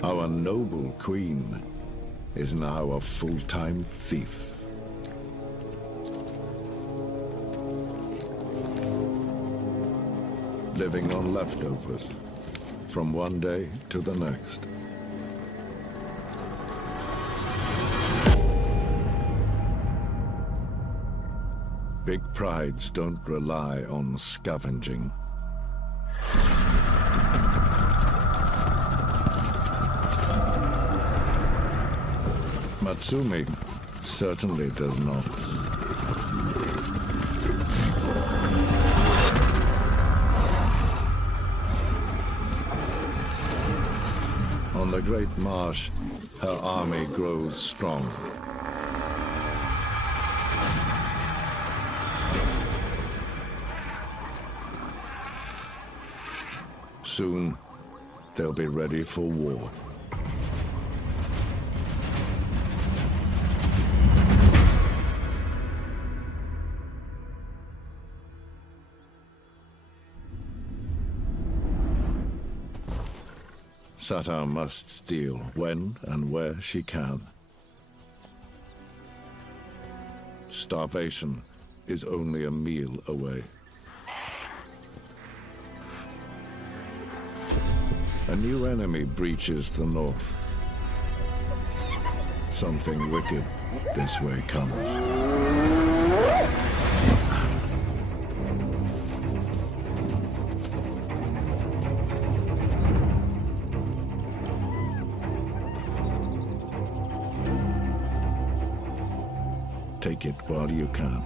Our noble queen is now a full-time thief. Living on leftovers from one day to the next. Big prides don't rely on scavenging. Matsumi certainly does not. On the Great Marsh, her army grows strong. Soon, they'll be ready for war. Satao must steal when and where she can. Starvation is only a meal away. A new enemy breaches the north. Something wicked this way comes. Take it while you can.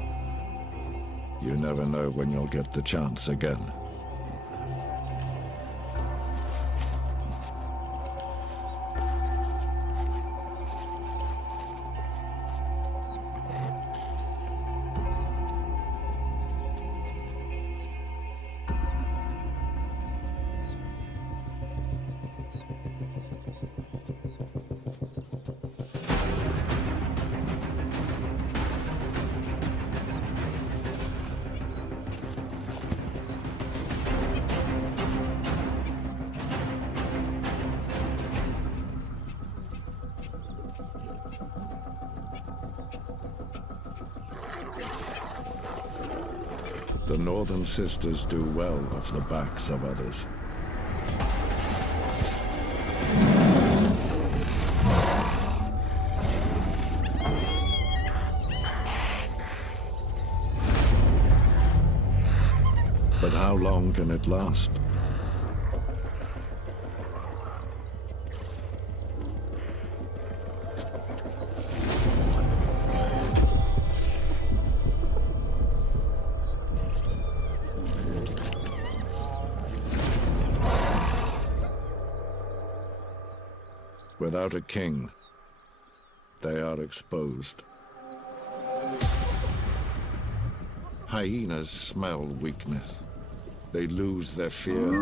You never know when you'll get the chance again. The northern sisters do well off the backs of others. But how long can it last? Without a king, they are exposed. Hyenas smell weakness. They lose their fear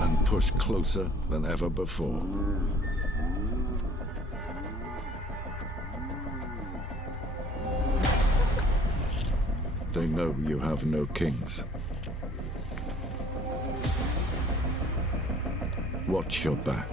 and push closer than ever before. They know you have no kings. Watch your back.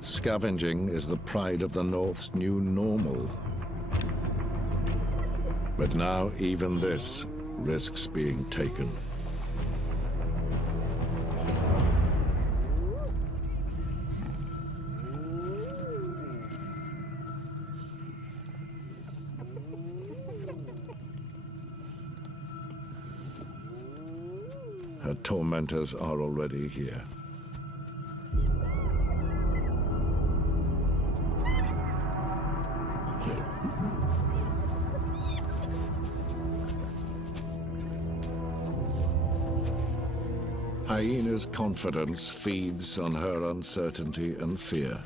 Scavenging is the pride of the North's new normal. But now even this risks being taken. Her tormentors are already here. Hyena's confidence feeds on her uncertainty and fear.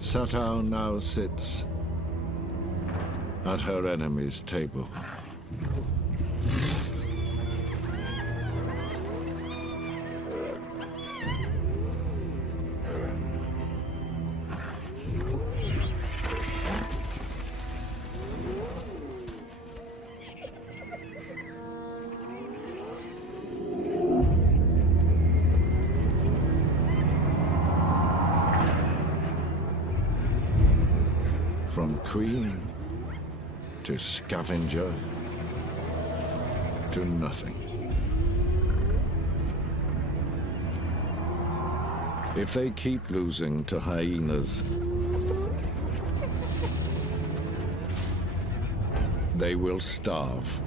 Satao now sits at her enemy's table. From queen to scavenger to nothing. If they keep losing to hyenas, they will starve.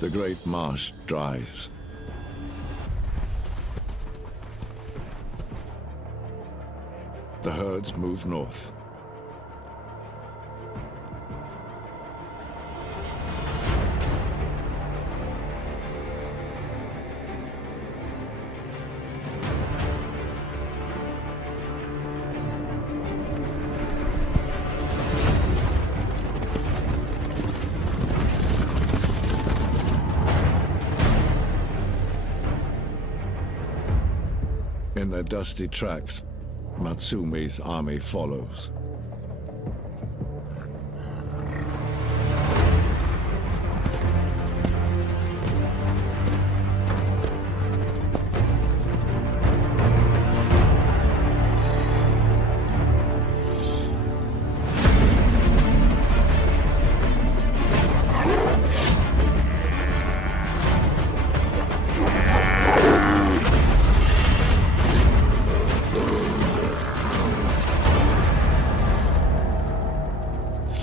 The great marsh dries. The herds move north. In their dusty tracks, Matsumi's army follows.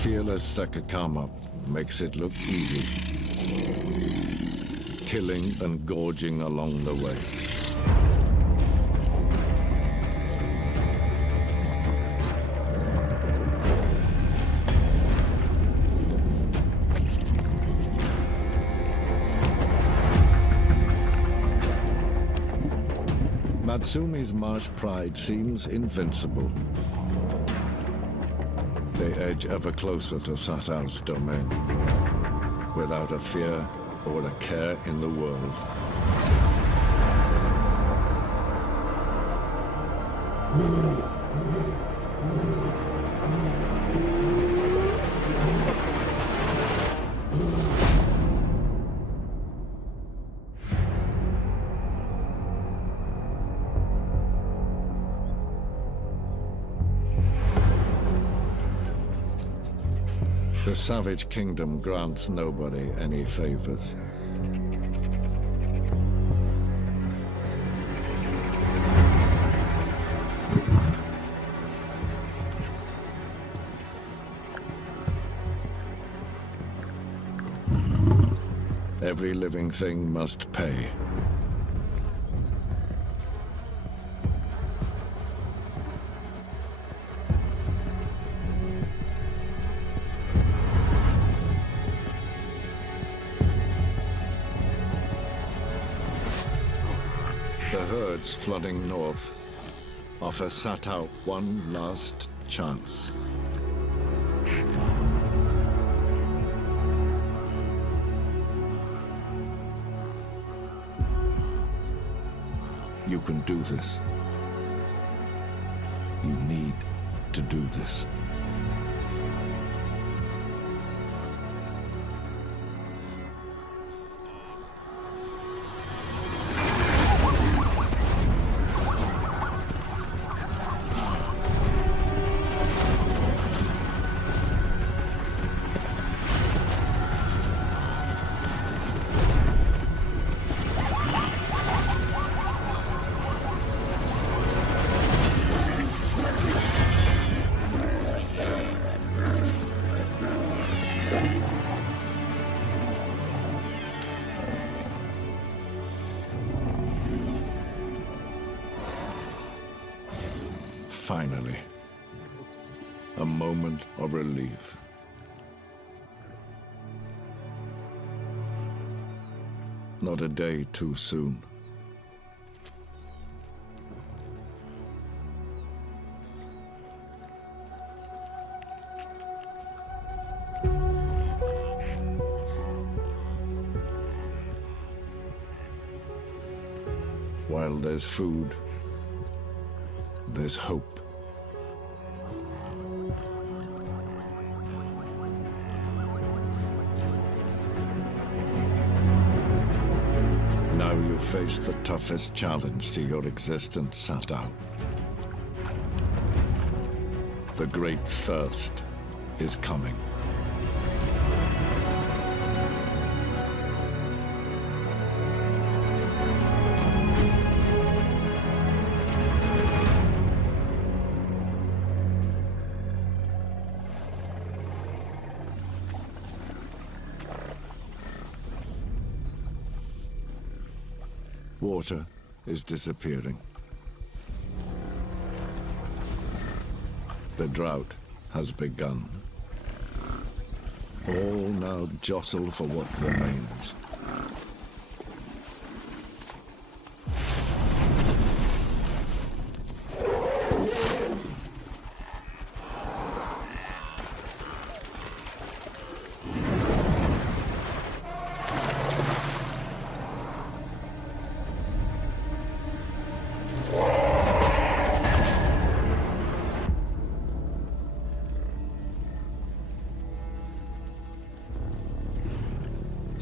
Fearless Sakakama makes it look easy, killing and gorging along the way. Matsumi's marsh pride seems invincible. They edge ever closer to Satao's domain, without a fear or a care in the world. The savage kingdom grants nobody any favors. Every living thing must pay. The herds flooding north offer Satao one last chance. You can do this. You need to do this. Finally, a moment of relief. Not a day too soon. While there's food, there's hope. Now you face the toughest challenge to your existence, Satao. The great thirst is coming. Water is disappearing. The drought has begun. All now jostle for what remains.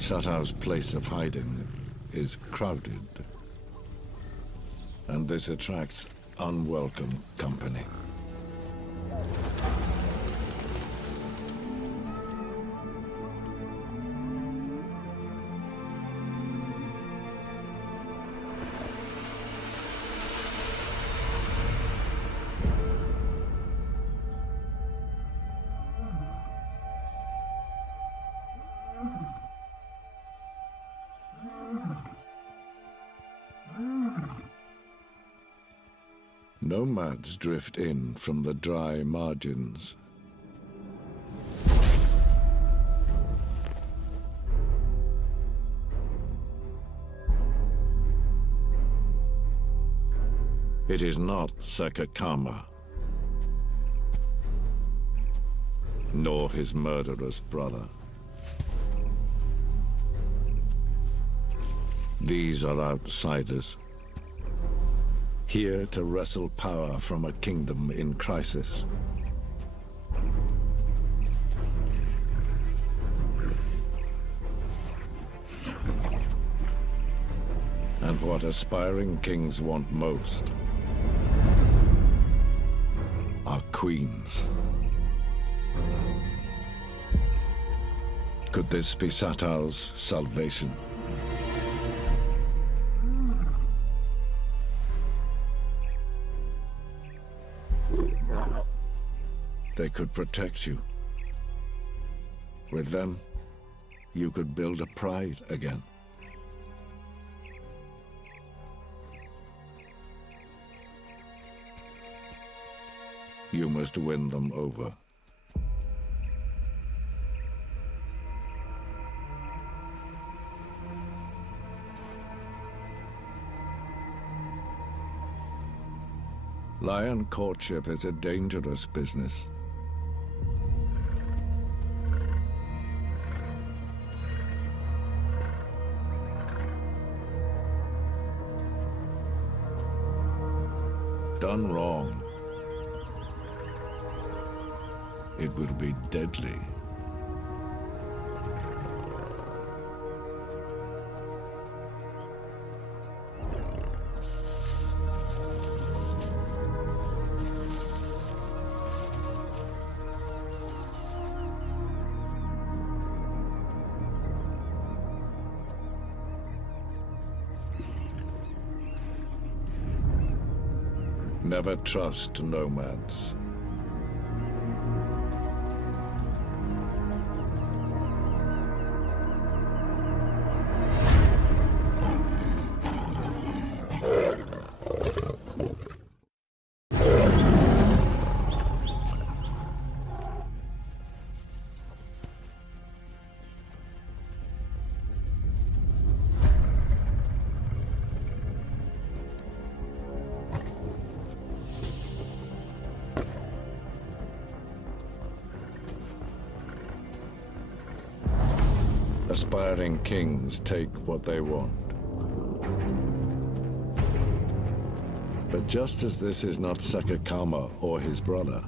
Shatau's place of hiding is crowded, and this attracts unwelcome company. Nomads drift in from the dry margins. It is not Sakakama, nor his murderous brother. These are outsiders, here to wrestle power from a kingdom in crisis. And what aspiring kings want most are queens. Could this be Shatau's salvation? They could protect you. With them, you could build a pride again. You must win them over. Lion courtship is a dangerous business. Done wrong, it will be deadly. Never trust nomads. Aspiring kings take what they want. But just as this is not Sakakama or his brother,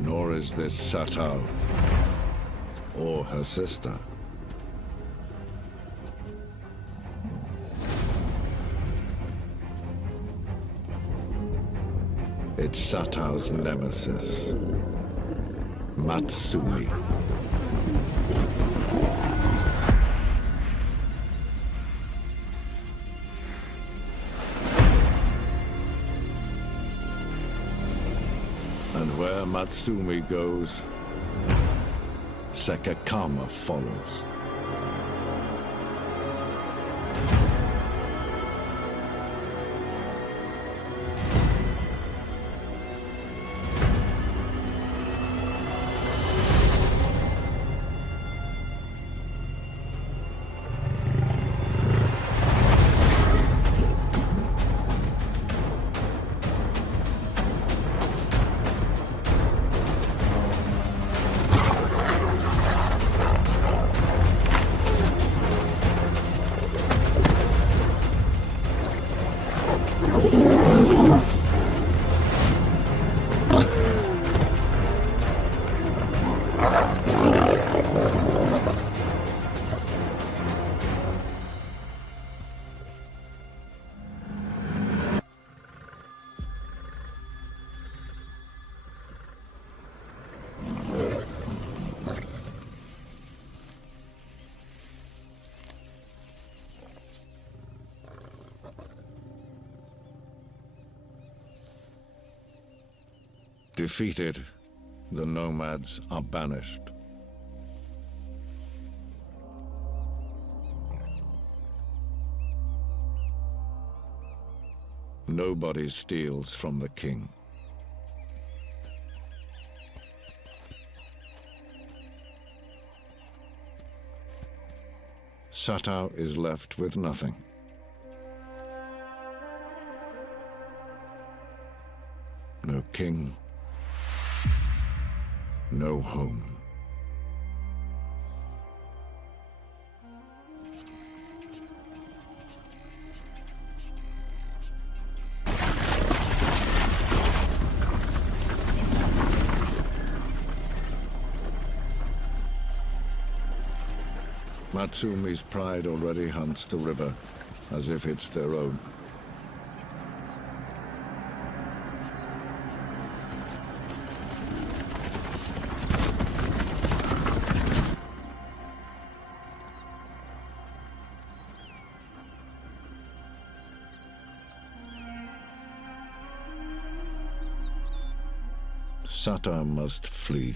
nor is this Shatau or her sister. It's Shatau's nemesis, Matsumi. And where Matsumi goes, Sakakama follows. Defeated, the nomads are banished. Nobody steals from the king. Satao is left with nothing. No king, no home. Matsumi's pride already hunts the river as if it's their own. Sata must flee.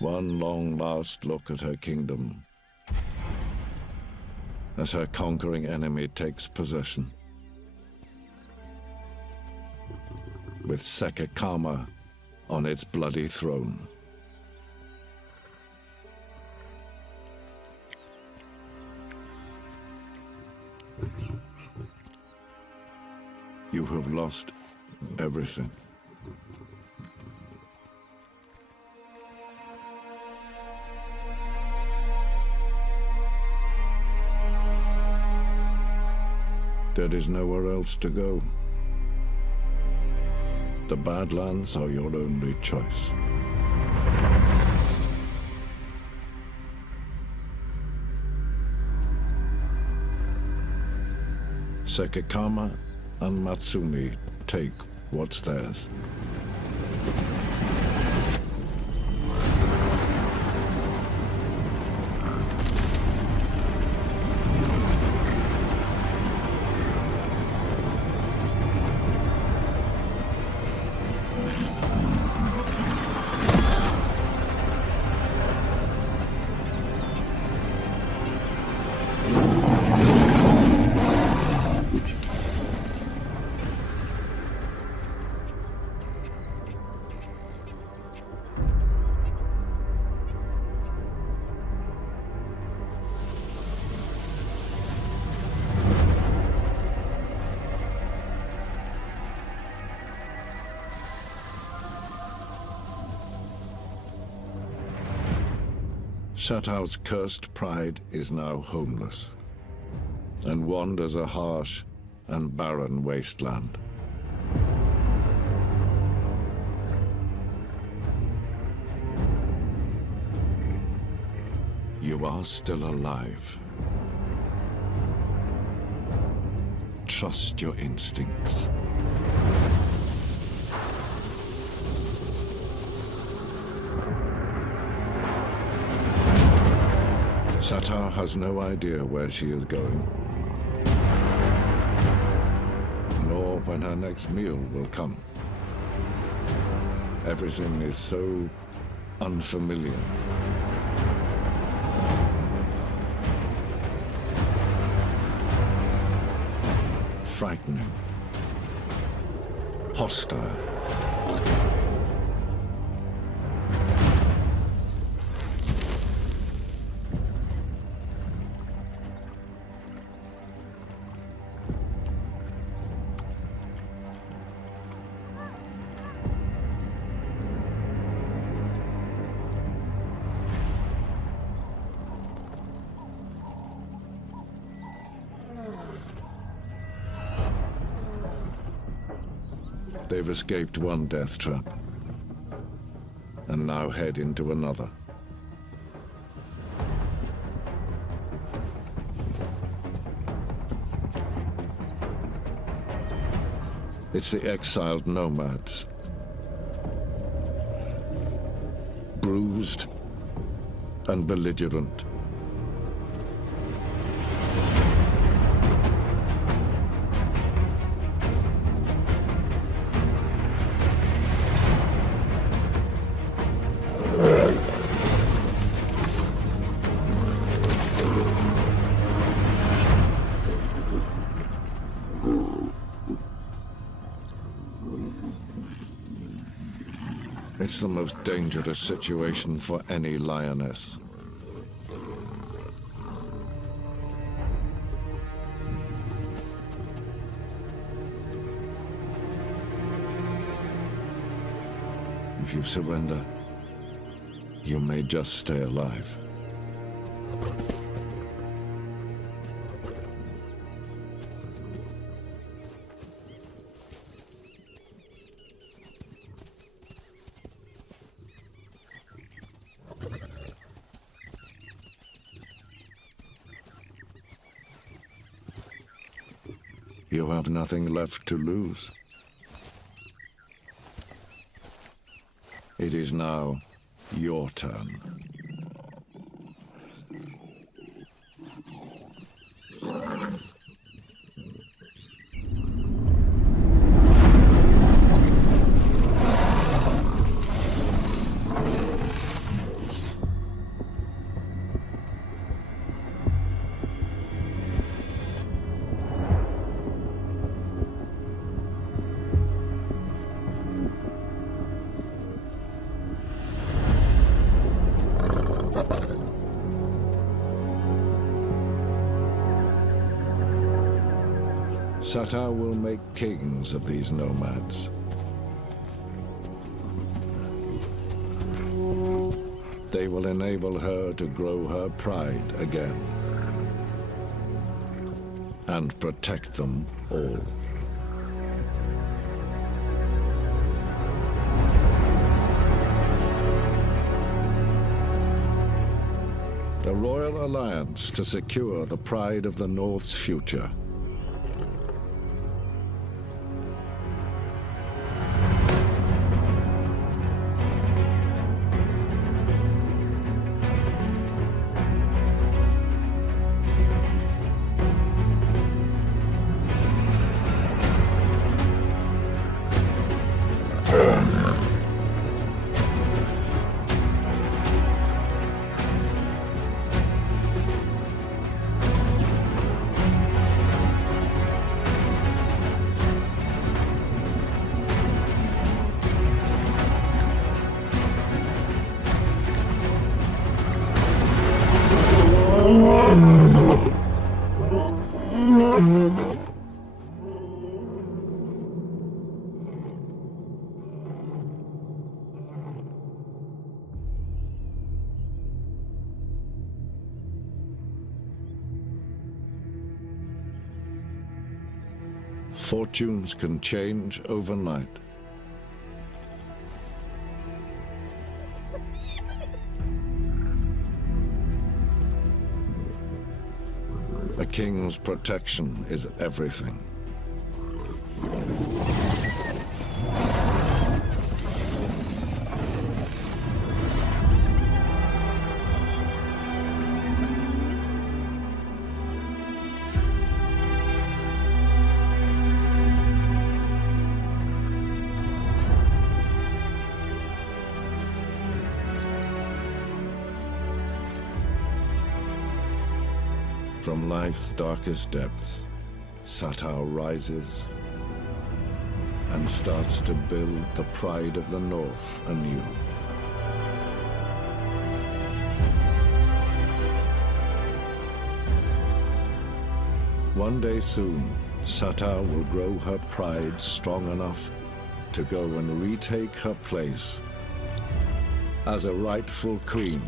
One long last look at her kingdom as her conquering enemy takes possession. With Sekekama on its bloody throne. You have lost everything. There is nowhere else to go. The Badlands are your only choice. Sekekama and Matsumi take what's theirs. Satao's cursed pride is now homeless and wanders a harsh and barren wasteland. You are still alive. Trust your instincts. Satao has no idea where she is going, nor when her next meal will come. Everything is so unfamiliar. Frightening. Hostile. They've escaped one death trap, and now head into another. It's the exiled nomads. Bruised and belligerent. It's the most dangerous situation for any lioness. If you surrender, you may just stay alive. You have nothing left to lose. It is now your turn. Cheetah will make kings of these nomads. They will enable her to grow her pride again and protect them all. A royal alliance to secure the pride of the North's future. Fortunes can change overnight. A king's protection is everything. From life's darkest depths, Cheetah rises and starts to build the pride of the North anew. One day soon, Cheetah will grow her pride strong enough to go and retake her place as a rightful queen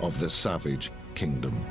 of the savage kingdom.